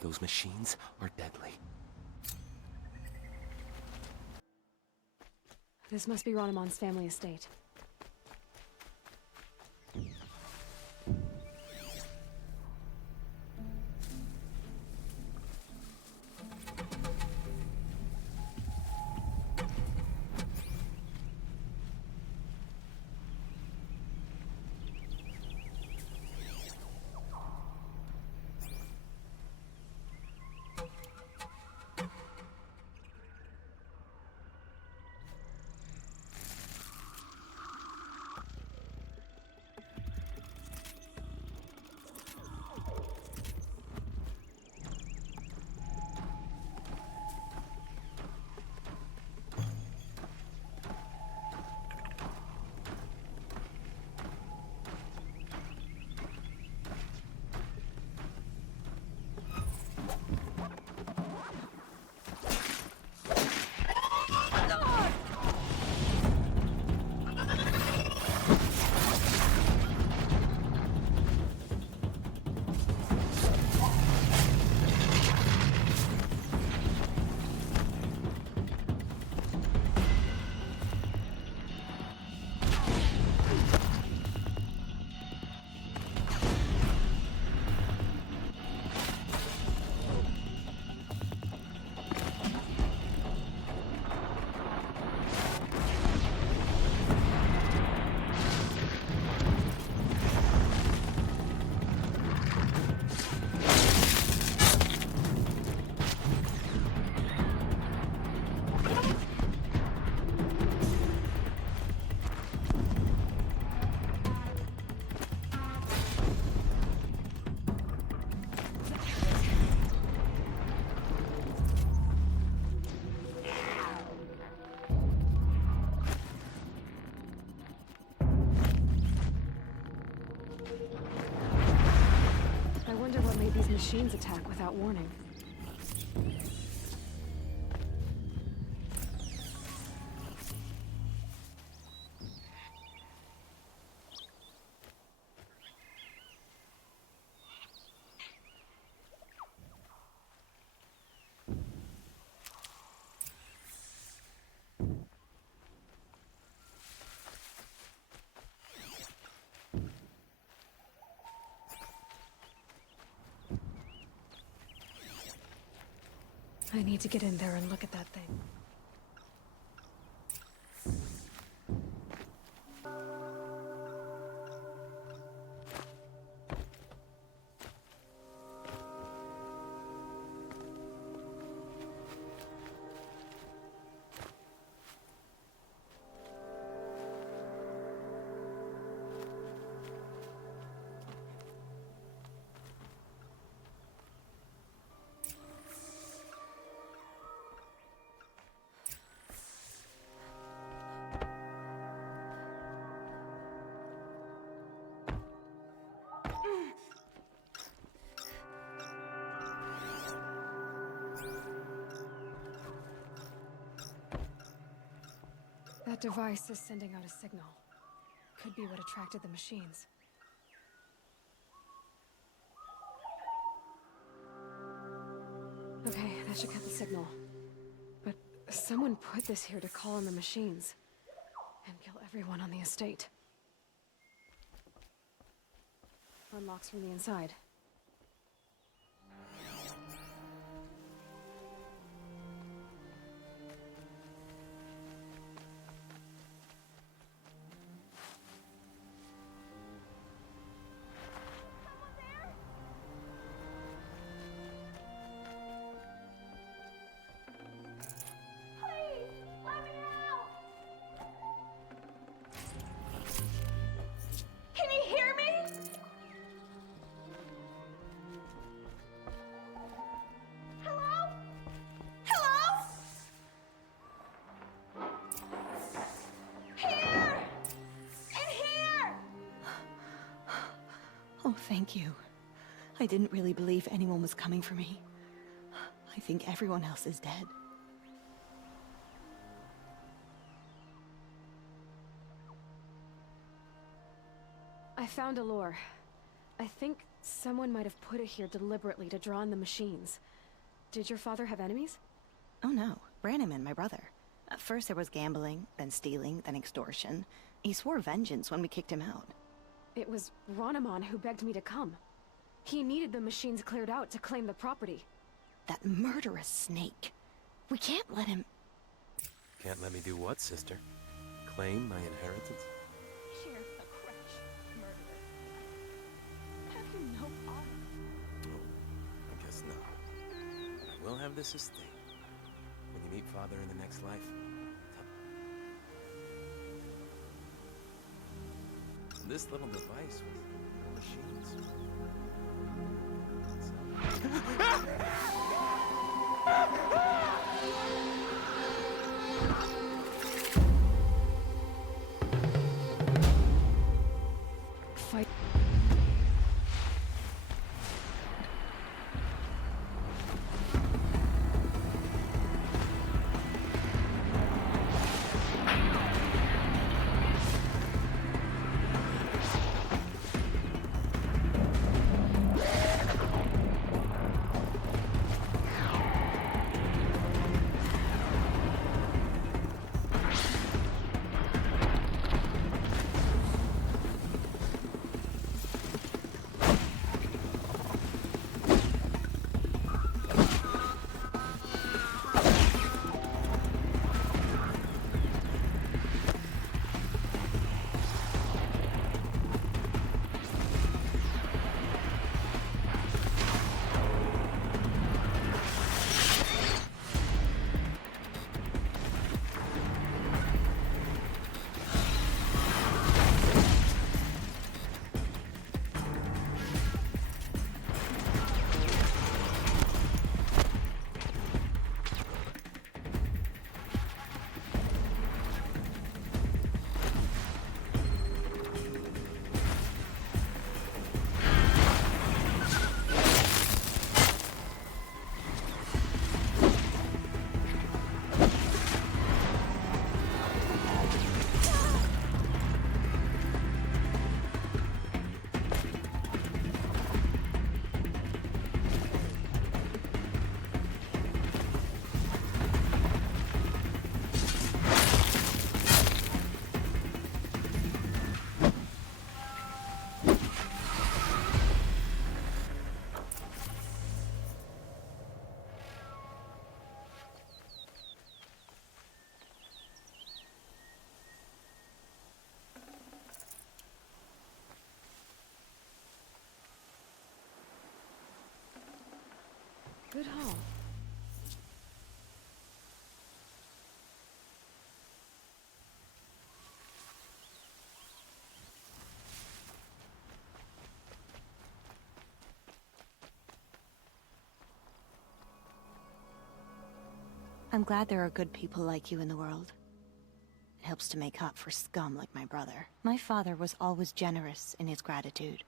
Those machines are deadly. This must be Ronamon's family estate. These machines attack without warning. I need to get in there and look at that thing. That device is sending out a signal. Could be what attracted the machines. Okay, that should cut the signal. But someone put this here to call on the machines. And kill everyone on the estate. Unlocks from the inside. Can you hear me? Hello? Hello? Here! In here! Oh, thank you. I didn't really believe anyone was coming for me. I think everyone else is dead. I found Aloy. I think someone might have put it here deliberately to draw on the machines. Did your father have enemies? Oh no, Branniman, my brother. At first there was gambling, then stealing, then extortion. He swore vengeance when we kicked him out. It was Ronamon who begged me to come. He needed the machines cleared out to claim the property. That murderous snake. We can't let him... Can't let me do what, sister? Claim my inheritance? You're a crash murderer. Have you no honor? Oh, I guess not. But I will have this estate. When you meet Father in the next life, this little device was machines. Fight. Good haul. I'm glad there are good people like you in the world. It helps to make up for scum like my brother. My father was always generous in his gratitude.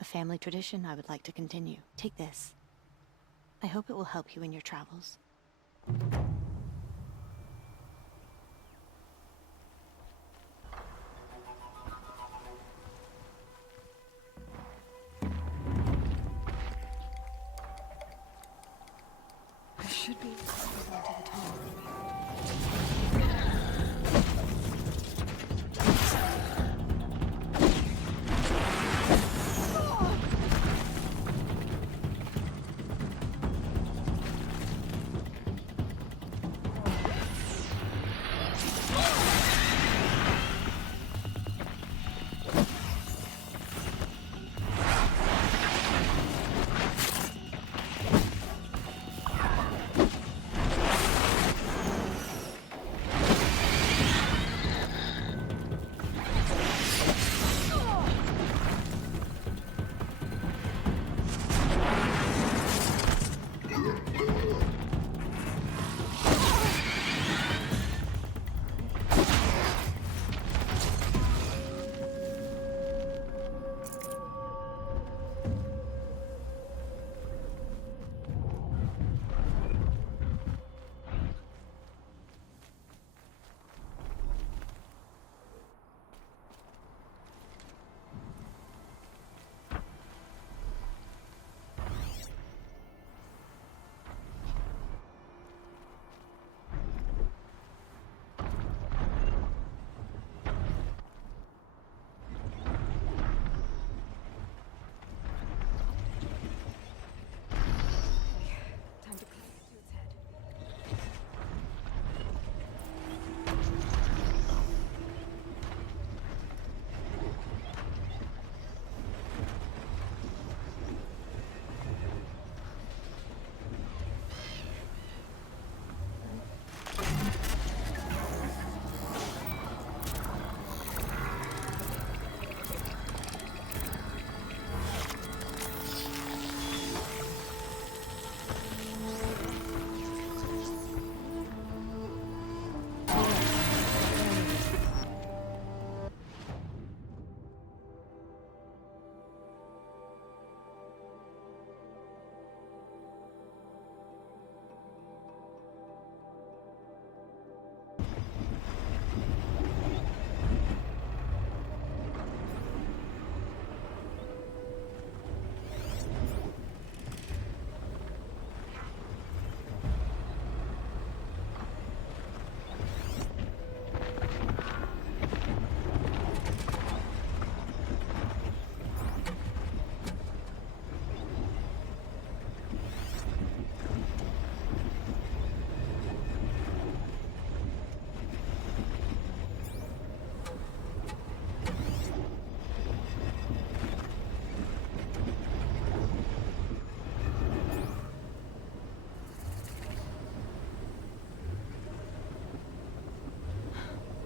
A family tradition I would like to continue. Take this. I hope it will help you in your travels. I should be able to the tunnel.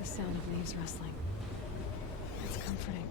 The sound of leaves rustling. It's comforting.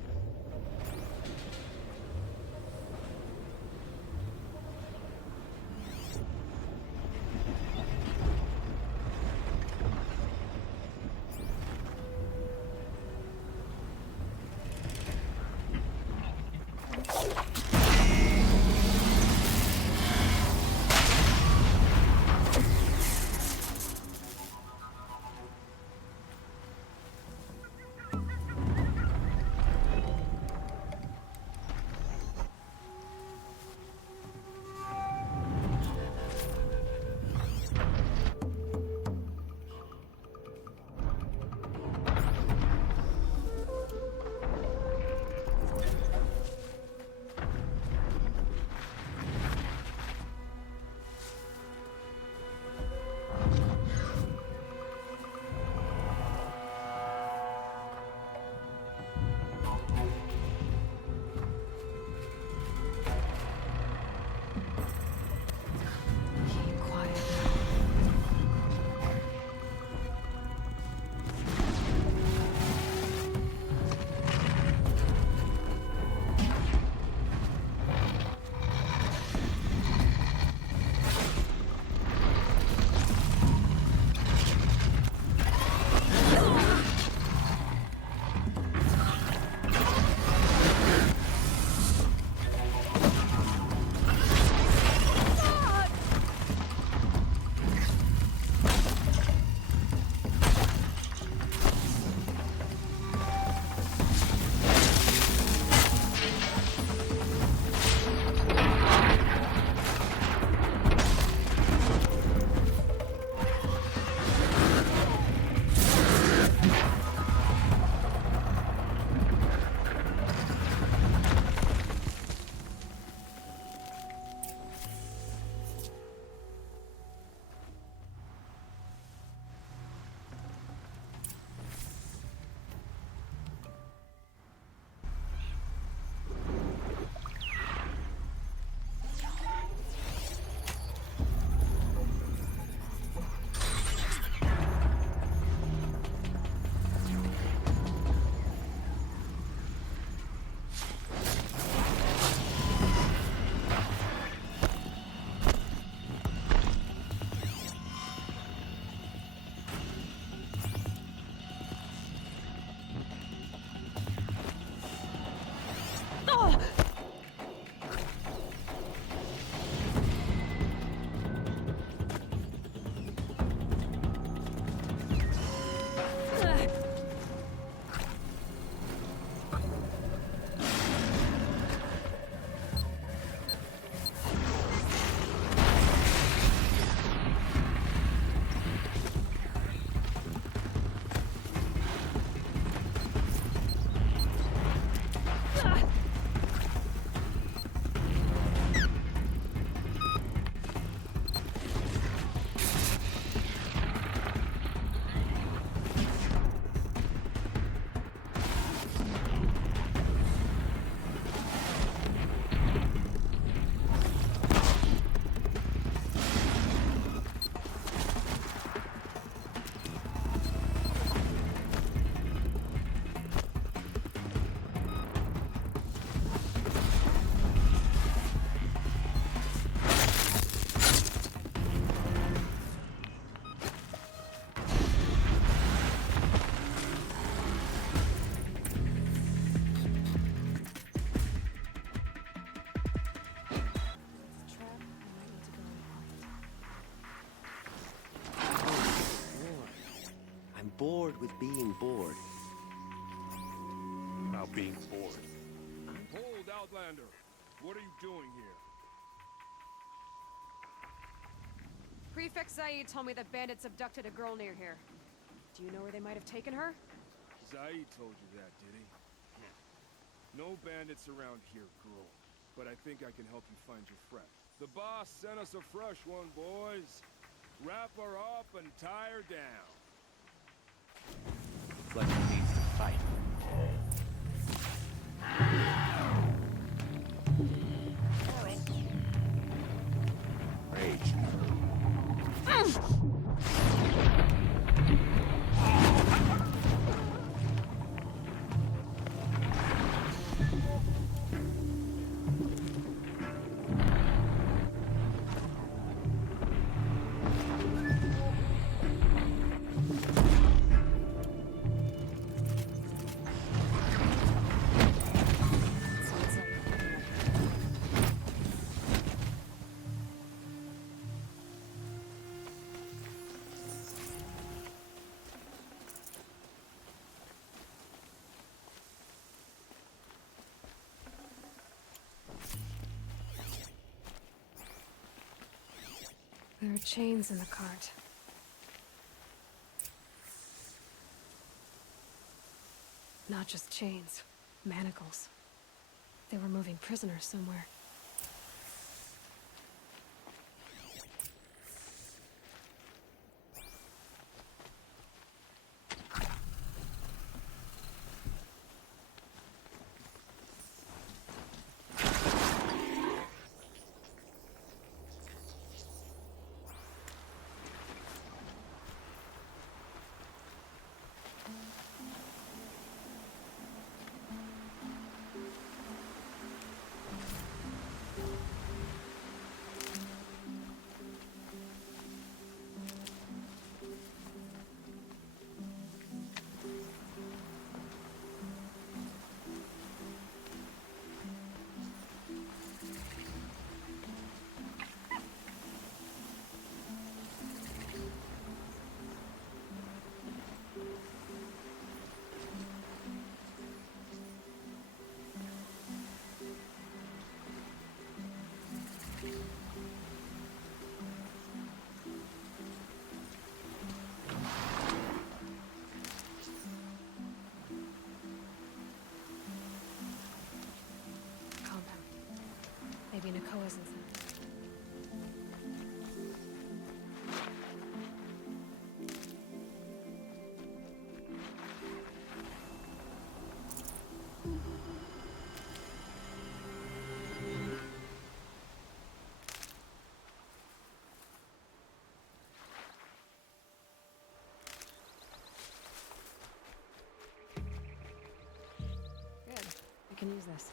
bored with being bored. About being bored. Hold, Outlander! What are you doing here? Prefect Zaid told me that bandits abducted a girl near here. Do you know where they might have taken her? Zaid told you that, did he? No bandits around here, girl. But I think I can help you find your friend. The boss sent us a fresh one, boys. Wrap her up and tie her down. Looks like he needs to fight. Rage. There are chains in the cart. Not just chains, manacles. They were moving prisoners somewhere. Maybe Nakoa's inside. Good. I can use this.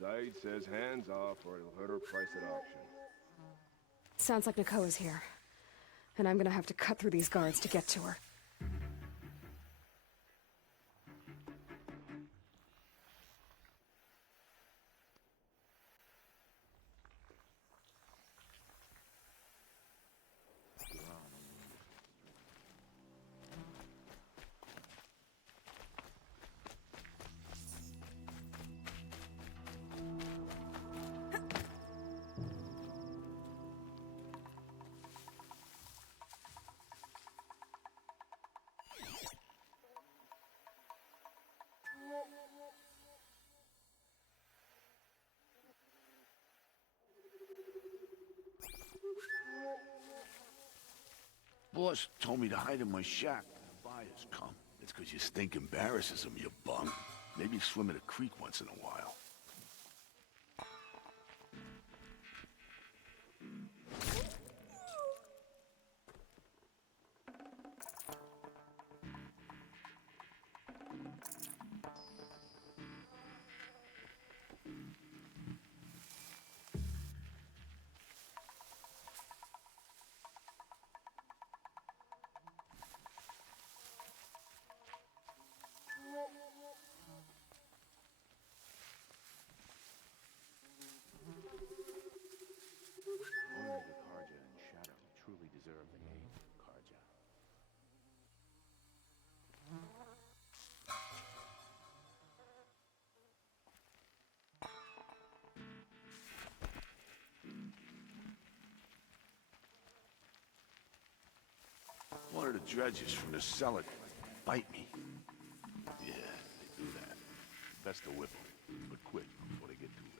Zaid says hands off or it'll hurt her price at auction. Sounds like Nakoa's here. And I'm gonna have to cut through these guards to get to her. Boss told me to hide in my shack when the buyers come. It's 'cause your stink embarrasses them, you bum. Maybe swim in a creek once in a while. Only the Karja and Shadow truly deserve the name Karja. One of the dredges from the cellar bite me. Yeah, they do that. Best to whip them, but quick before they get too red.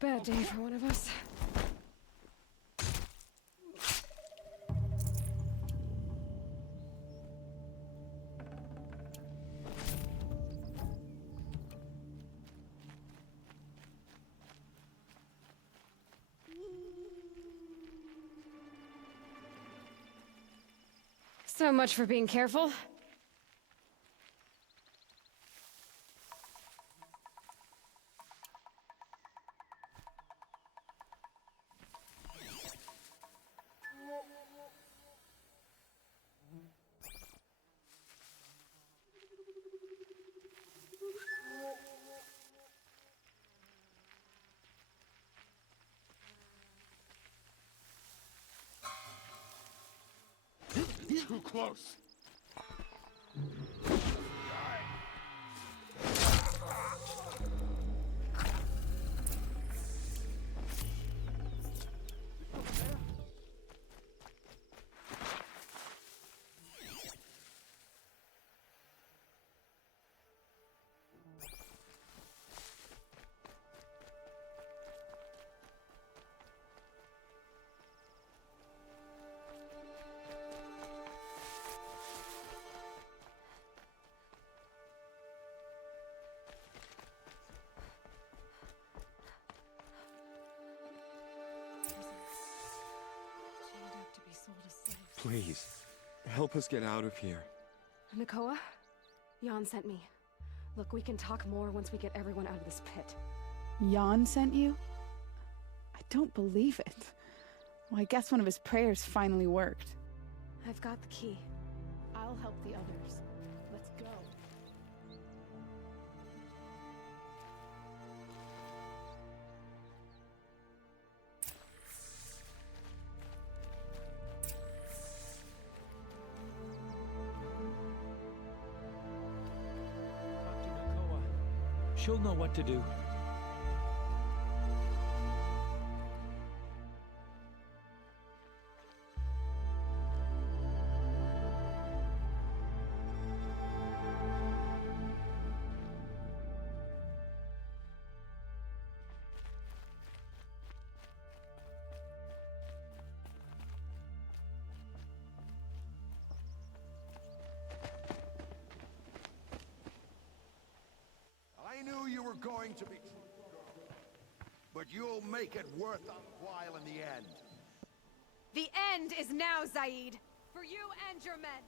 Bad day for one of us. So much for being careful. close. Please, help us get out of here. Nakoa? Jan sent me. Look, we can talk more once we get everyone out of this pit. Jan sent you? I don't believe it. Well, I guess one of his prayers finally worked. I've got the key. I'll help the others. Let's go. She'll know what to do. I knew you were going to be but you'll make it worth a while in the end. The end is now, Zaid. For you and your men.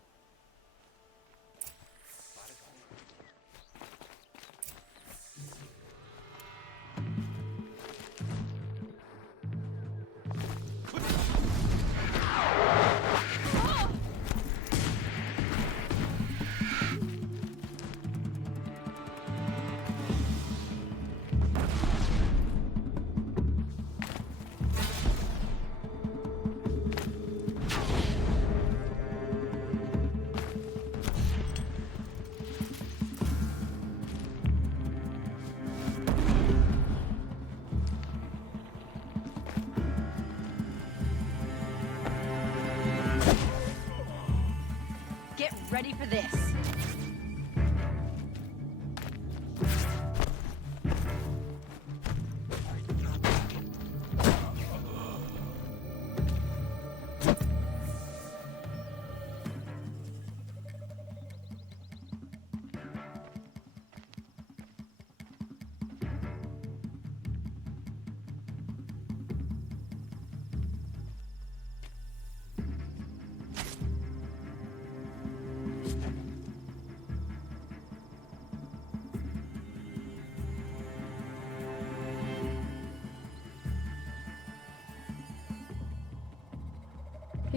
Get ready for this.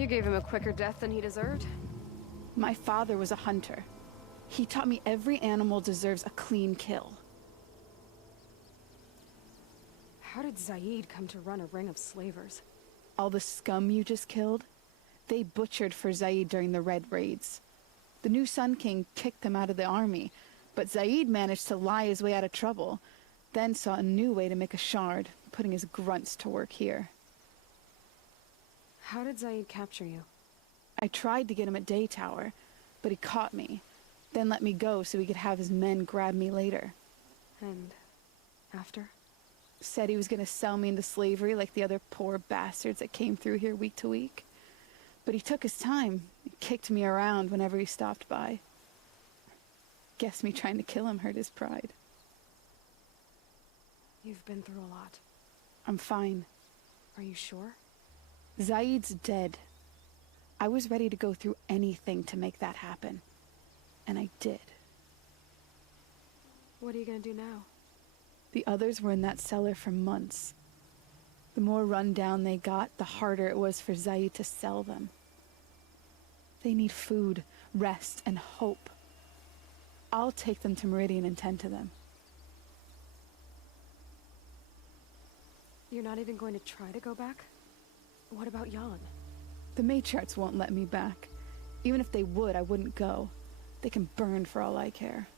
You gave him a quicker death than he deserved. My father was a hunter. He taught me every animal deserves a clean kill. How did Zaid come to run a ring of slavers? All the scum you just killed? They butchered for Zaid during the Red Raids. The new Sun King kicked them out of the army, but Zaid managed to lie his way out of trouble, then saw a new way to make a shard, putting his grunts to work here. How did Zaid capture you? I tried to get him at Day Tower, but he caught me, then let me go so he could have his men grab me later. And after? Said he was gonna sell me into slavery like the other poor bastards that came through here week to week. But he took his time, kicked me around whenever he stopped by. Guess me trying to kill him hurt his pride. You've been through a lot. I'm fine. Are you sure? Zaid's dead. I was ready to go through anything to make that happen. And I did. What are you gonna do now? The others were in that cellar for months. The more run down they got, the harder it was for Zaid to sell them. They need food, rest, and hope. I'll take them to Meridian and tend to them. You're not even going to try to go back? What about Jan? The matriarchs won't let me back. Even if they would, I wouldn't go. They can burn for all I care.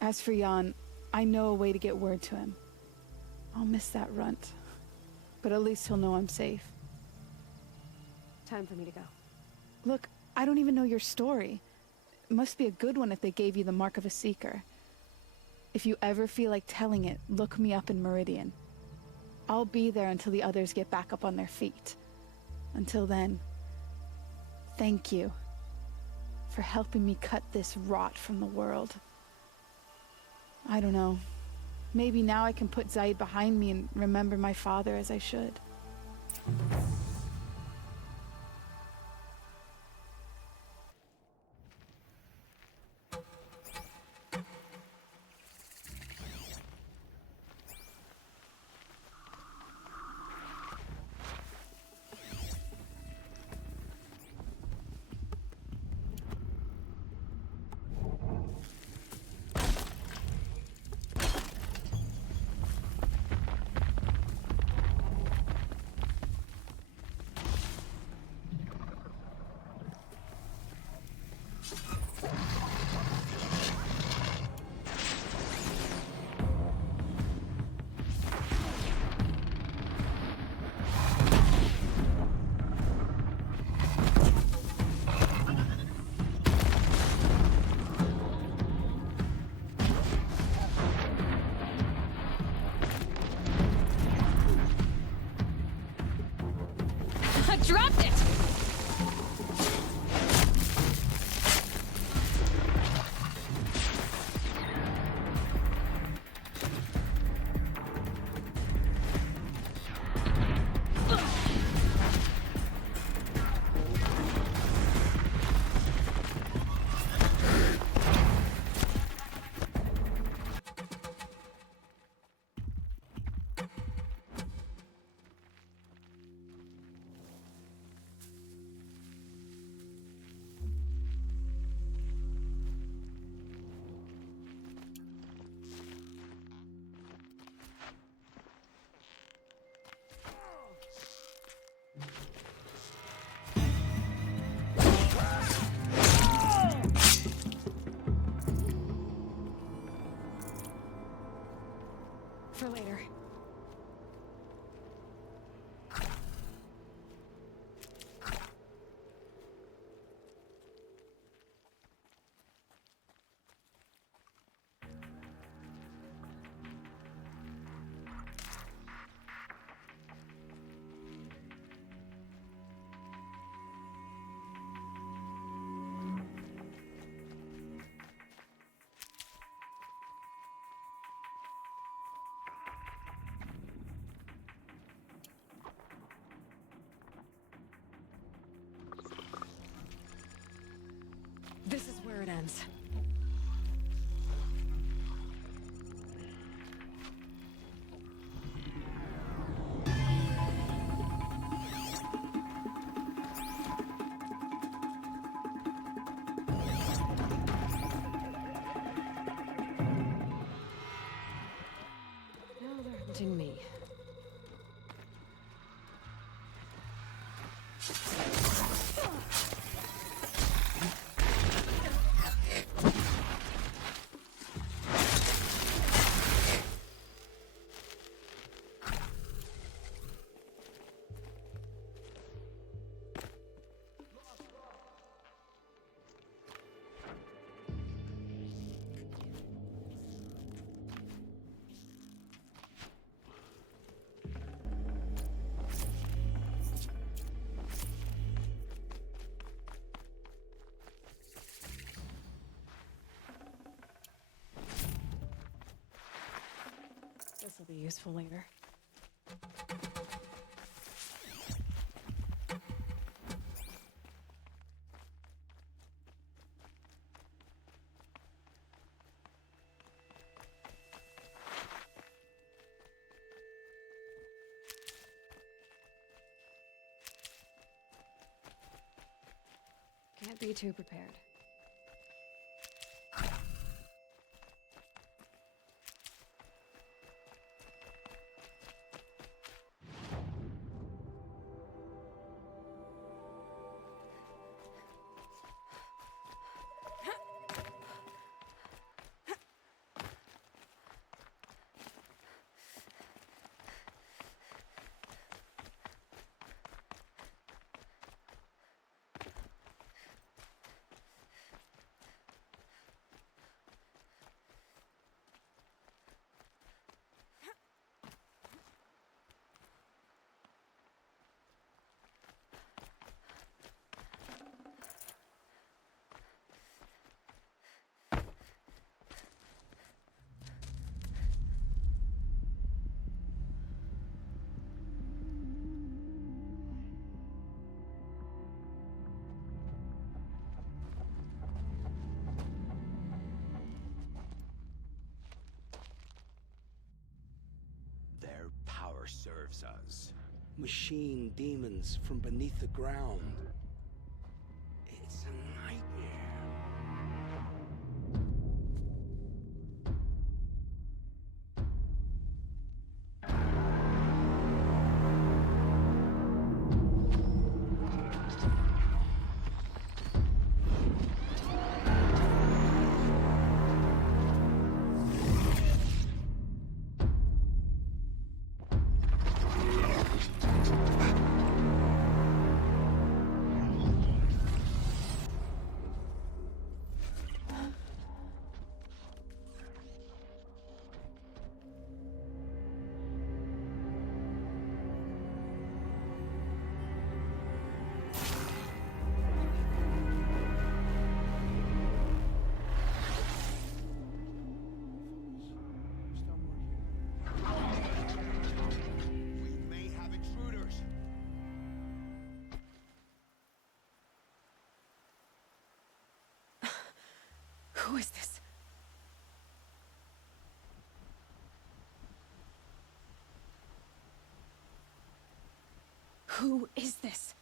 As for Jan, I know a way to get word to him. I'll miss that runt. But at least he'll know I'm safe. Time for me to go. Look, I don't even know your story. It must be a good one if they gave you the mark of a seeker. If you ever feel like telling it, look me up in Meridian. I'll be there until the others get back up on their feet. Until then, thank you for helping me cut this rot from the world. I don't know. Maybe now I can put Zaid behind me and remember my father as I should. Dropped it! For later. This is where it ends. Now they're hunting me. This will be useful later. Can't be too prepared. power serves us. Machine demons from beneath the ground. It's a nightmare. Who is this? Who is this?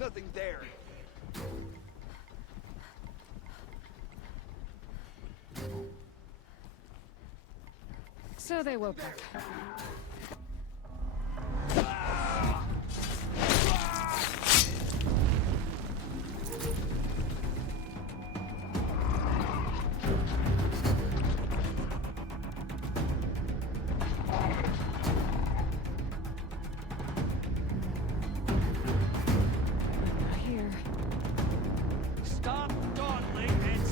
Nothing there. So they woke up. Here. Stop dawdling and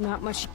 Not much.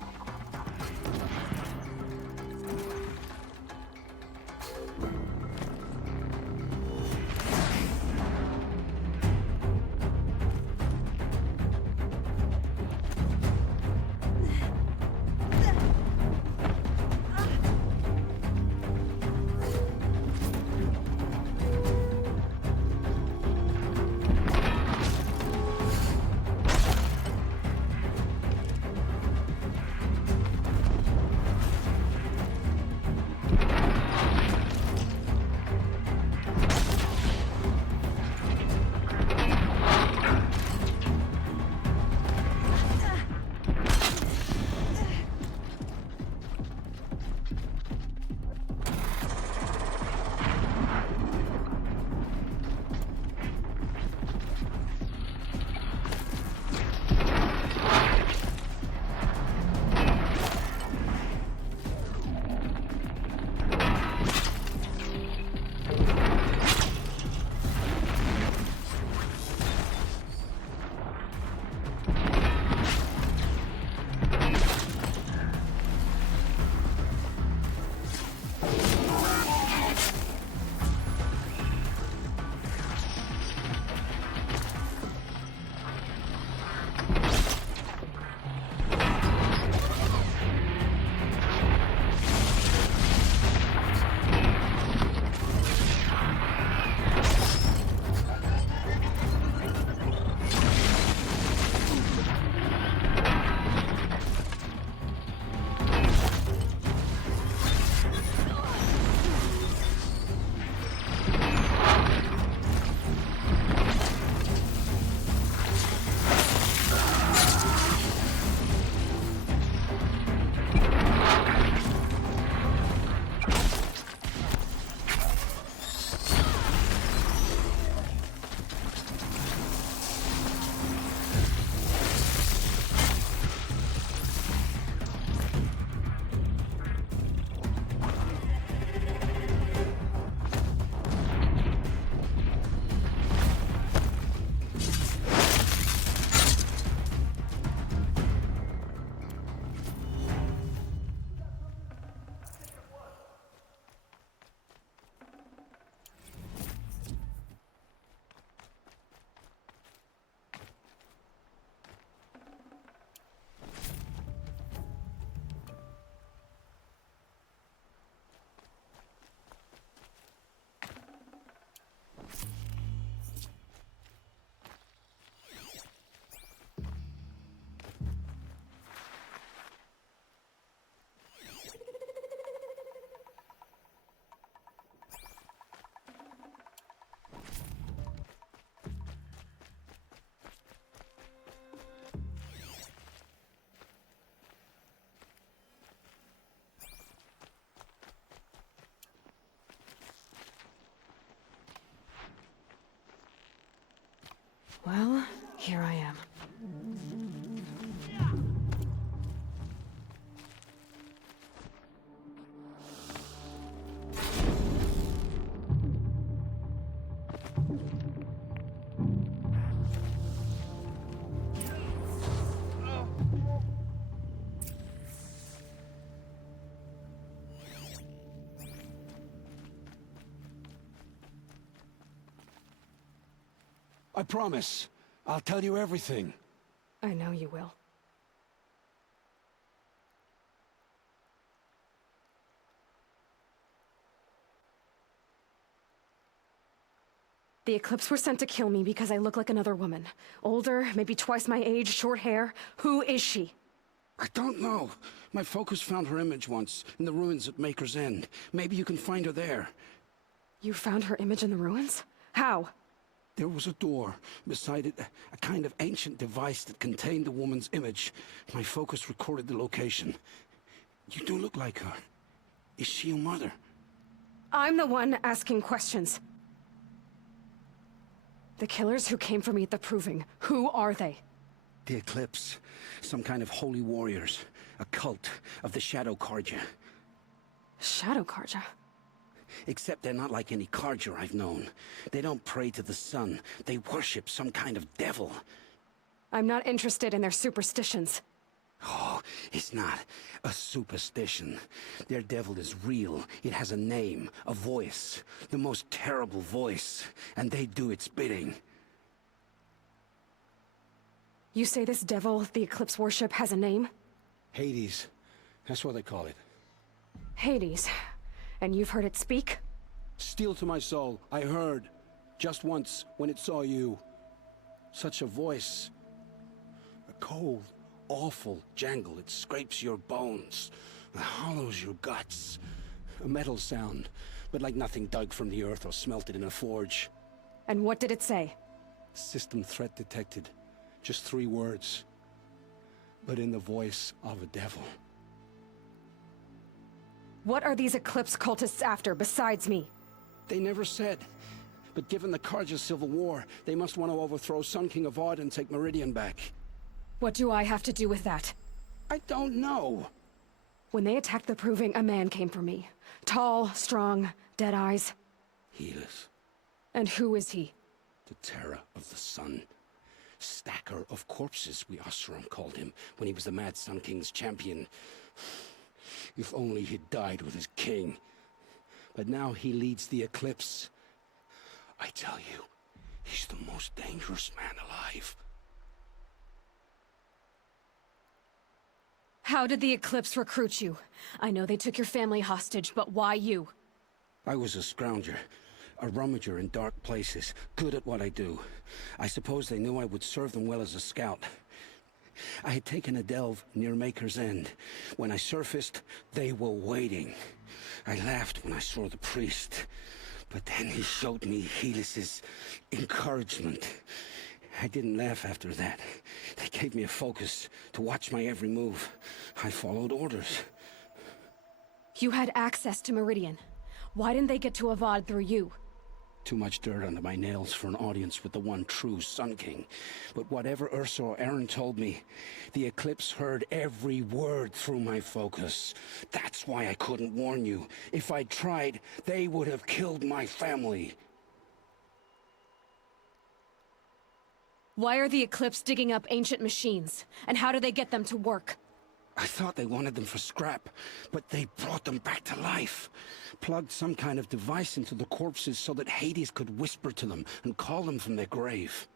Well, here I am. I promise. I'll tell you everything. I know you will. The Eclipse were sent to kill me because I look like another woman. Older, maybe twice my age, short hair. Who is she? I don't know. My focus found her image once, in the ruins at Maker's End. Maybe you can find her there. You found her image in the ruins? How? There was a door. Beside it, a kind of ancient device that contained the woman's image. My focus recorded the location. You do look like her. Is she your mother? I'm the one asking questions. The killers who came for me at the Proving, who are they? The Eclipse. Some kind of holy warriors. A cult of the Shadow Carja. Shadow Carja? Except they're not like any Carja I've known. They don't pray to the sun. They worship some kind of devil. I'm not interested in their superstitions. Oh, it's not a superstition. Their devil is real. It has a name, a voice, the most terrible voice, and they do its bidding. You say this devil the Eclipse worship has a name? Hades. That's what they call it. Hades. And you've heard it speak? Steel to my soul, I heard. Just once, when it saw you. Such a voice. A cold, awful jangle. It scrapes your bones. It hollows your guts. A metal sound, but like nothing dug from the earth or smelted in a forge. And what did it say? System threat detected. Just 3 words. But in the voice of a devil. What are these Eclipse cultists after, besides me? They never said. But given the Carja civil war, they must want to overthrow Sun King Avad and take Meridian back. What do I have to do with that? I don't know. When they attacked the Proving, a man came for me. Tall, strong, dead eyes. Helis. And who is he? The terror of the sun. Stacker of corpses, we Oseram called him, when he was the Mad Sun King's champion. If only he'd died with his king. But now he leads the Eclipse. I tell you, he's the most dangerous man alive. How did the Eclipse recruit you? I know they took your family hostage, but why you? I was a scrounger. A rummager in dark places, good at what I do. I suppose they knew I would serve them well as a scout. I had taken a delve near Maker's End. When I surfaced, they were waiting. I laughed when I saw the priest. But then he showed me Helis's encouragement. I didn't laugh after that. They gave me a focus to watch my every move. I followed orders. You had access to Meridian. Why didn't they get to Avad through you? Too much dirt under my nails for an audience with the one true Sun King. But whatever Ursa or Aaron told me, the Eclipse heard every word through my focus. That's why I couldn't warn you. If I'd tried, they would have killed my family. Why are the Eclipse digging up ancient machines? And how do they get them to work? I thought they wanted them for scrap, but they brought them back to life. Plugged some kind of device into the corpses so that Hades could whisper to them and call them from their grave.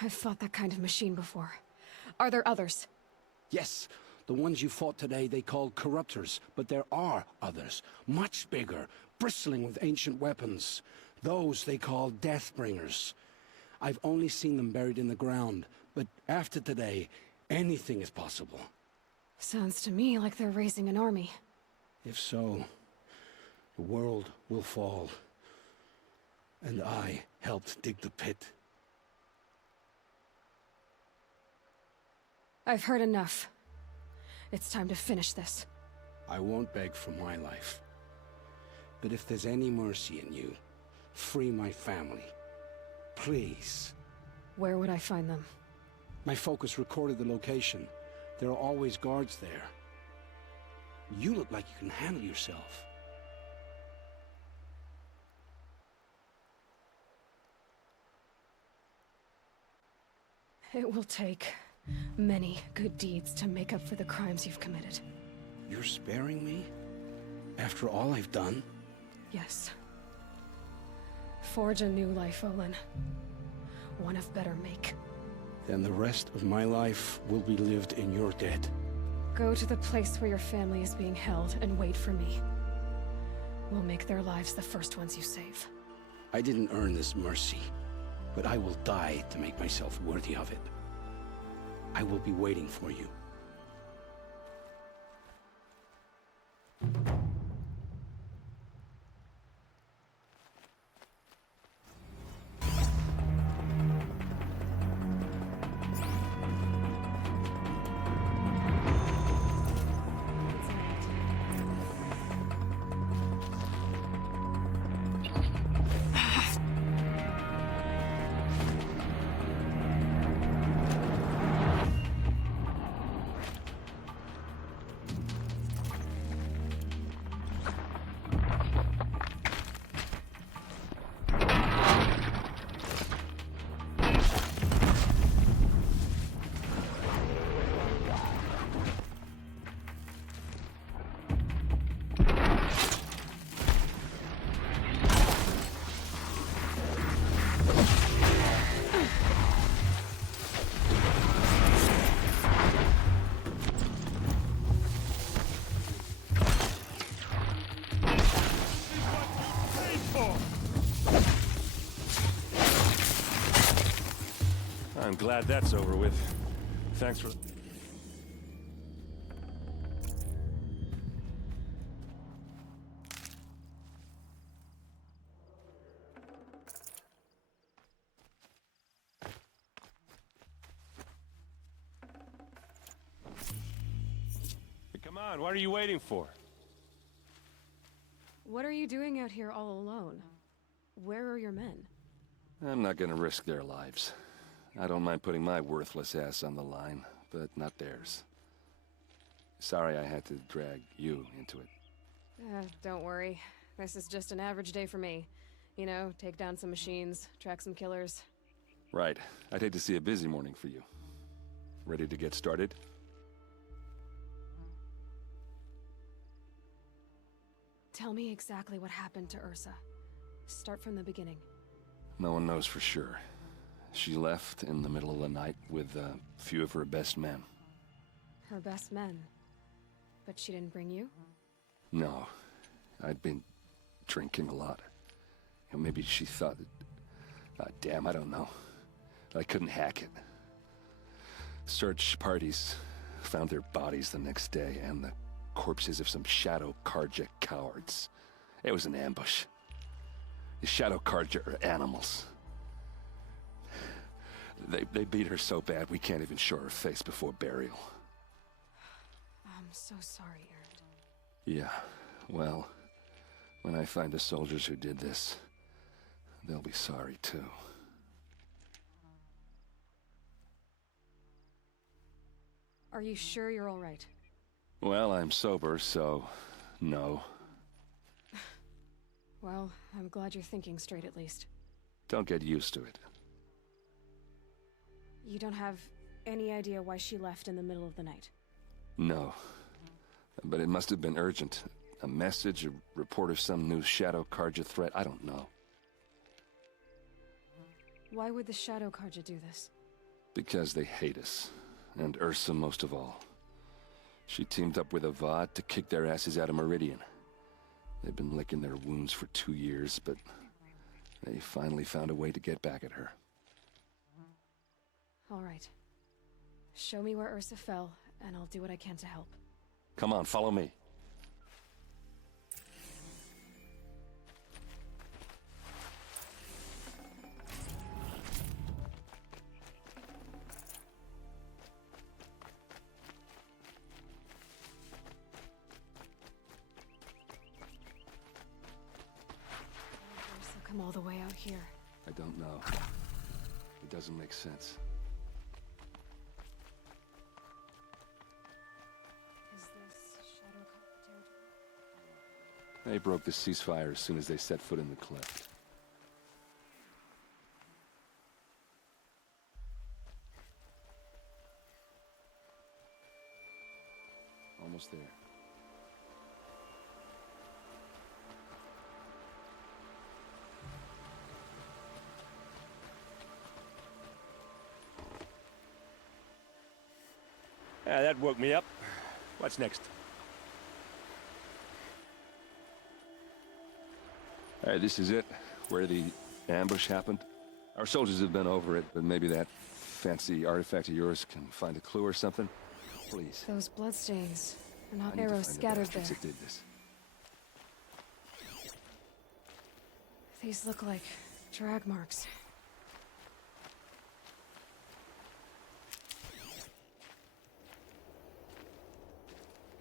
I've fought that kind of machine before. Are there others? Yes, the ones you fought today they called corruptors, but there are others, much bigger, bristling with ancient weapons. Those they call Deathbringers. I've only seen them buried in the ground, but after today, anything is possible. Sounds to me like they're raising an army. If so, the world will fall. And I helped dig the pit. I've heard enough. It's time to finish this. I won't beg for my life. But if there's any mercy in you, free my family. Please. Where would I find them? My focus recorded the location. There are always guards there. You look like you can handle yourself. It will take many good deeds to make up for the crimes you've committed. You're sparing me? After all I've done? Yes. Forge a new life, Olin. One of better make. Then the rest of my life will be lived in your debt. Go to the place where your family is being held and wait for me. We'll make their lives the first ones you save. I didn't earn this mercy, but I will die to make myself worthy of it. I will be waiting for you. I'm glad that's over with. Thanks for... Come on, what are you waiting for? What are you doing out here all alone? Where are your men? I'm not gonna risk their lives. I don't mind putting my worthless ass on the line, but not theirs. Sorry I had to drag you into it. Don't worry. This is just an average day for me. You know, take down some machines, track some killers. Right. I'd hate to see a busy morning for you. Ready to get started? Tell me exactly what happened to Ursa. Start from the beginning. No one knows for sure. She left in the middle of the night with a few of her best men. Her best men. But she didn't bring you? No. I'd been drinking a lot. And maybe she thought that... damn, I don't know. I couldn't hack it. Search parties found their bodies the next day, and the corpses of some Shadow Karja cowards. It was an ambush. The Shadow Karja are animals. They beat her so bad we can't even show her face before burial. I'm so sorry, Erd. Yeah, well, when I find the soldiers who did this, they'll be sorry too. Are you sure you're all right? Well, I'm sober, so no. Well, I'm glad you're thinking straight at least. Don't get used to it. You don't have any idea why she left in the middle of the night? No. But it must have been urgent. A message, a report of some new Shadow Karja threat, I don't know. Why would the Shadow Karja do this? Because they hate us. And Ursa most of all. She teamed up with Avad to kick their asses out of Meridian. They've been licking their wounds for 2 years, but they finally found a way to get back at her. All right. Show me where Ursa fell, and I'll do what I can to help. Come on, follow me. Come all the way out here. I don't know. It doesn't make sense. Is this Shadow Karja territory? They broke the ceasefire as soon as they set foot in the cleft. Almost there. That woke me up. What's next? All right, this is it. Where the ambush happened. Our soldiers have been over it, but maybe that fancy artifact of yours can find a clue or something. Please. Those bloodstains are I not need to arrows find the scattered there. bastards that did this. These look like drag marks.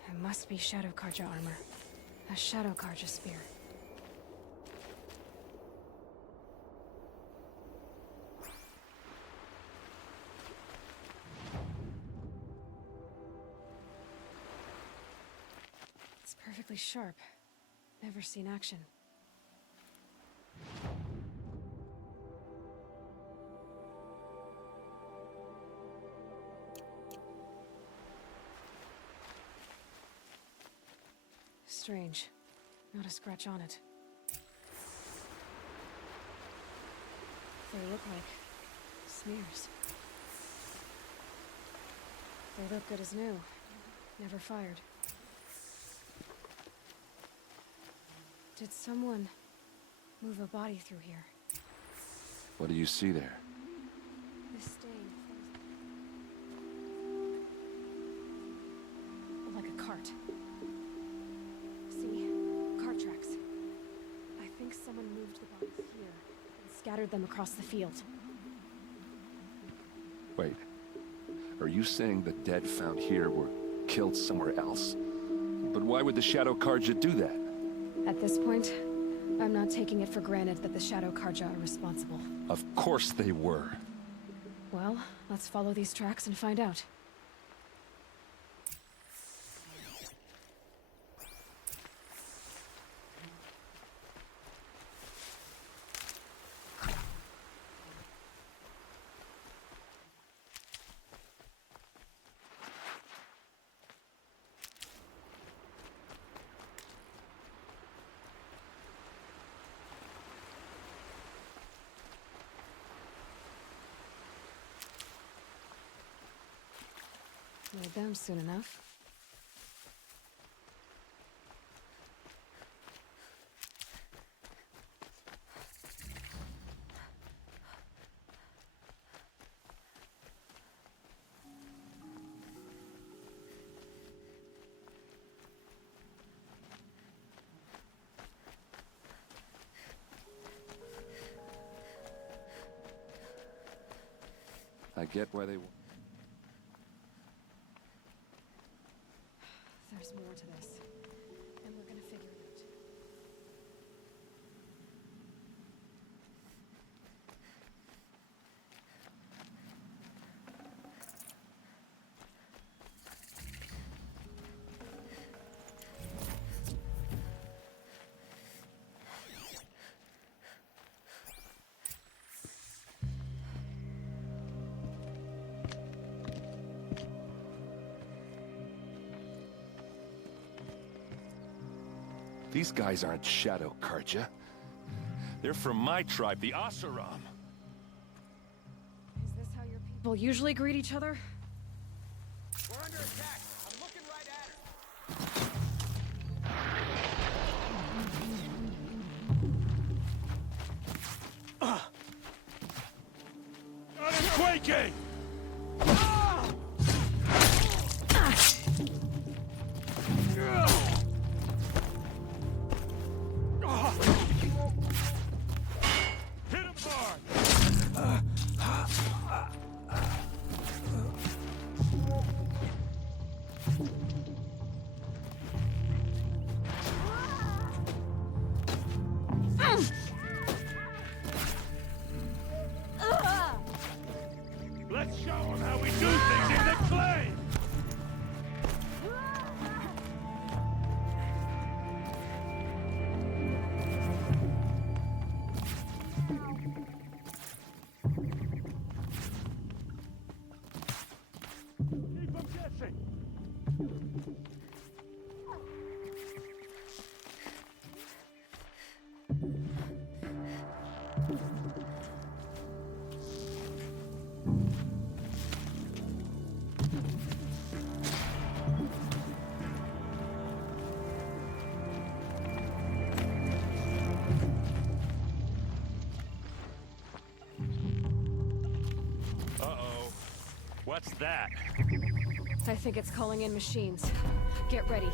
It must be Shadow Karja armor. A Shadow Karja spear. It's perfectly sharp. Never seen action. Strange. Not a scratch on it. They look like smears. They look good as new. Never fired. Did someone move a body through here? What do you see there? This stain like a cart. See? Cart tracks. I think someone moved the bodies here and scattered them across the field. Wait. Are you saying the dead found here were killed somewhere else? But why would the Shadow Karja do that? At this point, I'm not taking it for granted that the Shadow Karja are responsible. Of course they were. Well, let's follow these tracks and find out. Made them soon enough. I get why they... There's more to this, and we're gonna figure it out. These guys aren't Shadow Karja. They're from my tribe, the Asuram. Is this how your people usually greet each other? We're under attack. I'm looking right at her. Quaking! Let's show them how we do things in the clay! Keep them guessing! What's that? I think it's calling in machines. Get ready.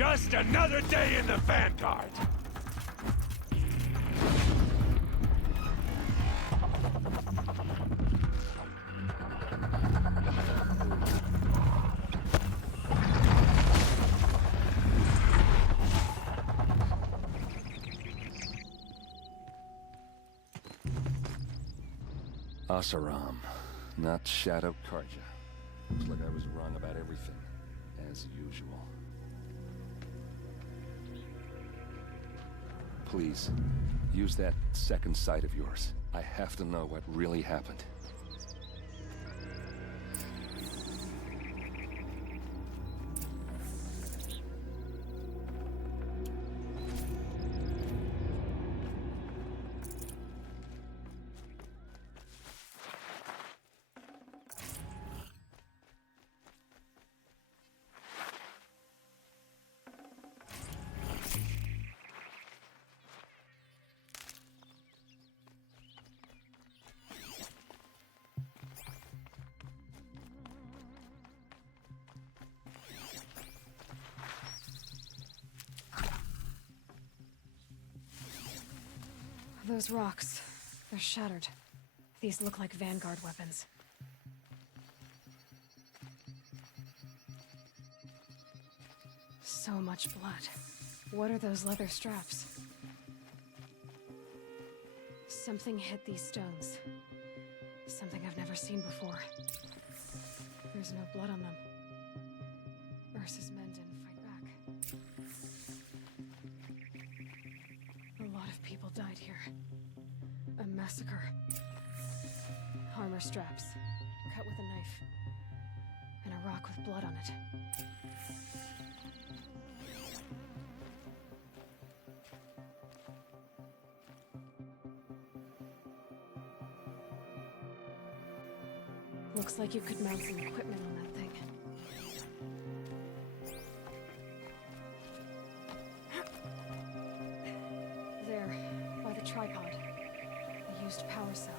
Just another day in the Vanguard! Asaram, not Shadow Karja. Looks like I was wrong about everything, as usual. Please, use that second sight of yours. I have to know what really happened. Those rocks, they're shattered. These look like Vanguard weapons. So much blood. What are those leather straps? Something hit these stones. Something I've never seen before. There's no blood on them. Ursa's men didn't fight back. A lot of people died here. A massacre. Armor straps, cut with a knife. And a rock with blood on it. Looks like you could mount some equipment on that thing. There, by the tripod. A used power cell.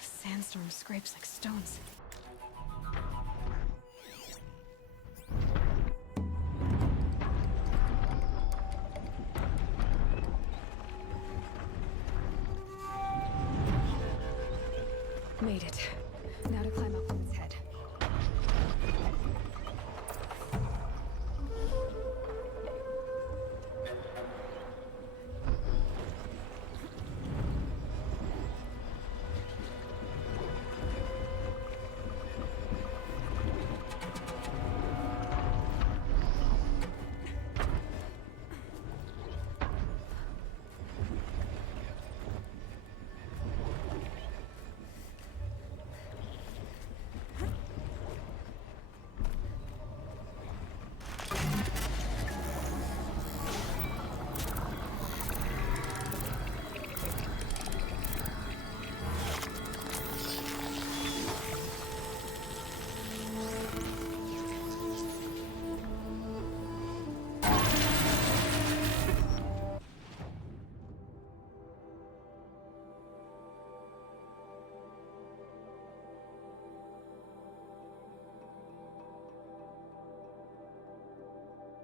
Sandstorm scrapes like stones.